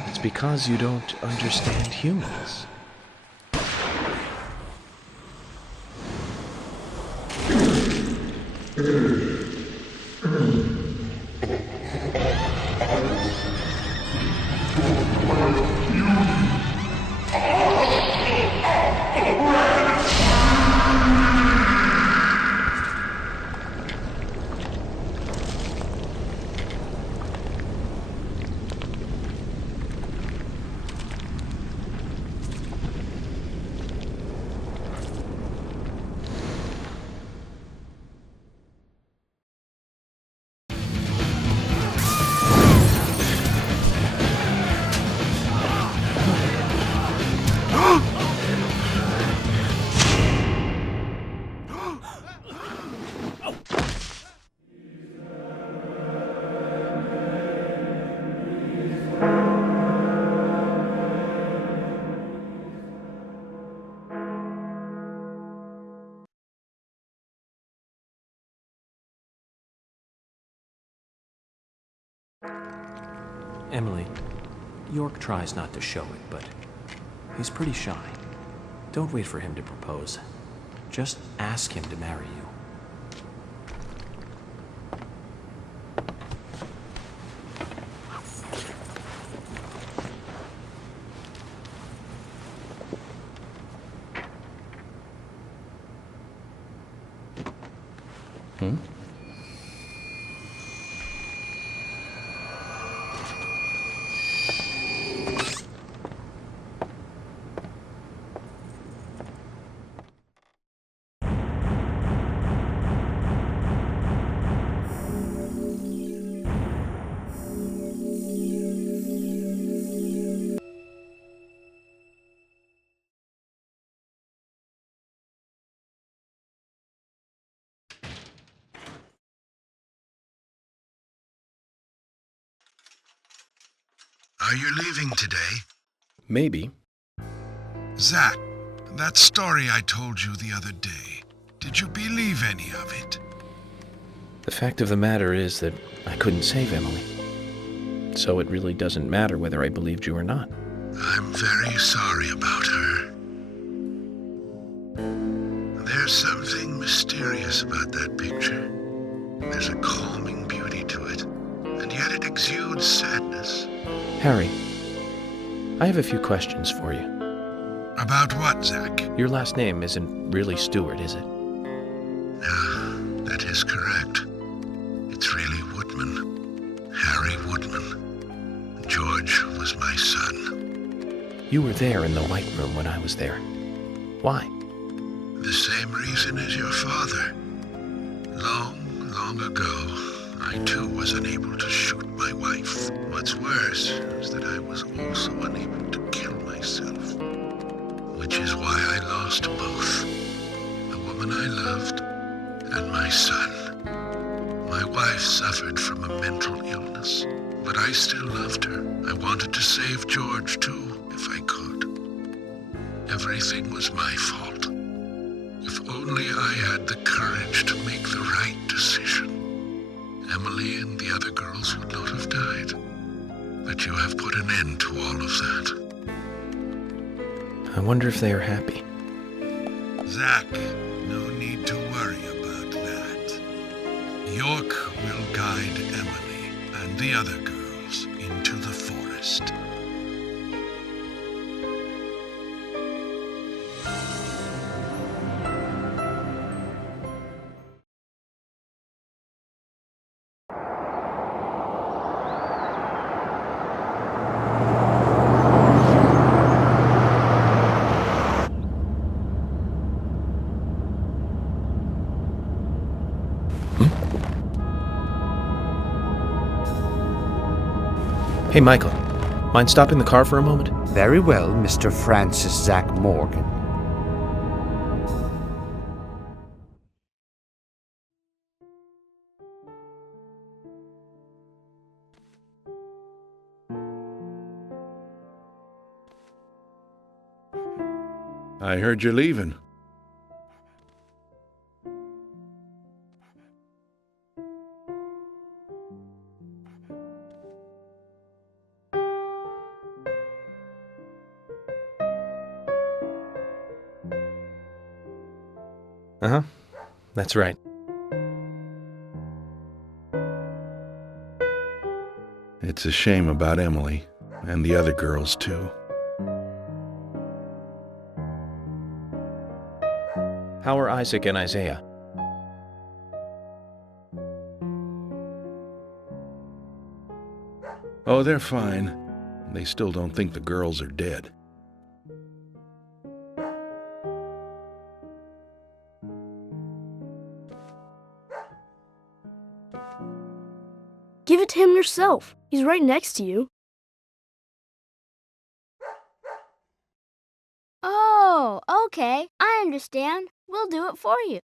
It's because you don't understand humans. Emily, York tries not to show it, but he's pretty shy. Don't wait for him to propose. Just ask him to marry you. Hmm? Are you leaving today? Maybe. Zach, that story I told you the other day, did you believe any of it? The fact of the matter is that I couldn't save Emily. So it really doesn't matter whether I believed you or not. I'm very sorry about her. There's something mysterious about that picture. There's a calming beauty to it, and yet it exudes sadness. Harry, I have a few questions for you. About what, Zach? Your last name isn't really Stewart, is it? That is correct. It's really Woodman. Harry Woodman. George was my son. You were there in the White Room when I was there. Why? The same reason as your father. Long ago, I too was unable to shoot my wife. What's worse is that I was also unable to kill myself. Which is why I lost both. The woman I loved and my son. My wife suffered from a mental illness, but I still loved her. I wanted to save George too, if I could. Everything was my fault. If only I had the courage to make the right decision, Emily and the other girls would not have died. But you have put an end to all of that. I wonder if they are happy. Zach, no need to worry about that. York will guide Emily and the other girls into the forest. Hey, Michael. Mind stopping the car for a moment? Very well, Mr. Francis Zach Morgan. I heard you're leaving. Uh-huh. That's right. It's a shame about Emily, and the other girls too. How are Isaac and Isaiah? Oh, they're fine. They still don't think the girls are dead. Give it to him yourself. He's right next to you. Oh, okay. I understand. We'll do it for you.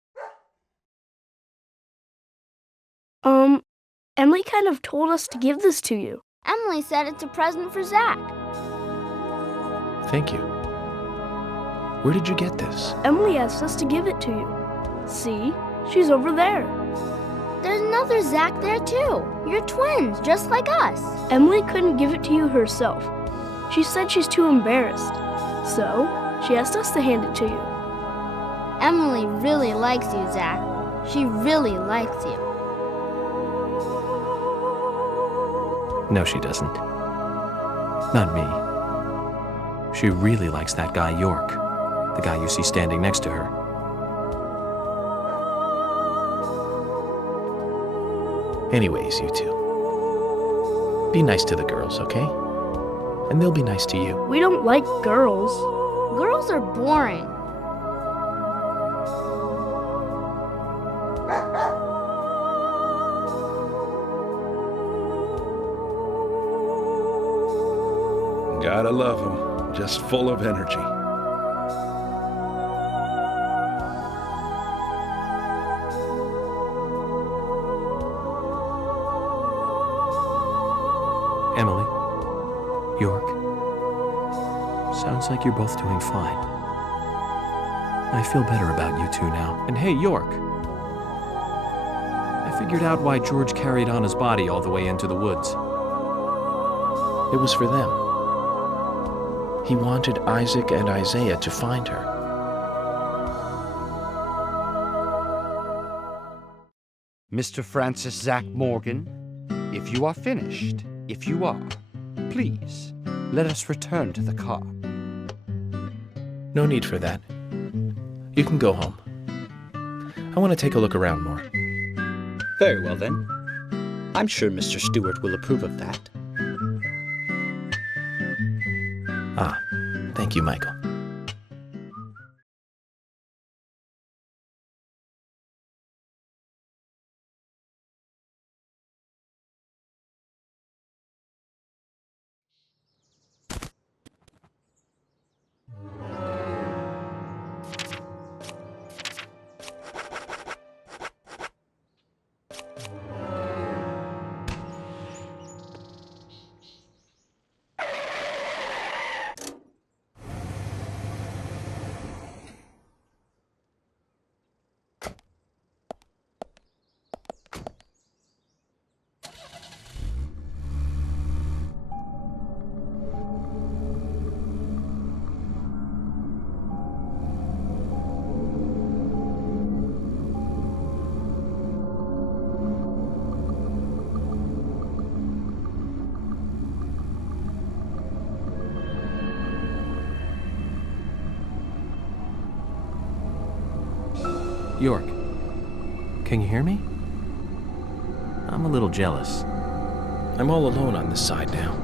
Emily kind of told us to give this to you. Emily said it's a present for Zach. Thank you. Where did you get this? Emily asked us to give it to you. See? She's over there. There's another Zach there too. You're twins, just like us. Emily couldn't give it to you herself. She said she's too embarrassed. So, she asked us to hand it to you. Emily really likes you, Zach. She really likes you. No, she doesn't. Not me. She really likes that guy York, the guy you see standing next to her. Anyways, you two. Be nice to the girls, okay? And they'll be nice to you. We don't like girls. Girls are boring. Gotta love him. Just full of energy. Emily, York, sounds like you're both doing fine. I feel better about you two now. And hey, York, I figured out why George carried Anna's body all the way into the woods. It was for them. He wanted Isaac and Isaiah to find her. Mr. Francis Zach Morgan, if you are finished, if you are, please, let us return to the car. No need for that. You can go home. I want to take a look around more. Very well, then. I'm sure Mr. Stewart will approve of that. Ah, thank you, Michael. York, can you hear me? I'm a little jealous. I'm all alone on this side now.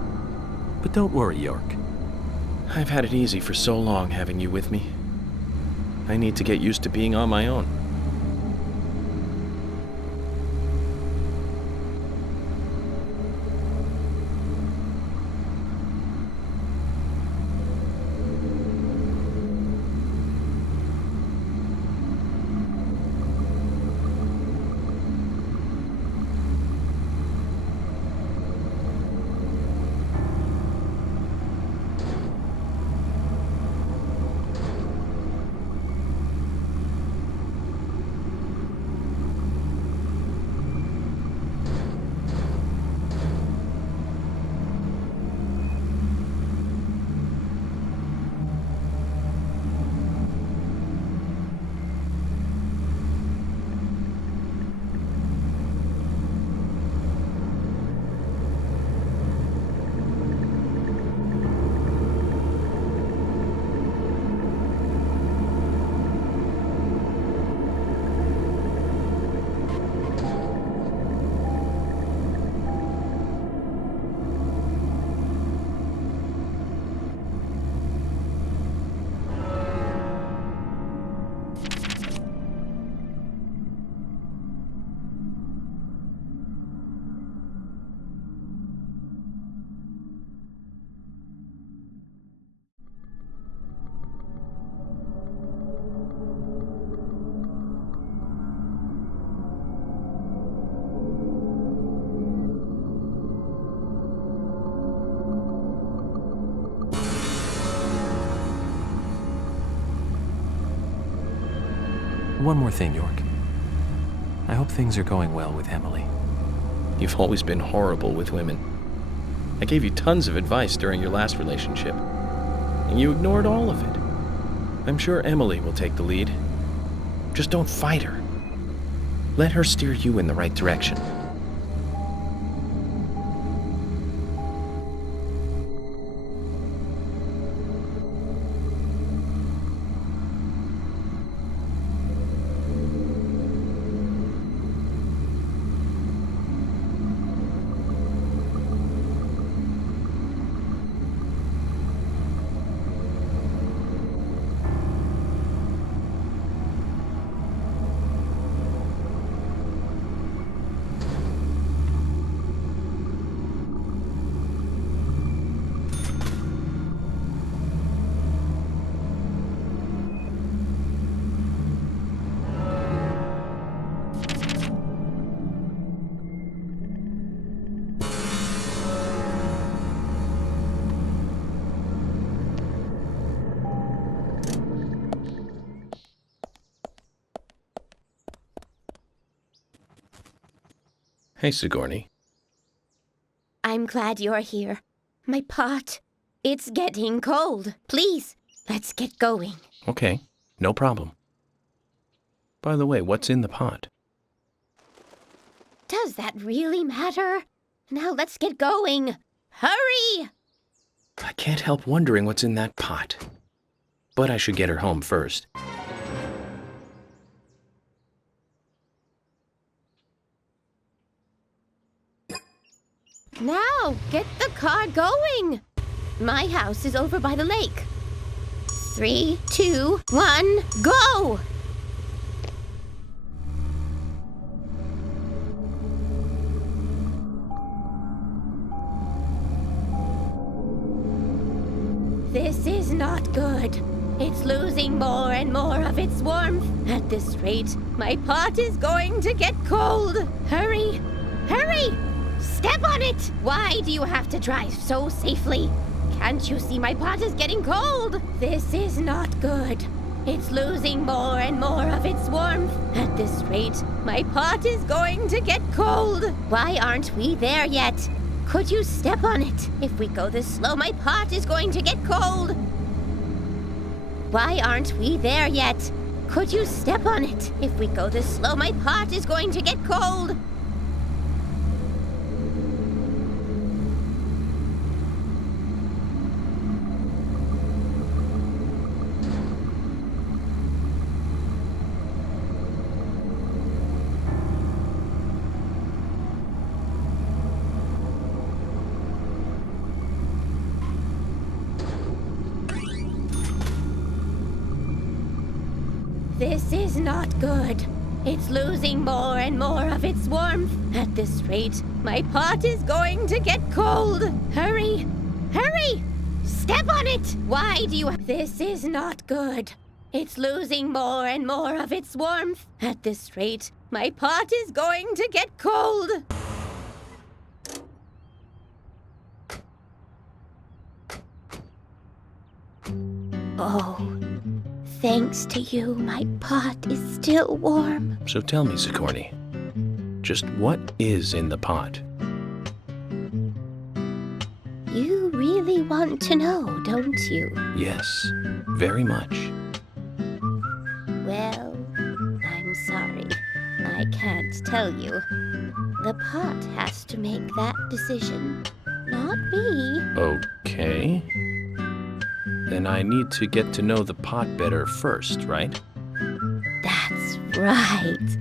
But don't worry, York. I've had it easy for so long having you with me. I need to get used to being on my own. One more thing, York. I hope things are going well with Emily. You've always been horrible with women. I gave you tons of advice during your last relationship, and you ignored all of it. I'm sure Emily will take the lead. Just don't fight her. Let her steer you in the right direction. Hey, Sigourney. I'm glad you're here. My pot, it's getting cold. Please, let's get going. Okay, no problem. By the way, what's in the pot? Does that really matter? Now let's get going. Hurry! I can't help wondering what's in that pot. But I should get her home first. Now, get the car going. My house is over by the lake. 3, 2, 1, go! This is not good. It's losing more and more of its warmth. At this rate, my pot is going to get cold. Hurry! Hurry! Step on it! Why do you have to drive so safely? Can't you see my pot is getting cold? This is not good. It's losing more and more of its warmth. At this rate, my pot is going to get cold. Why aren't we there yet? Could you step on it? If we go this slow, my pot is going to get cold. Why aren't we there yet? Could you step on it? If we go this slow, my pot is going to get cold. This is not good. It's losing more and more of its warmth. At this rate, my pot is going to get cold. Hurry! Hurry! Step on it! Why do you... This is not good. It's losing more and more of its warmth. At this rate, my pot is going to get cold. Oh, thanks to you, my pot is still warm. So tell me, Sigourney, just what is in the pot? You really want to know, don't you? Yes, very much. Well, I'm sorry. I can't tell you. The pot has to make that decision, not me. Okay. Then I need to get to know the pot better first, right? That's right.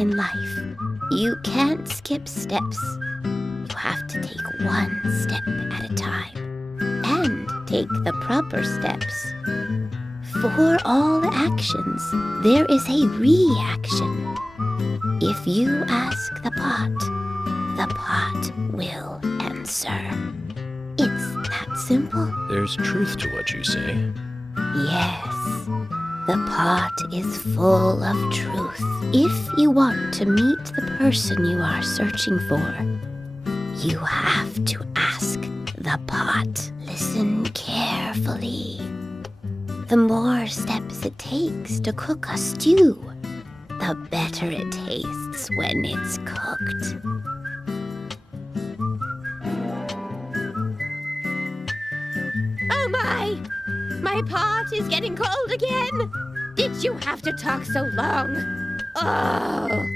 In life, you can't skip steps. You have to take one step at a time and take the proper steps. For all actions, there is a reaction. If you ask the pot will answer. It's that simple. There's truth to what you say. Yes, the pot is full of truth. If you want to meet the person you are searching for, you have to ask the pot. Listen carefully. The more steps it takes to cook a stew, the better it tastes when it's cooked. Oh my! My pot is getting cold again! Did you have to talk so long? Oh!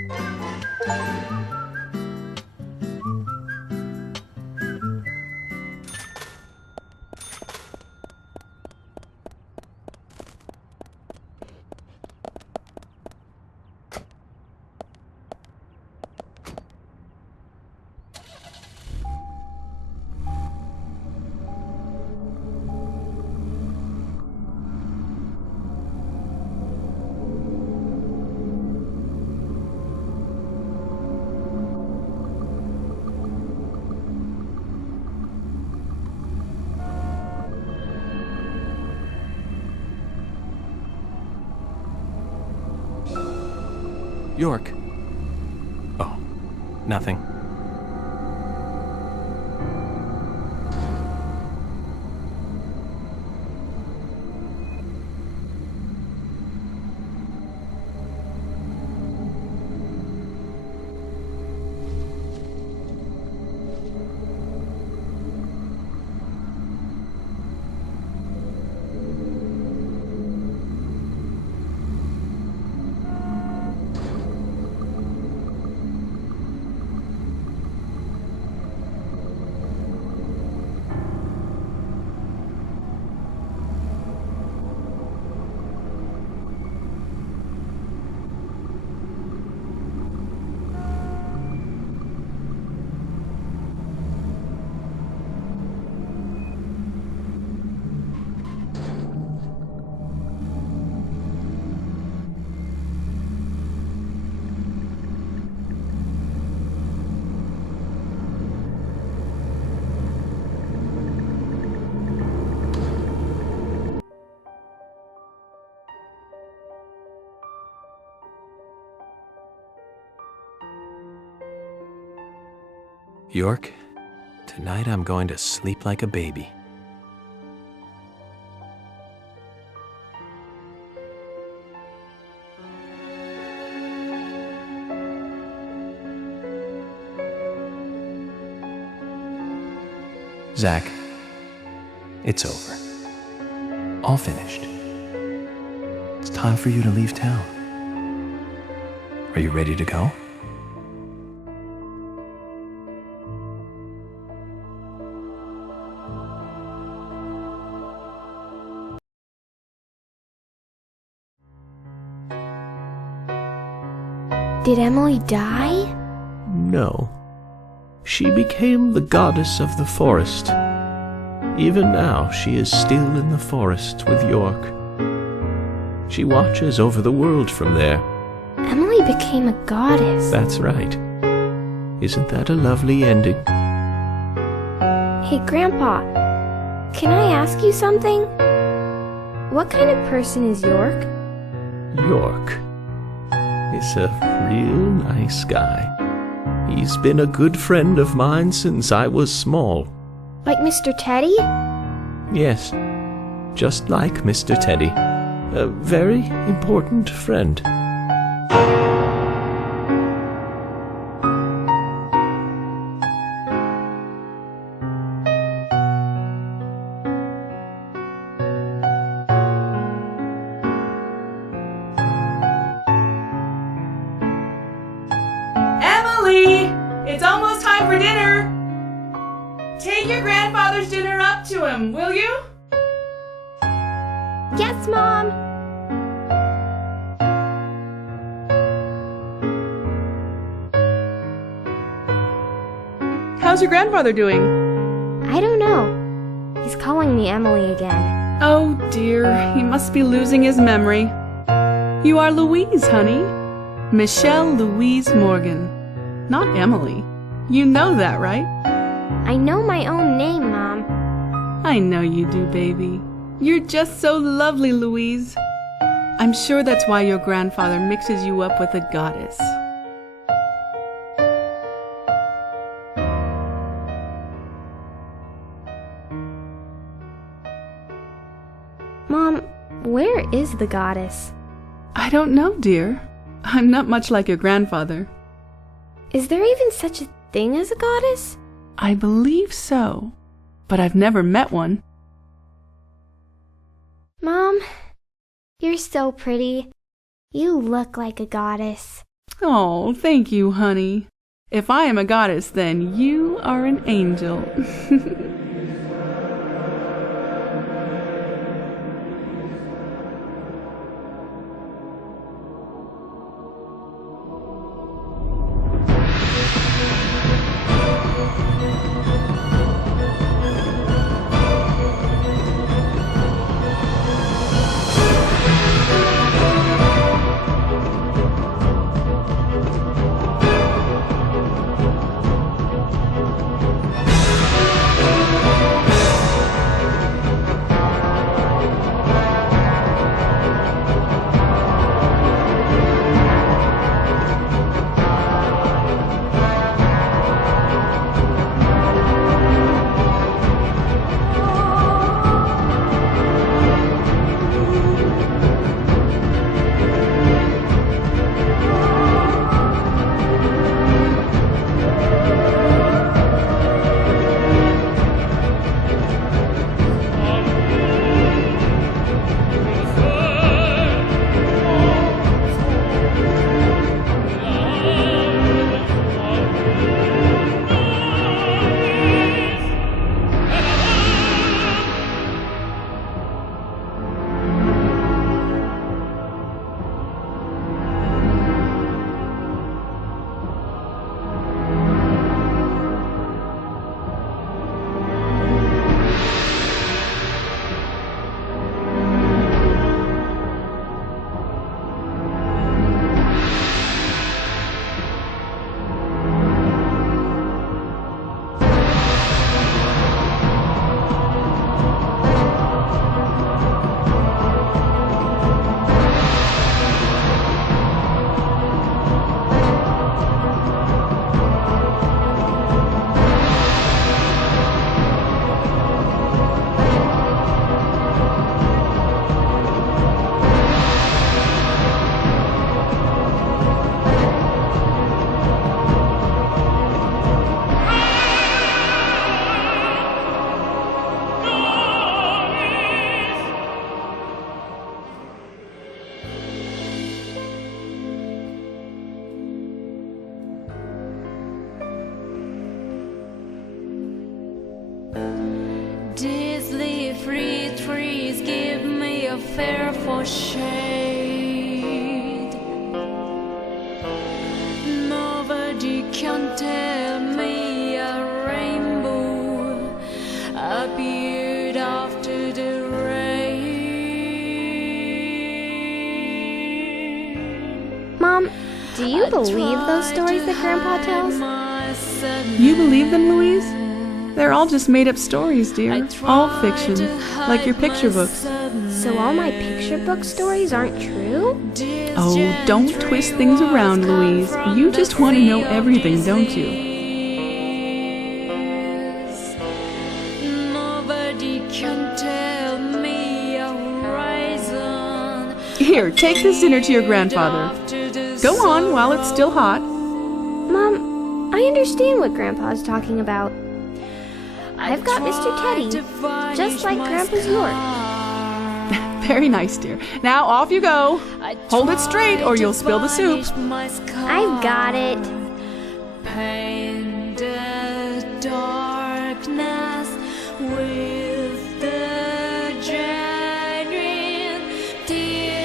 York. Oh, nothing. York, tonight I'm going to sleep like a baby. Zach, it's over. All finished. It's time for you to leave town. Are you ready to go? Did Emily die? No. She became the goddess of the forest. Even now, she is still in the forest with York. She watches over the world from there. Emily became a goddess. That's right. Isn't that a lovely ending? Hey, Grandpa, can I ask you something? What kind of person is York? York is a real nice guy. He's been a good friend of mine since I was small. Like Mr. Teddy? Yes, just like Mr. Teddy. A very important friend. It's almost time for dinner. Take your grandfather's dinner up to him, will you? Yes, Mom. How's your grandfather doing? I don't know. He's calling me Emily again. Oh dear, he must be losing his memory. You are Louise, honey. Michelle Louise Morgan. Not Emily. You know that, right? I know my own name, Mom. I know you do, baby. You're just so lovely, Louise. I'm sure that's why your grandfather mixes you up with a goddess. Mom, where is the goddess? I don't know, dear. I'm not much like your grandfather. Is there even such a thing as a goddess? I believe so, but I've never met one. Mom, you're so pretty. You look like a goddess. Oh, thank you, honey. If I am a goddess, then you are an angel. These leafy trees give me a fearful shade. Nobody can tell me a rainbow appeared after the rain. Mom, do you believe those stories that Grandpa tells? You believe them, Louise? They're all just made-up stories, dear. All fiction, like your picture books. So all my picture book stories aren't true? Oh, don't twist things around, Louise. You just want to know everything, don't you? Nobody can tell me a horizon. Here, take this dinner to your grandfather. Go on while it's still hot. Mom, I understand what Grandpa's talking about. I've got Mr. Teddy, just like Grandpa's York. Very nice, dear. Now off you go. Hold it straight or you'll spill the soup. I've got it. Paint the darkness with the genuine tears.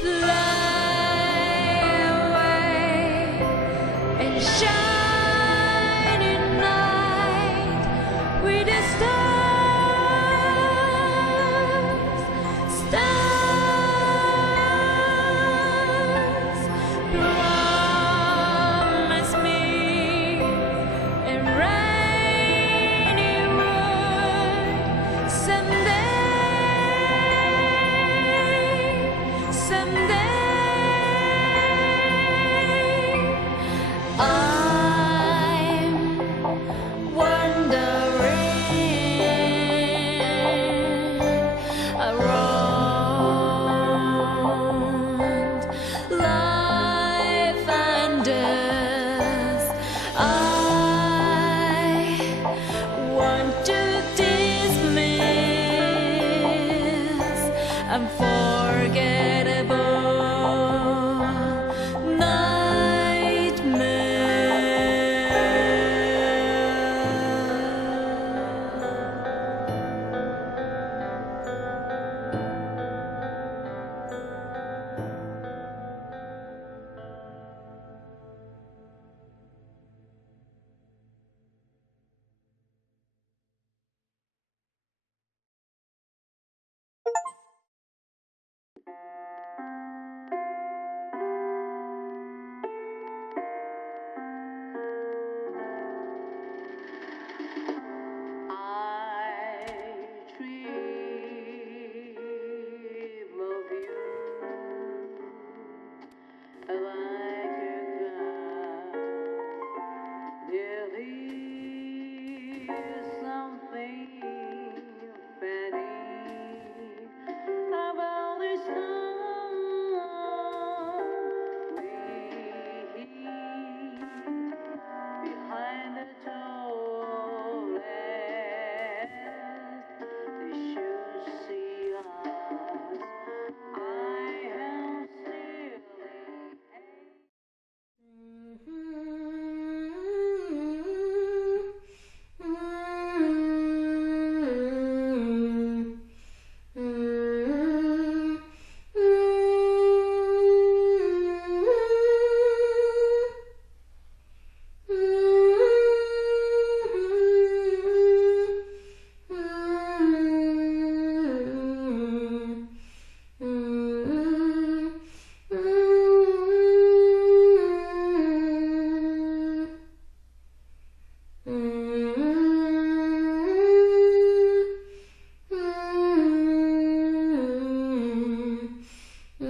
Fly away and shine in night with the stars. Stars.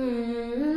Mm-hmm.